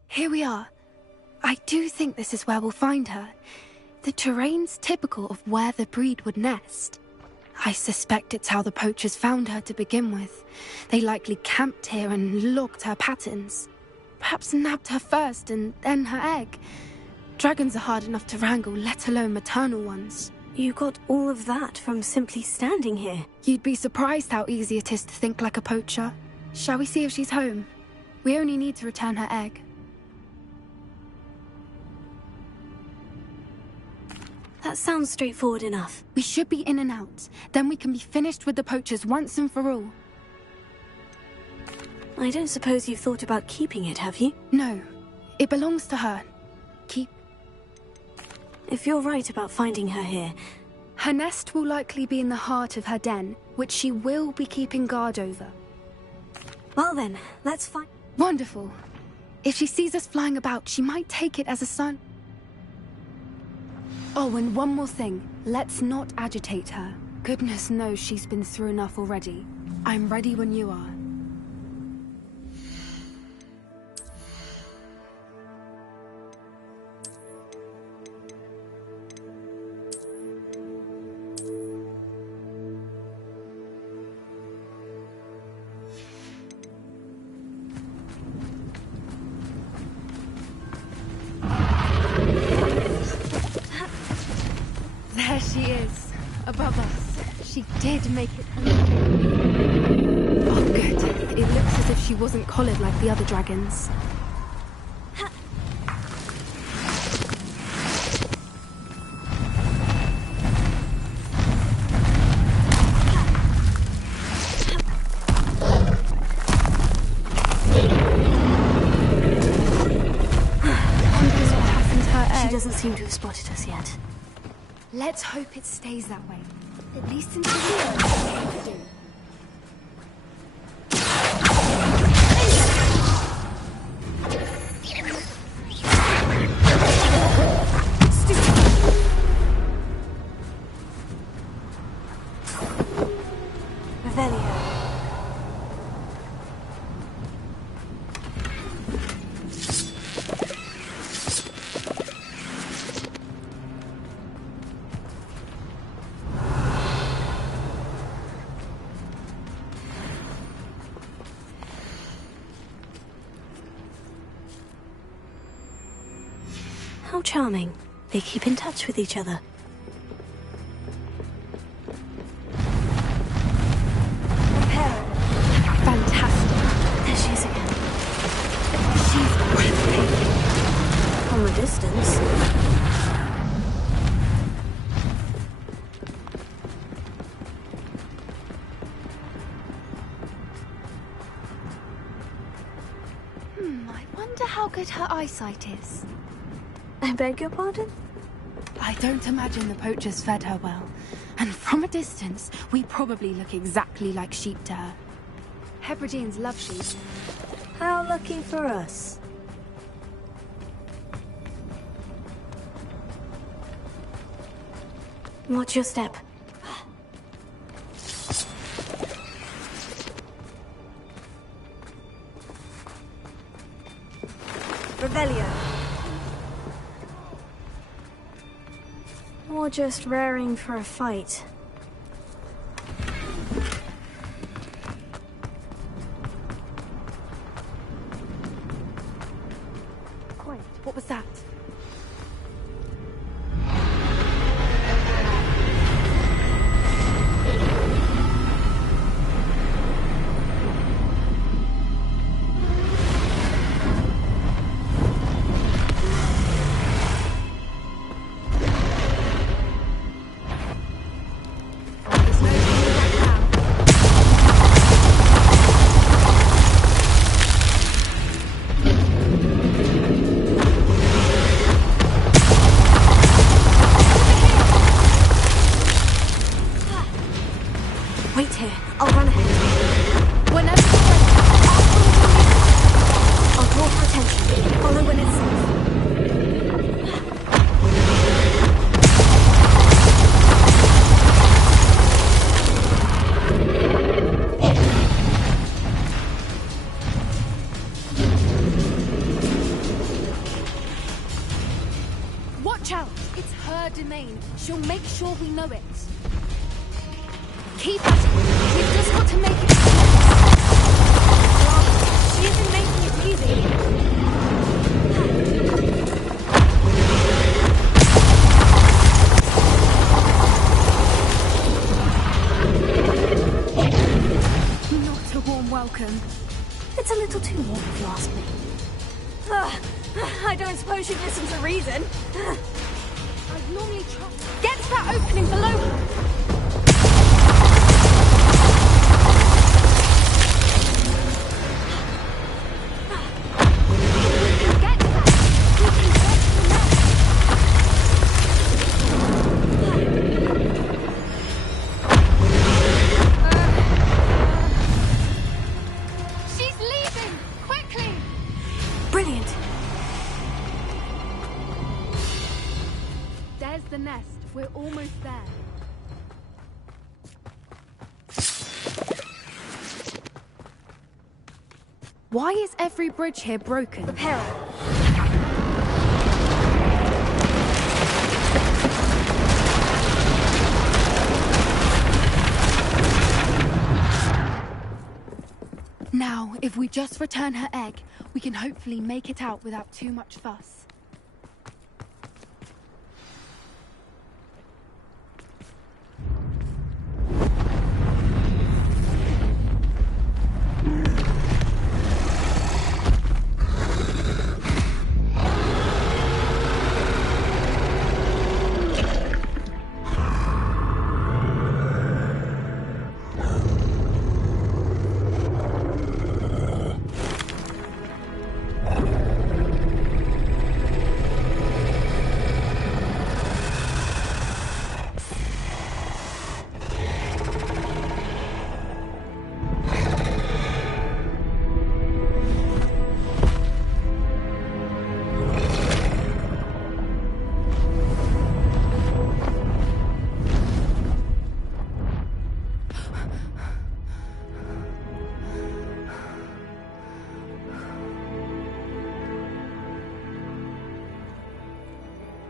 Here we are. I do think this is where we'll find her. The terrain's typical of where the breed would nest. I suspect it's how the poachers found her to begin with. They likely camped here and logged her patterns. Perhaps nabbed her first and then her egg. Dragons are hard enough to wrangle, let alone maternal ones. You got all of that from simply standing here. You'd be surprised how easy it is to think like a poacher. Shall we see if she's home? We only need to return her egg. That sounds straightforward enough. We should be in and out. Then we can be finished with the poachers once and for all. I don't suppose you've thought about keeping it, have you? No. It belongs to her. Keep. If you're right about finding her here... Her nest will likely be in the heart of her den, which she will be keeping guard over. Well then, let's find... Wonderful. If she sees us flying about, she might take it as a sign. Oh, and one more thing. Let's not agitate her. Goodness knows she's been through enough already. I'm ready when you are. There she is, above us. She did make it home. Oh, good. It looks as if she wasn't collared like the other dragons. She doesn't seem to have spotted us yet. Let's hope it stays that way. At least until we know what to do. How charming. They keep in touch with each other. Fantastic. There she is again. She's breathtaking. From a distance. I wonder how good her eyesight is. I beg your pardon? I don't imagine the poachers fed her well. And from a distance, we probably look exactly like sheep to her. Hebrideans love sheep. How lucky for us. Watch your step. Or just raring for a fight. Quiet, what was that? Wait here. I'll run ahead. Whenever you're ready, I'll draw her attention. Follow when it's safe. Watch out! It's her domain. She'll make sure we know it. Keep at it. We've just got to make it She isn't making it easy. Not a warm welcome. It's a little too warm if you ask me. I don't suppose she'd listen to reason. I'd normally try. Get to that opening below her. The nest. We're almost there. Why is every bridge here broken? Repair it. Now, if we just return her egg, we can hopefully make it out without too much fuss.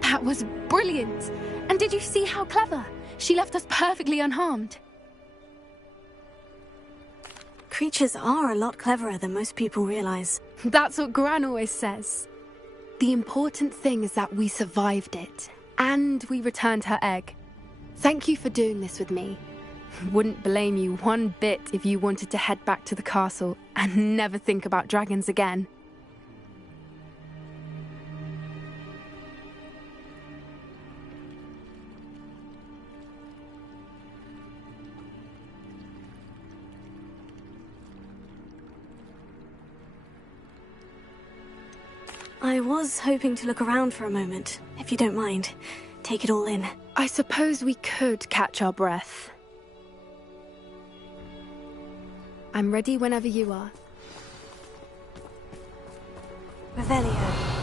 That was brilliant! And did you see how clever? She left us perfectly unharmed. Creatures are a lot cleverer than most people realize. That's what Gran always says. The important thing is that we survived it, and we returned her egg. Thank you for doing this with me. Wouldn't blame you one bit if you wanted to head back to the castle and never think about dragons again. I was hoping to look around for a moment, if you don't mind. Take it all in. I suppose we could catch our breath. I'm ready whenever you are. Revelio.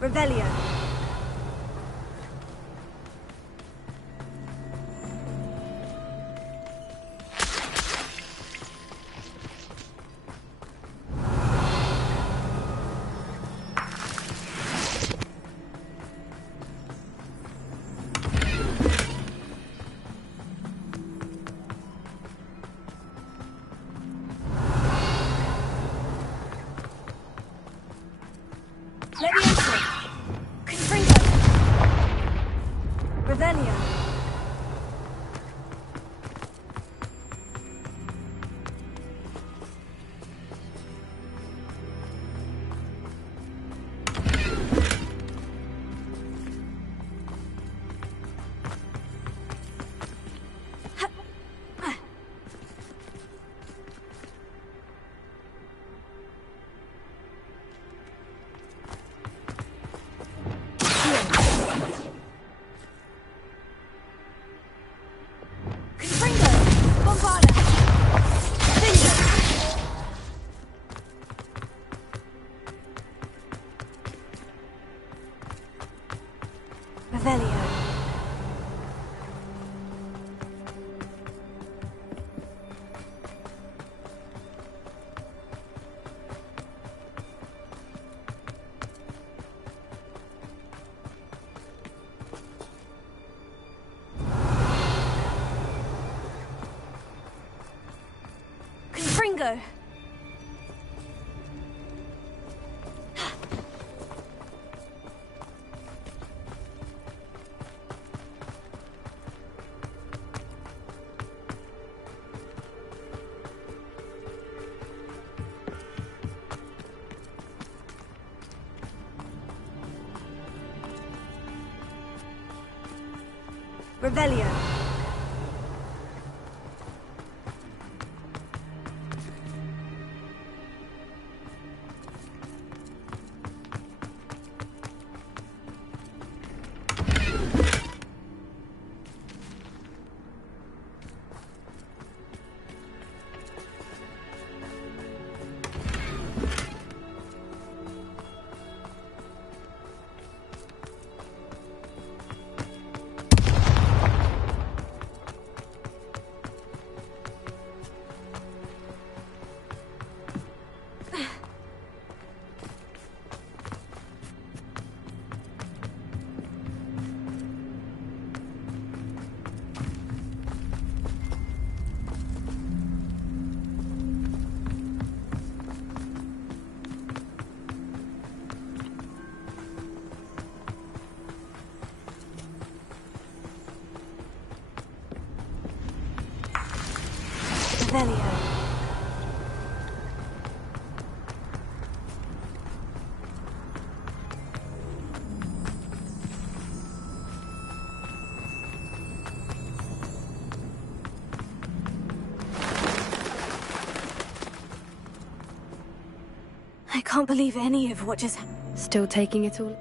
Revelio. Levioso. Confringo. Revelio. Revelio. Confringo. Revelio. Revelio. I can't believe any of what just... Still taking it all?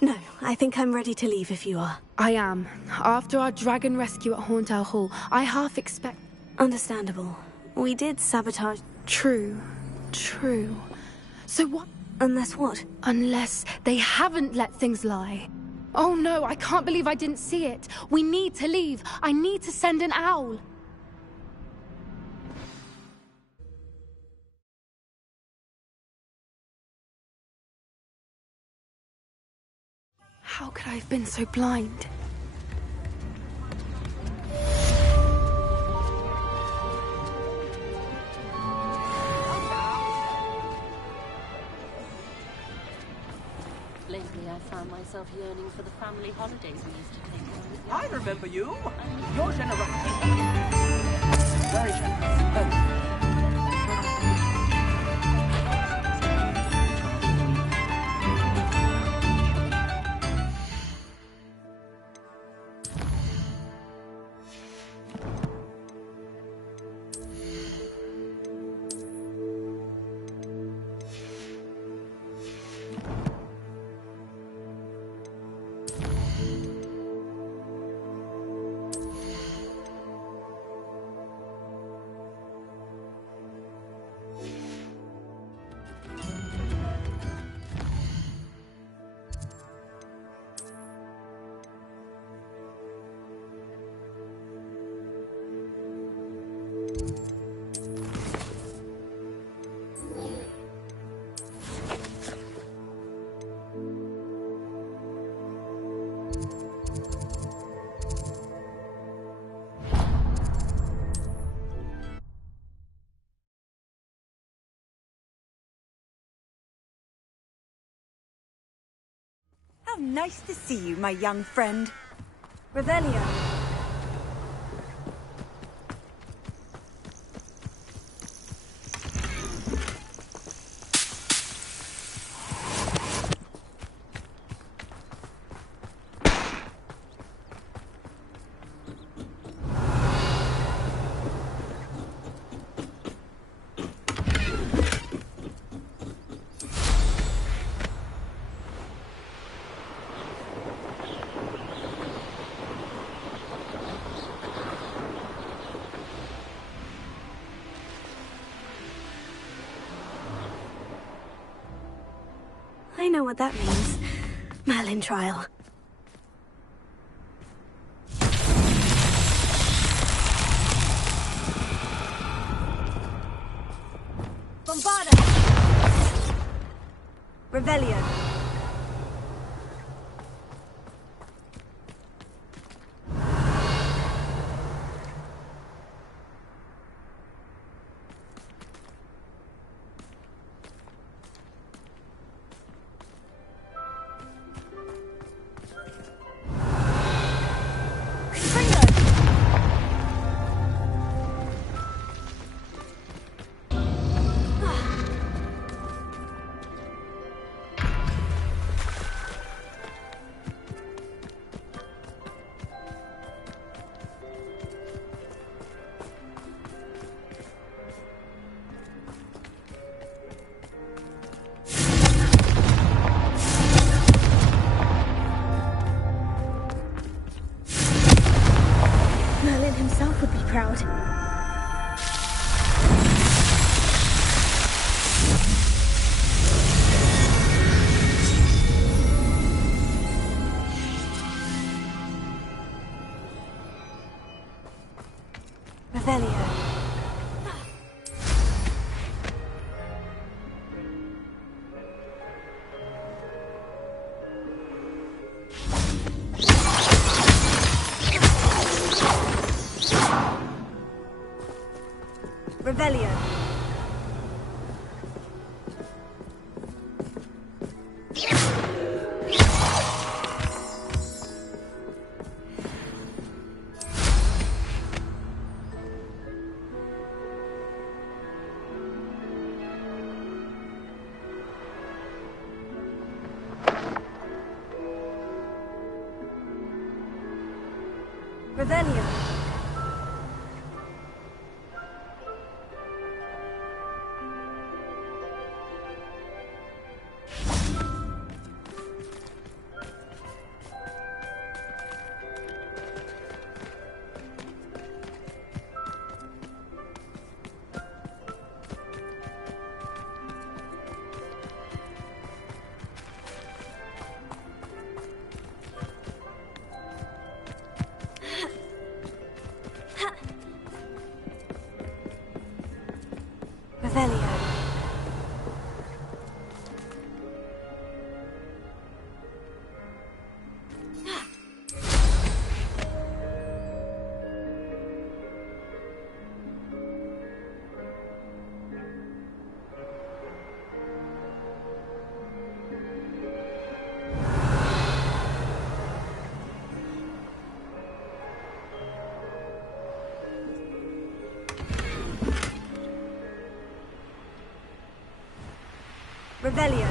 No, I think I'm ready to leave if you are. I am. After our dragon rescue at Hauntow Hall, I half expect... Understandable. We did sabotage... True. True. So what? Unless what? Unless they haven't let things lie. Oh no, I can't believe I didn't see it. We need to leave. I need to send an owl. How could I have been so blind? Lately, I found myself yearning for the family holidays we used to take when I was young. I remember you. Your generosity. Very generous. How nice to see you, my young friend. Revelio. I know what that means. Merlin trial. Bombarda. Revelio. Merlin himself would be proud. Revelio. Revelio. Revelio. Revelio. Revelio.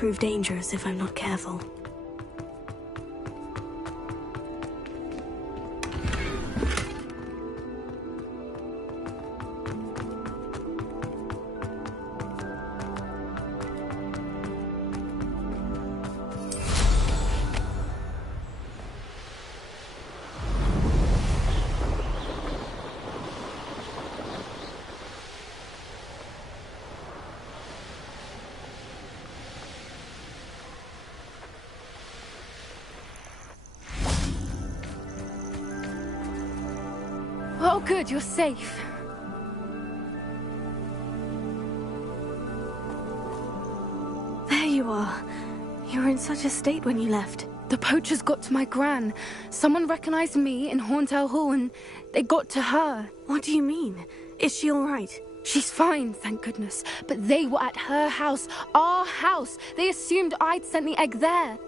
prove dangerous if I'm not careful. Oh, good, you're safe. There you are. You were in such a state when you left. The poachers got to my gran. Someone recognized me in Horntail Hall and they got to her. What do you mean? Is she all right? She's fine, thank goodness. But they were at her house, our house. They assumed I'd sent the egg there.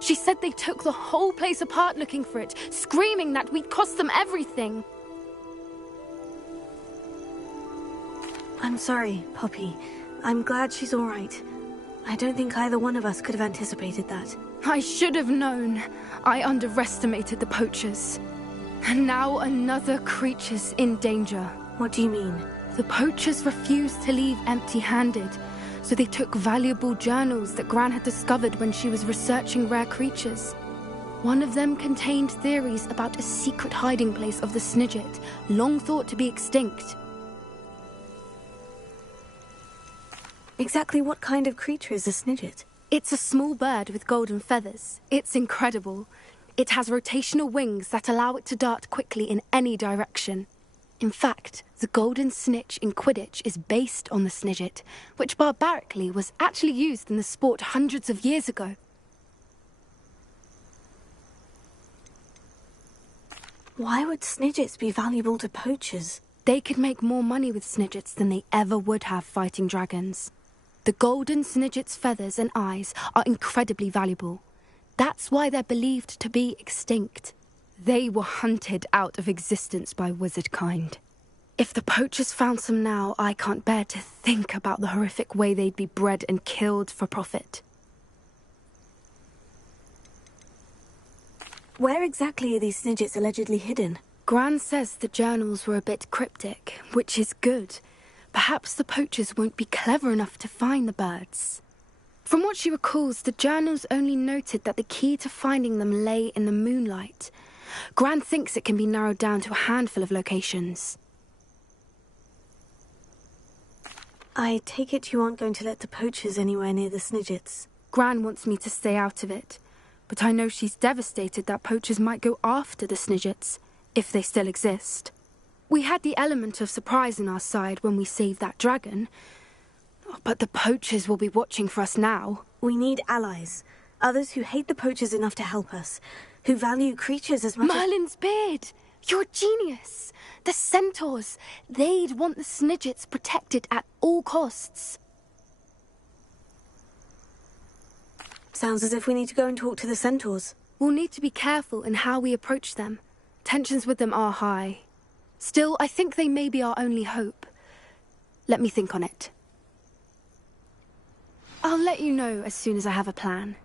She said they took the whole place apart looking for it, screaming that we'd cost them everything. I'm sorry, Poppy. I'm glad she's all right. I don't think either one of us could have anticipated that. I should have known. I underestimated the poachers. And now another creature's in danger. What do you mean? The poachers refused to leave empty-handed, so they took valuable journals that Gran had discovered when she was researching rare creatures. One of them contained theories about a secret hiding place of the Snidget, long thought to be extinct. Exactly what kind of creature is a Snidget? It's a small bird with golden feathers. It's incredible. It has rotational wings that allow it to dart quickly in any direction. In fact, the golden snitch in Quidditch is based on the Snidget, which barbarically was actually used in the sport hundreds of years ago. Why would Snidgets be valuable to poachers? They could make more money with Snidgets than they ever would have fighting dragons. The golden Snidget's feathers and eyes are incredibly valuable. That's why they're believed to be extinct. They were hunted out of existence by wizard kind. If the poachers found some now, I can't bear to think about the horrific way they'd be bred and killed for profit. Where exactly are these Snidgets allegedly hidden? Gran says the journals were a bit cryptic, which is good. Perhaps the poachers won't be clever enough to find the birds. From what she recalls, the journals only noted that the key to finding them lay in the moonlight. Gran thinks it can be narrowed down to a handful of locations. I take it you aren't going to let the poachers anywhere near the Snidgets. Gran wants me to stay out of it, but I know she's devastated that poachers might go after the Snidgets, if they still exist. We had the element of surprise on our side when we saved that dragon, but the poachers will be watching for us now. We need allies. Others who hate the poachers enough to help us, who value creatures as much Merlin's beard! You're a genius! The centaurs! They'd want the Snidgets protected at all costs. Sounds as if we need to go and talk to the centaurs. We'll need to be careful in how we approach them. Tensions with them are high. Still, I think they may be our only hope. Let me think on it. I'll let you know as soon as I have a plan.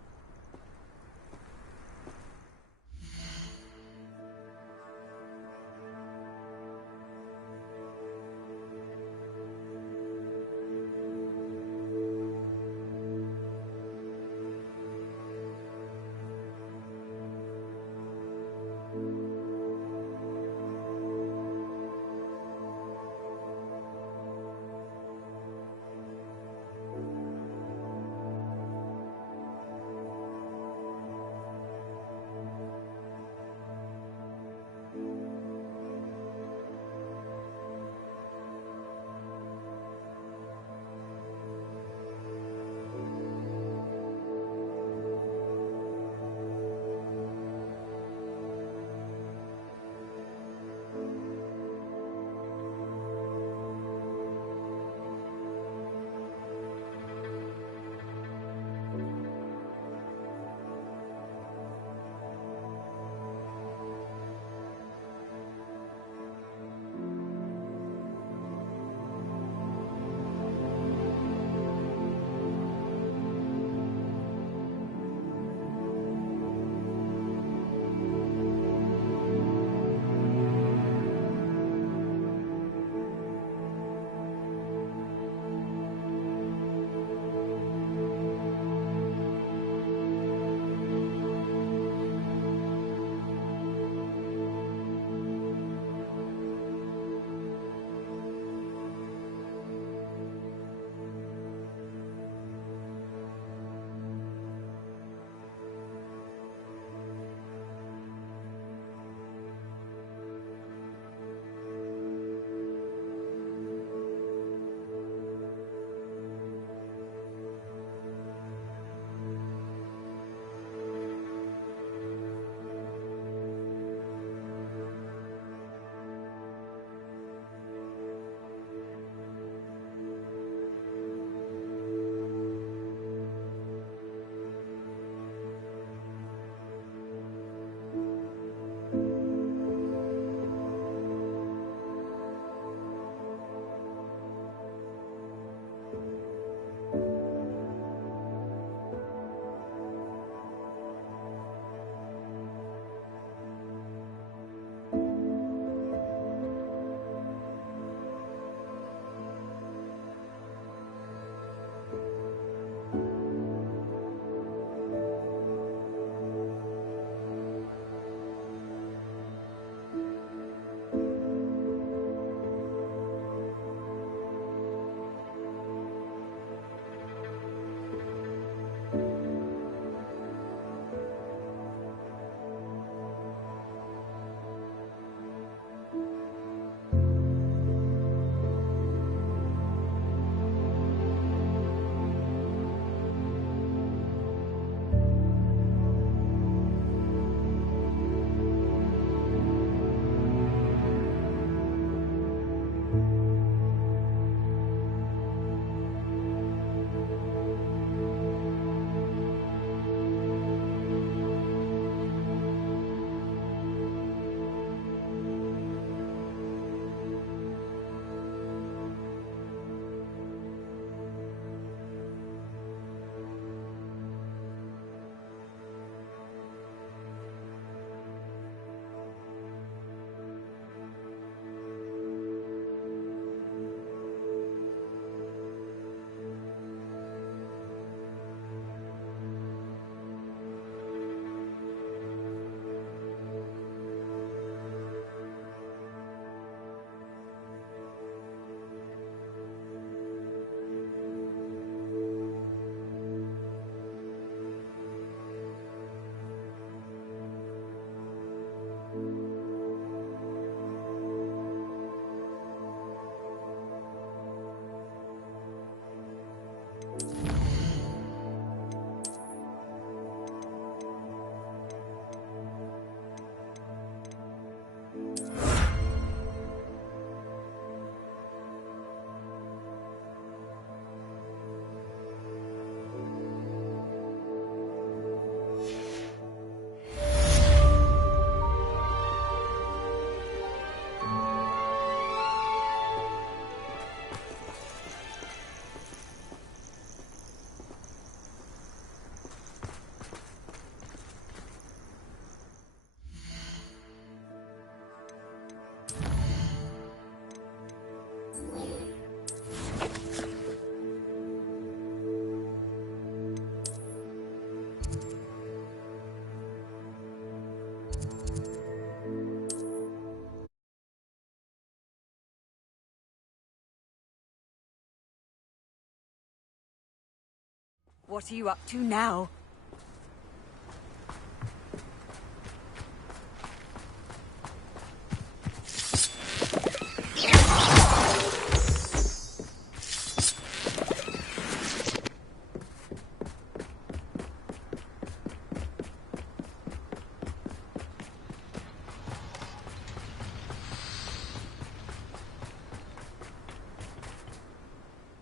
What are you up to now?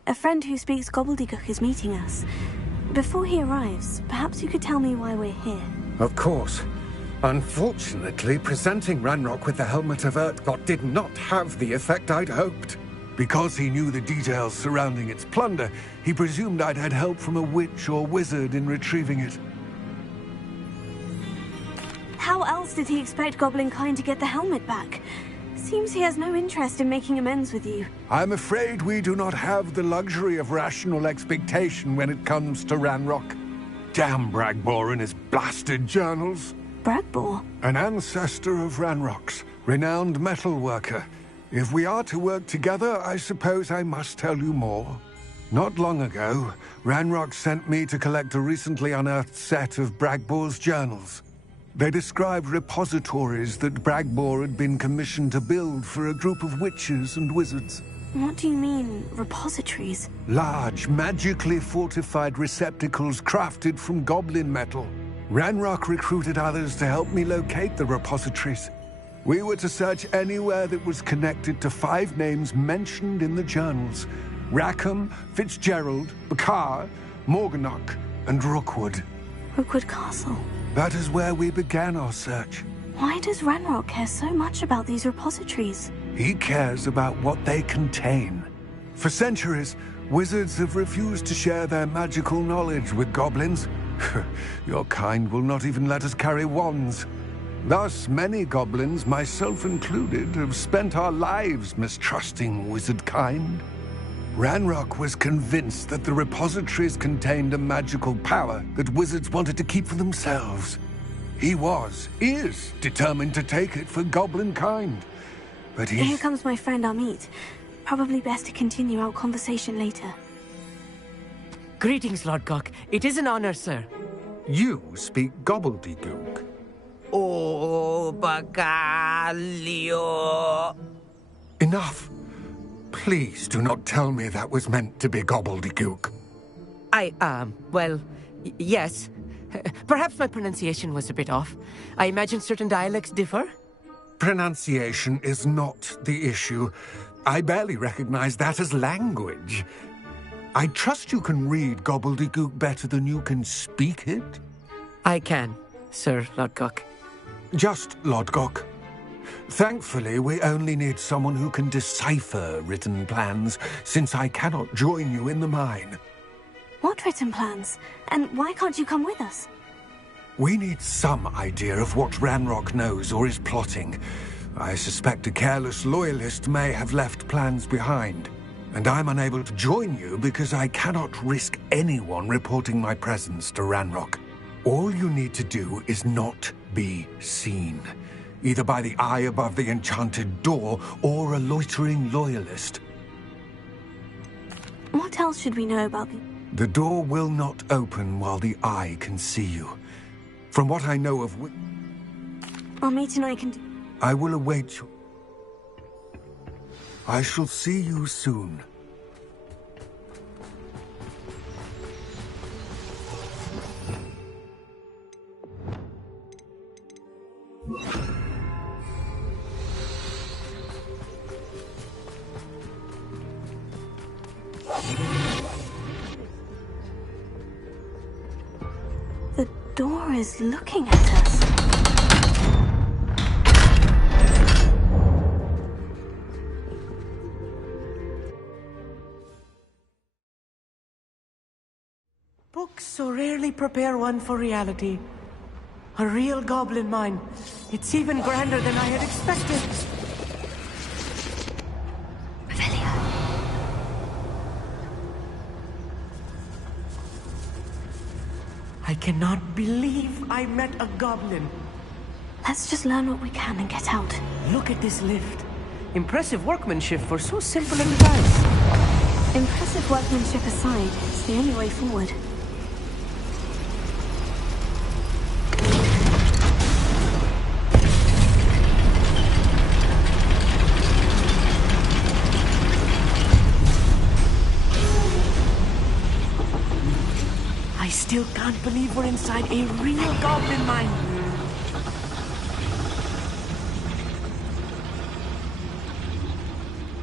A friend who speaks gobbledygook is meeting us. Before he arrives, perhaps you could tell me why we're here. Of course. Unfortunately, presenting Ranrock with the Helmet of Urtkot did not have the effect I'd hoped. Because he knew the details surrounding its plunder, he presumed I'd had help from a witch or wizard in retrieving it. How else did he expect Goblinkind to get the helmet back? Seems he has no interest in making amends with you. I'm afraid we do not have the luxury of rational expectation when it comes to Ranrock. Damn Bragbor and his blasted journals. Bragbor? An ancestor of Ranrock's, renowned metal worker. If we are to work together, I suppose I must tell you more. Not long ago, Ranrock sent me to collect a recently unearthed set of Bragbor's journals. They described repositories that Bragbor had been commissioned to build for a group of witches and wizards. What do you mean, repositories? Large, magically fortified receptacles crafted from goblin metal. Ranrock recruited others to help me locate the repositories. We were to search anywhere that was connected to 5 names mentioned in the journals: Rackham, Fitzgerald, Bakar, Morganach, and Rookwood. Rookwood Castle. That is where we began our search. Why does Ranrock care so much about these repositories? He cares about what they contain. For centuries, wizards have refused to share their magical knowledge with goblins. Your kind will not even let us carry wands. Thus, many goblins, myself included, have spent our lives mistrusting wizard kind. Ranrock was convinced that the repositories contained a magical power that wizards wanted to keep for themselves. He is determined to take it for goblin kind. But Here comes my friend Amit. Probably best to continue our conversation later. Greetings, Lord Cock. It is an honor, sir. You speak gobbledygook. Oh, Bacalio. Enough. Please do not tell me that was meant to be gobbledygook. Well, yes. Perhaps my pronunciation was a bit off. I imagine certain dialects differ? Pronunciation is not the issue. I barely recognize that as language. I trust you can read gobbledygook better than you can speak it? I can, Sir Lodgok. Just Lodgok. Thankfully, we only need someone who can decipher written plans, since I cannot join you in the mine. What written plans? And why can't you come with us? We need some idea of what Ranrock knows or is plotting. I suspect a careless loyalist may have left plans behind. And I'm unable to join you because I cannot risk anyone reporting my presence to Ranrock. All you need to do is not be seen. Either by the eye above the enchanted door, or a loitering loyalist. What else should we know about The door will not open while the eye can see you. From what I know of Amit and I can I will await you. I shall see you soon. The door is looking at us. Books so rarely prepare one for reality. A real goblin mine. It's even grander than I had expected. I cannot believe I met a goblin. Let's just learn what we can and get out. Look at this lift. Impressive workmanship for so simple a device. Impressive workmanship aside, it's the only way forward. can't believe we're inside a real goblin mine.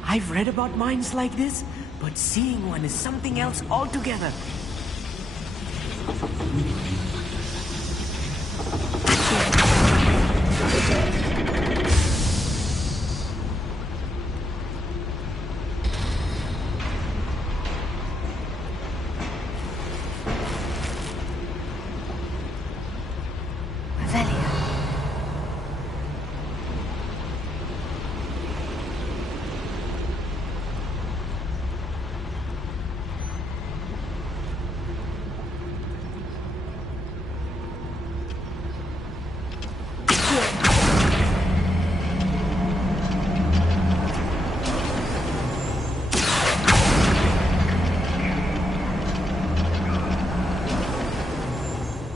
I've read about mines like this, but seeing one is something else altogether.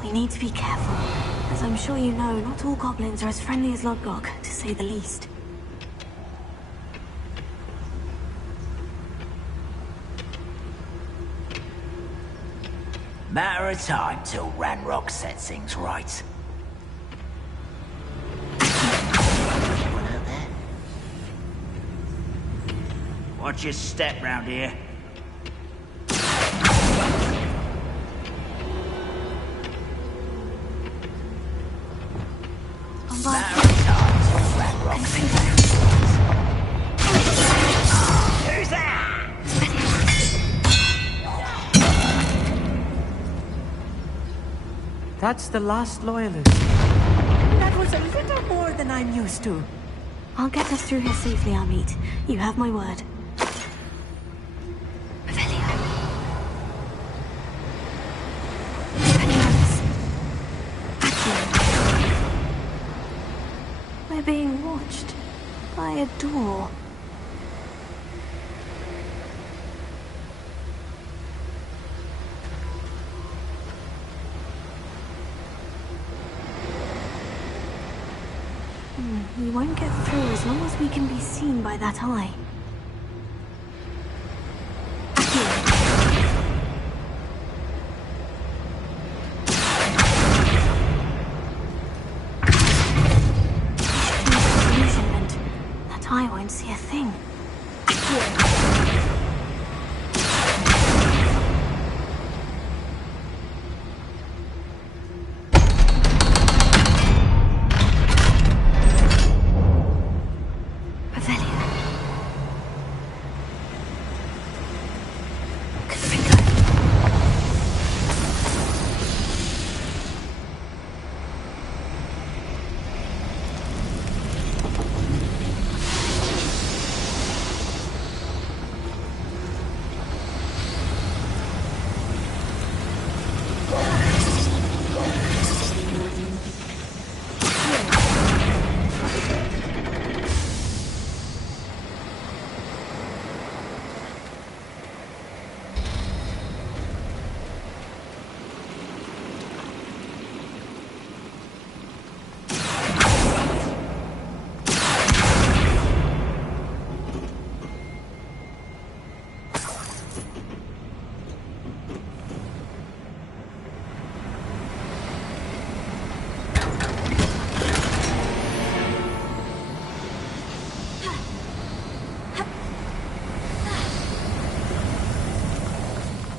We need to be careful. As I'm sure you know, not all goblins are as friendly as Lodgok, to say the least. Matter of time till Ranrock sets things right. Watch your step round here. That's the last loyalist. That was a little more than I'm used to. I'll get us through here safely, Amit. You have my word. We're being watched by a door. We won't get through as long as we can be seen by that eye. That eye won't see a thing.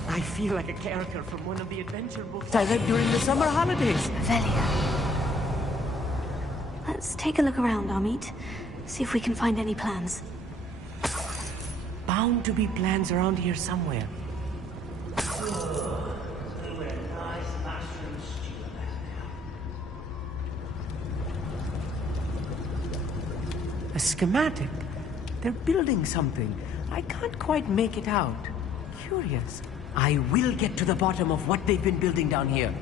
I feel like a character from one of the adventure books I read during the summer holidays. Velia. Let's take a look around, Amit. See if we can find any plans. Bound to be plans around here somewhere. A schematic. They're building something. I can't quite make it out. Curious. I will get to the bottom of what they've been building down here.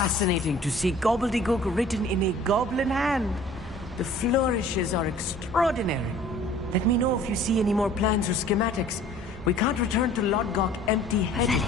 fascinating to see gobbledygook written in a goblin hand. The flourishes are extraordinary. Let me know if you see any more plans or schematics. We can't return to Lodgok empty-headed.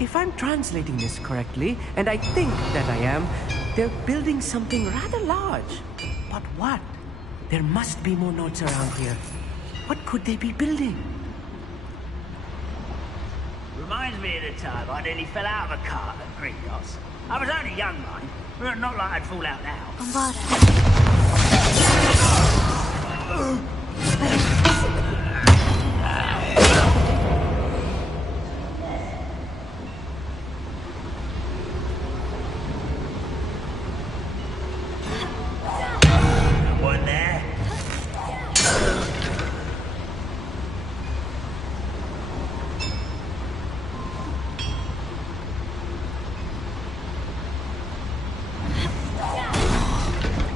If I'm translating this correctly, and I think that I am, they're building something rather large. But what? There must be more notes around here. What could they be building? Reminds me of the time I nearly fell out of a cart at Gringotts. I was only young, mind, but not like I'd fall out now. One there.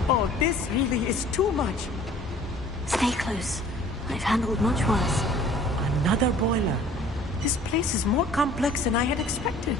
Oh, this really is too much. Stay close. I've handled much worse. Another boiler. This place is more complex than I had expected.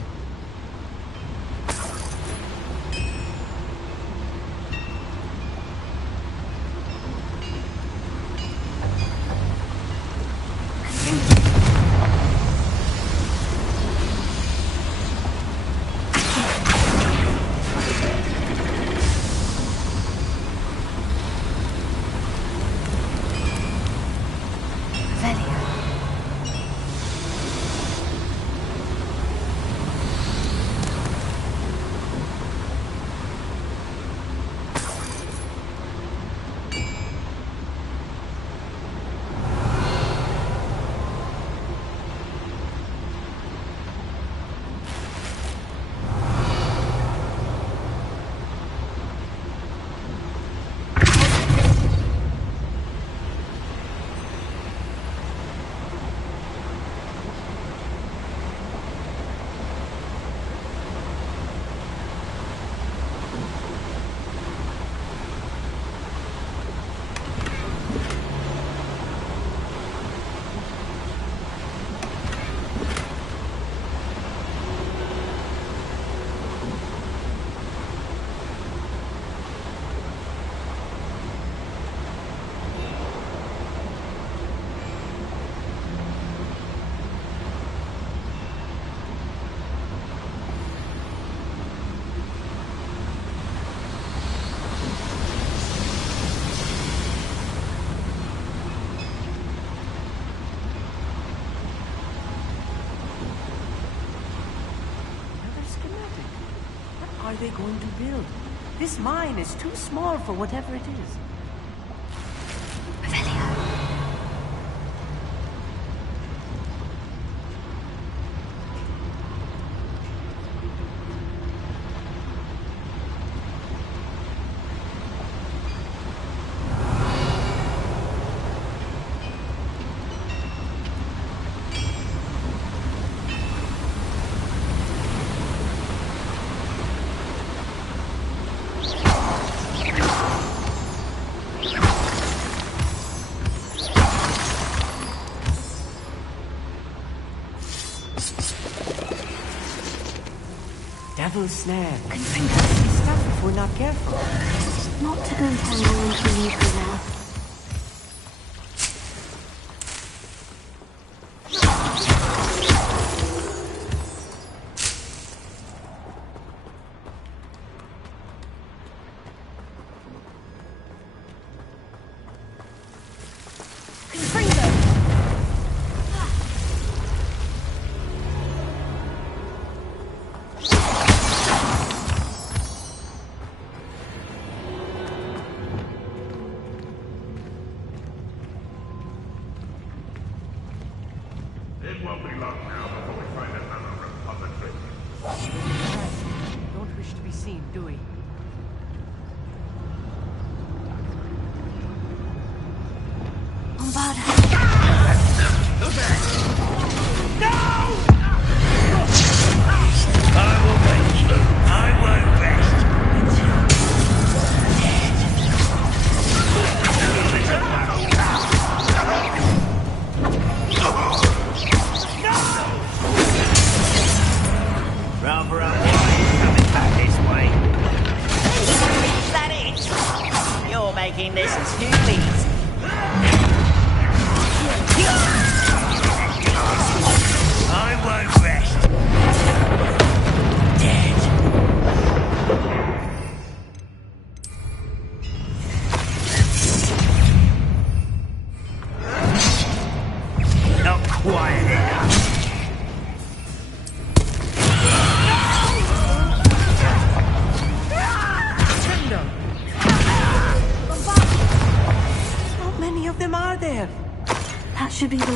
Are they going to build? This mine is too small for whatever it is. Devil's snare. Confringo. Stuff if we're not careful. Not to go entangle into an equal now. scene, do we? Rather unwise coming back this way. Is that it? You're making this too easy. I won't rest. Dead. Not quiet enough. How many of them are there? That should be the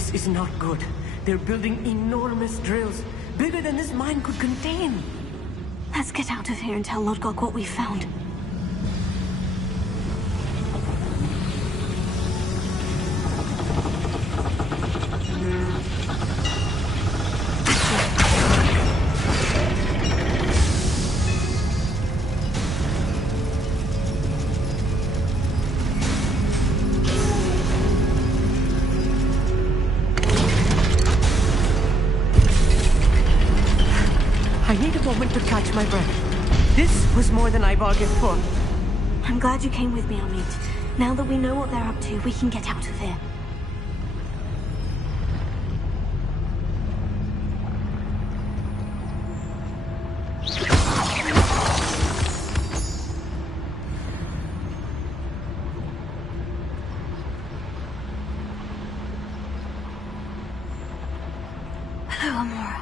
This is not good. They're building enormous drills, bigger than this mine could contain. Let's get out of here and tell Lodgok what we found. I need a moment to catch my breath. This was more than I bargained for. I'm glad you came with me, Amit. Now that we know what they're up to, we can get out of here. Hello, Amora.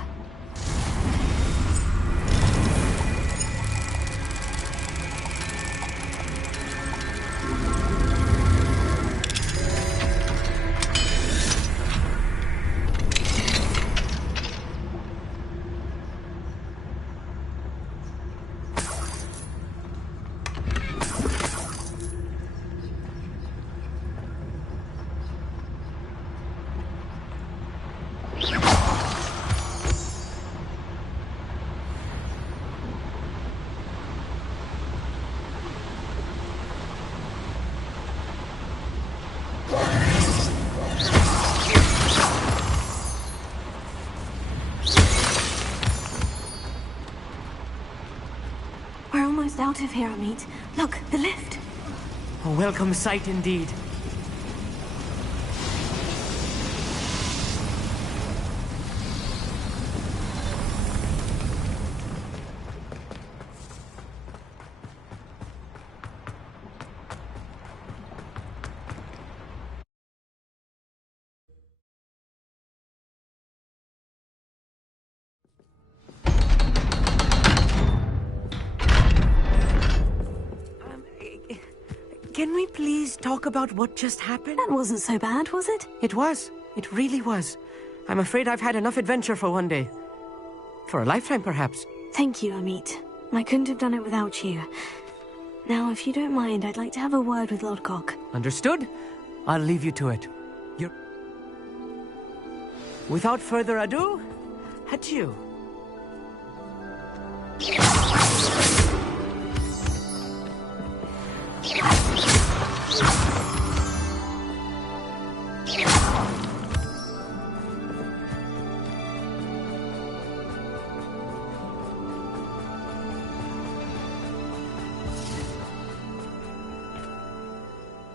We're almost out of here, Amit. Look, the lift. A welcome sight indeed. Can we please talk about what just happened? That wasn't so bad, was it? It was. It really was. I'm afraid I've had enough adventure for one day. For a lifetime, perhaps. Thank you, Amit. I couldn't have done it without you. Now, if you don't mind, I'd like to have a word with Lodgok. Understood? I'll leave you to it. Without further ado, adieu.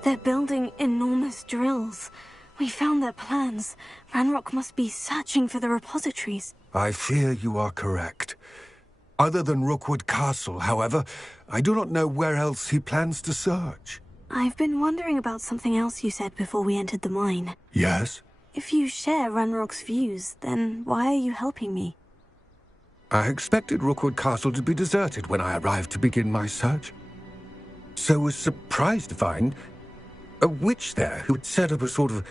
They're building enormous drills. We found their plans. Ranrock must be searching for the repositories. I fear you are correct. Other than Rookwood Castle, however, I do not know where else he plans to search. I've been wondering about something else you said before we entered the mine. Yes? If you share Ranrock's views, then why are you helping me? I expected Rookwood Castle to be deserted when I arrived to begin my search. So was surprised to find a witch there who had set up a sort of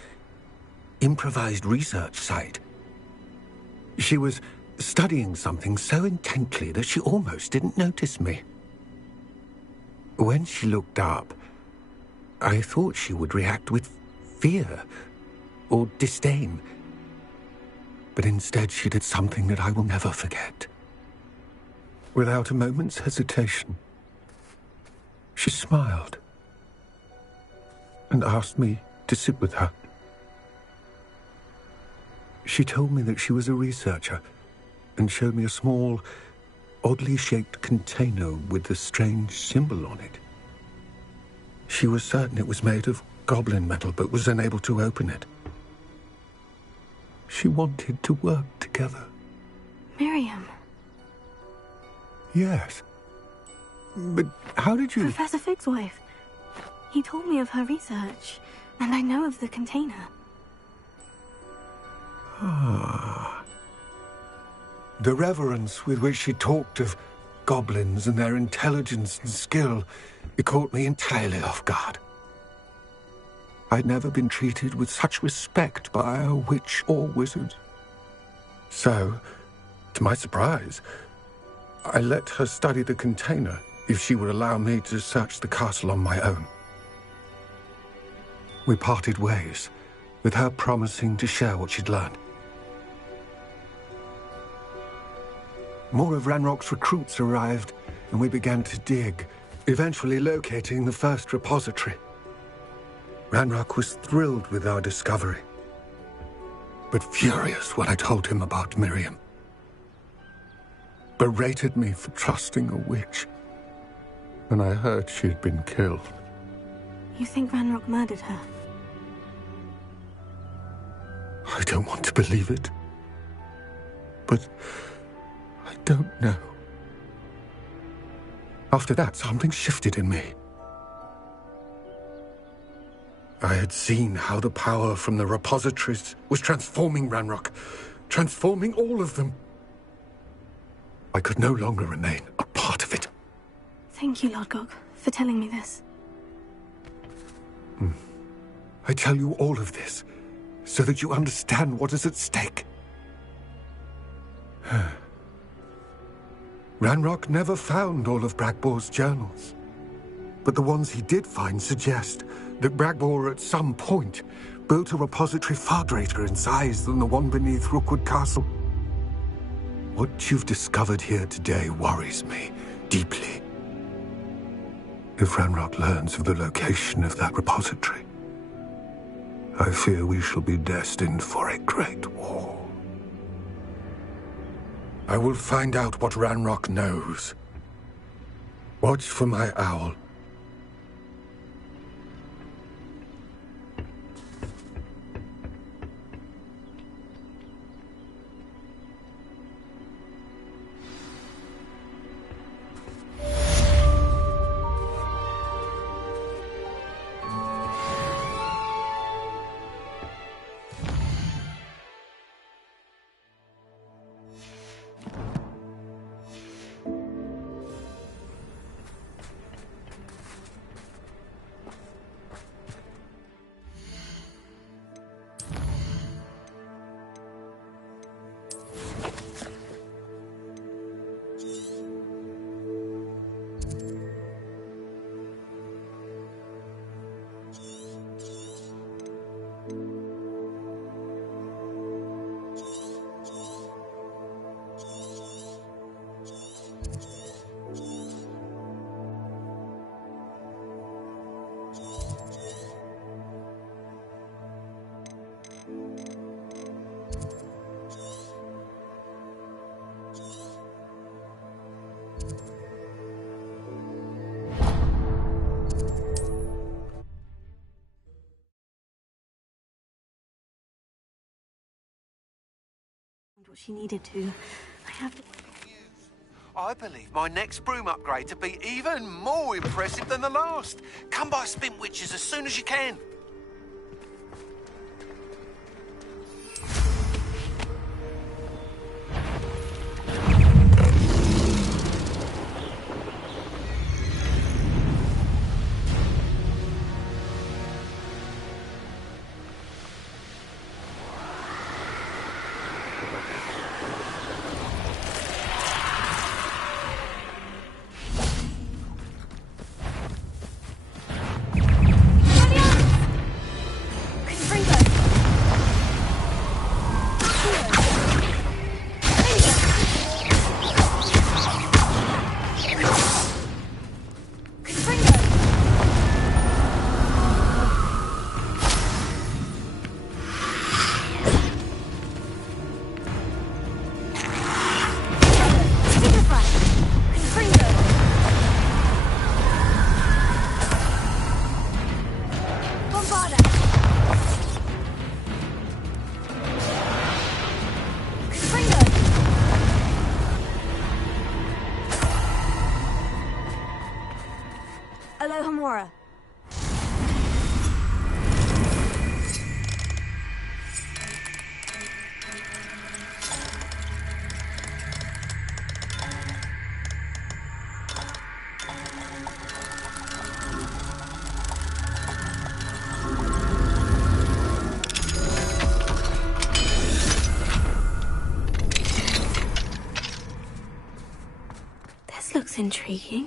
improvised research site. She was studying something so intently that she almost didn't notice me. When she looked up, I thought she would react with fear or disdain. But instead she did something that I will never forget. Without a moment's hesitation, she smiled and asked me to sit with her. She told me that she was a researcher and showed me a small, oddly shaped container with a strange symbol on it. She was certain it was made of goblin metal, but was unable to open it. She wanted to work together. Miriam. Yes. But how did you... Professor Fig's wife. He told me of her research, and I know of the container. Ah. The reverence with which she talked of goblins and their intelligence and skill, it caught me entirely off guard. I'd never been treated with such respect by a witch or wizard. So, to my surprise, I let her study the container if she would allow me to search the castle on my own. We parted ways, with her promising to share what she'd learned. More of Ranrock's recruits arrived, and we began to dig, eventually locating the first repository. Ranrock was thrilled with our discovery, but furious when I told him about Miriam. Berated me for trusting a witch, and I heard she'd been killed. You think Ranrock murdered her? I don't want to believe it, but I don't know. After that, something shifted in me. I had seen how the power from the repositories was transforming Ranrock, transforming all of them. I could no longer remain a part of it. Thank you, Lord Gog, for telling me this. I tell you all of this so that you understand what is at stake. Ranrock never found all of Bragbor's journals, but the ones he did find suggest that Bragbor at some point built a repository far greater in size than the one beneath Rookwood Castle. What you've discovered here today worries me deeply. If Ranrock learns of the location of that repository, I fear we shall be destined for a great war. I will find out what Ranrock knows. Watch for my owl. What she needed to. I believe my next broom upgrade to be even more impressive than the last. Come by Spin Witches as soon as you can. Alohomora. This looks intriguing.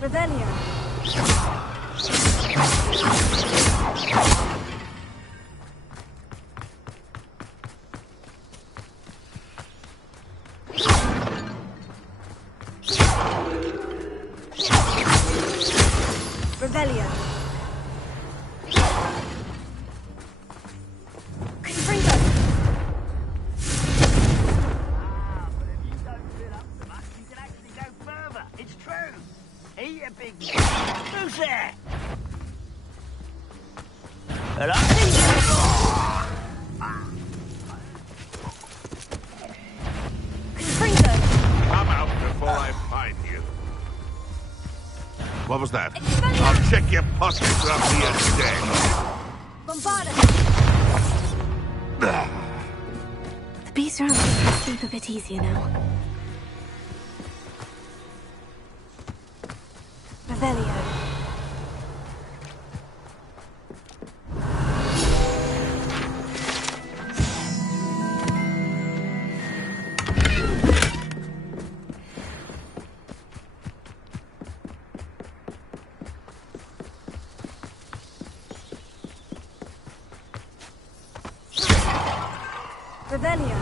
Revelio. Revelio. Confringo. It's true. Eat a big... Who's there? Hello? Confringo. Come out before I find you. What was that? I'll check your pockets up here today. Bombarda. The beast around me can sleep a bit easier now. Revelio. Revelio.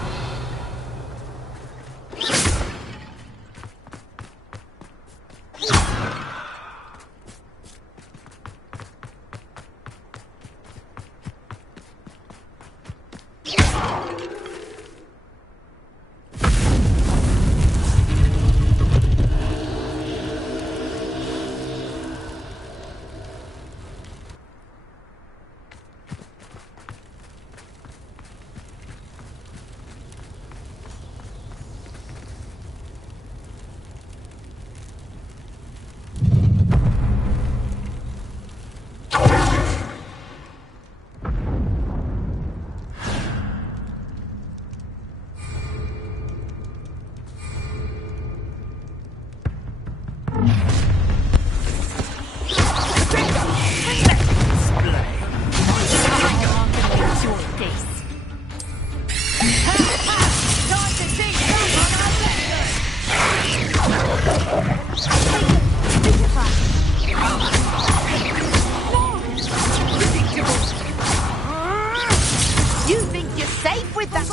You think you're safe with that?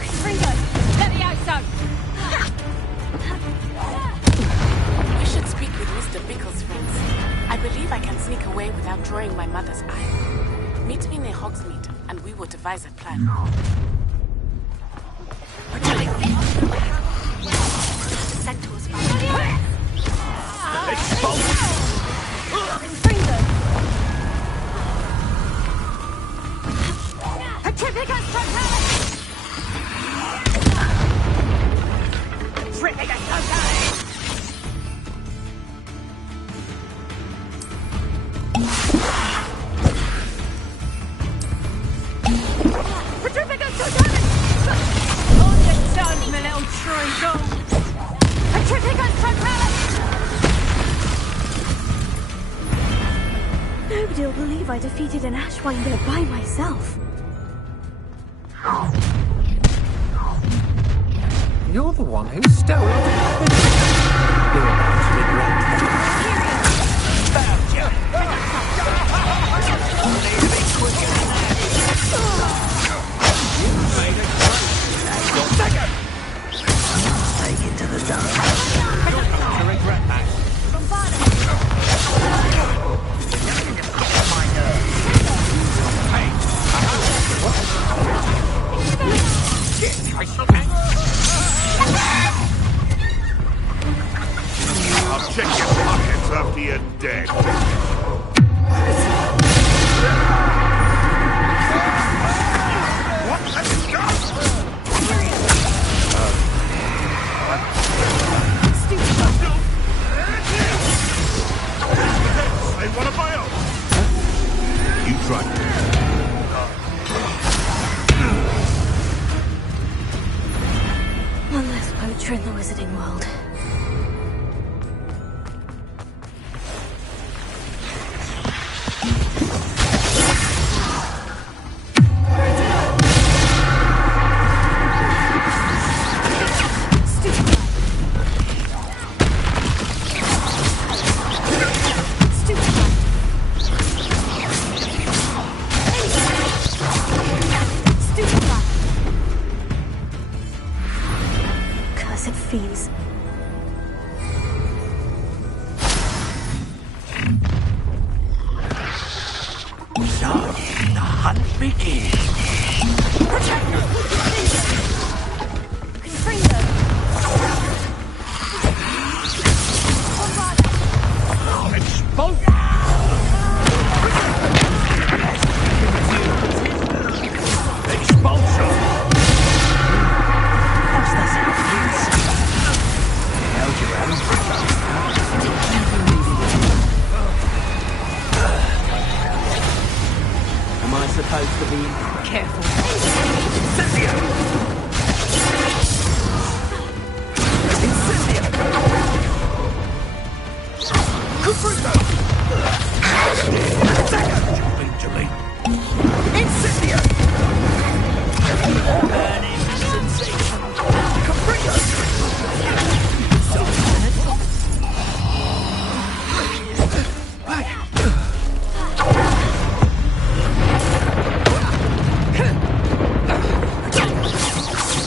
Confringo. Let me out, son. We should speak with Mr. Bickle's friends. I believe I can sneak away without drawing my mother's eye. Meet me near Hogsmeade, and we will devise a plan. Centaurs. Petrificus Totalis! Petrificus Totalis! Petrificus Totalis! On your tongue, my little treacle! Petrificus Totalis! nobody will believe I defeated an Ashwinder by myself. You're the one who stole our weapons. You're about to regret that. Found you! Need to be quicker than that. You made a great second! Take it to the dark. You're going to regret that. I'll check your pockets after you're dead. What? Let's go! They want to buy off. You tried. One less poacher in the wizarding world. Cursed fiends. So, the hunt begins. Expulsion! What's that sound, please? Held your own. Am I supposed to be careful? Incendio! Incendio! Confringo! Jumping to me. Incendio! Burning sensation. Confringo!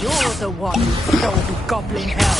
You're the one who stole the goblin hell.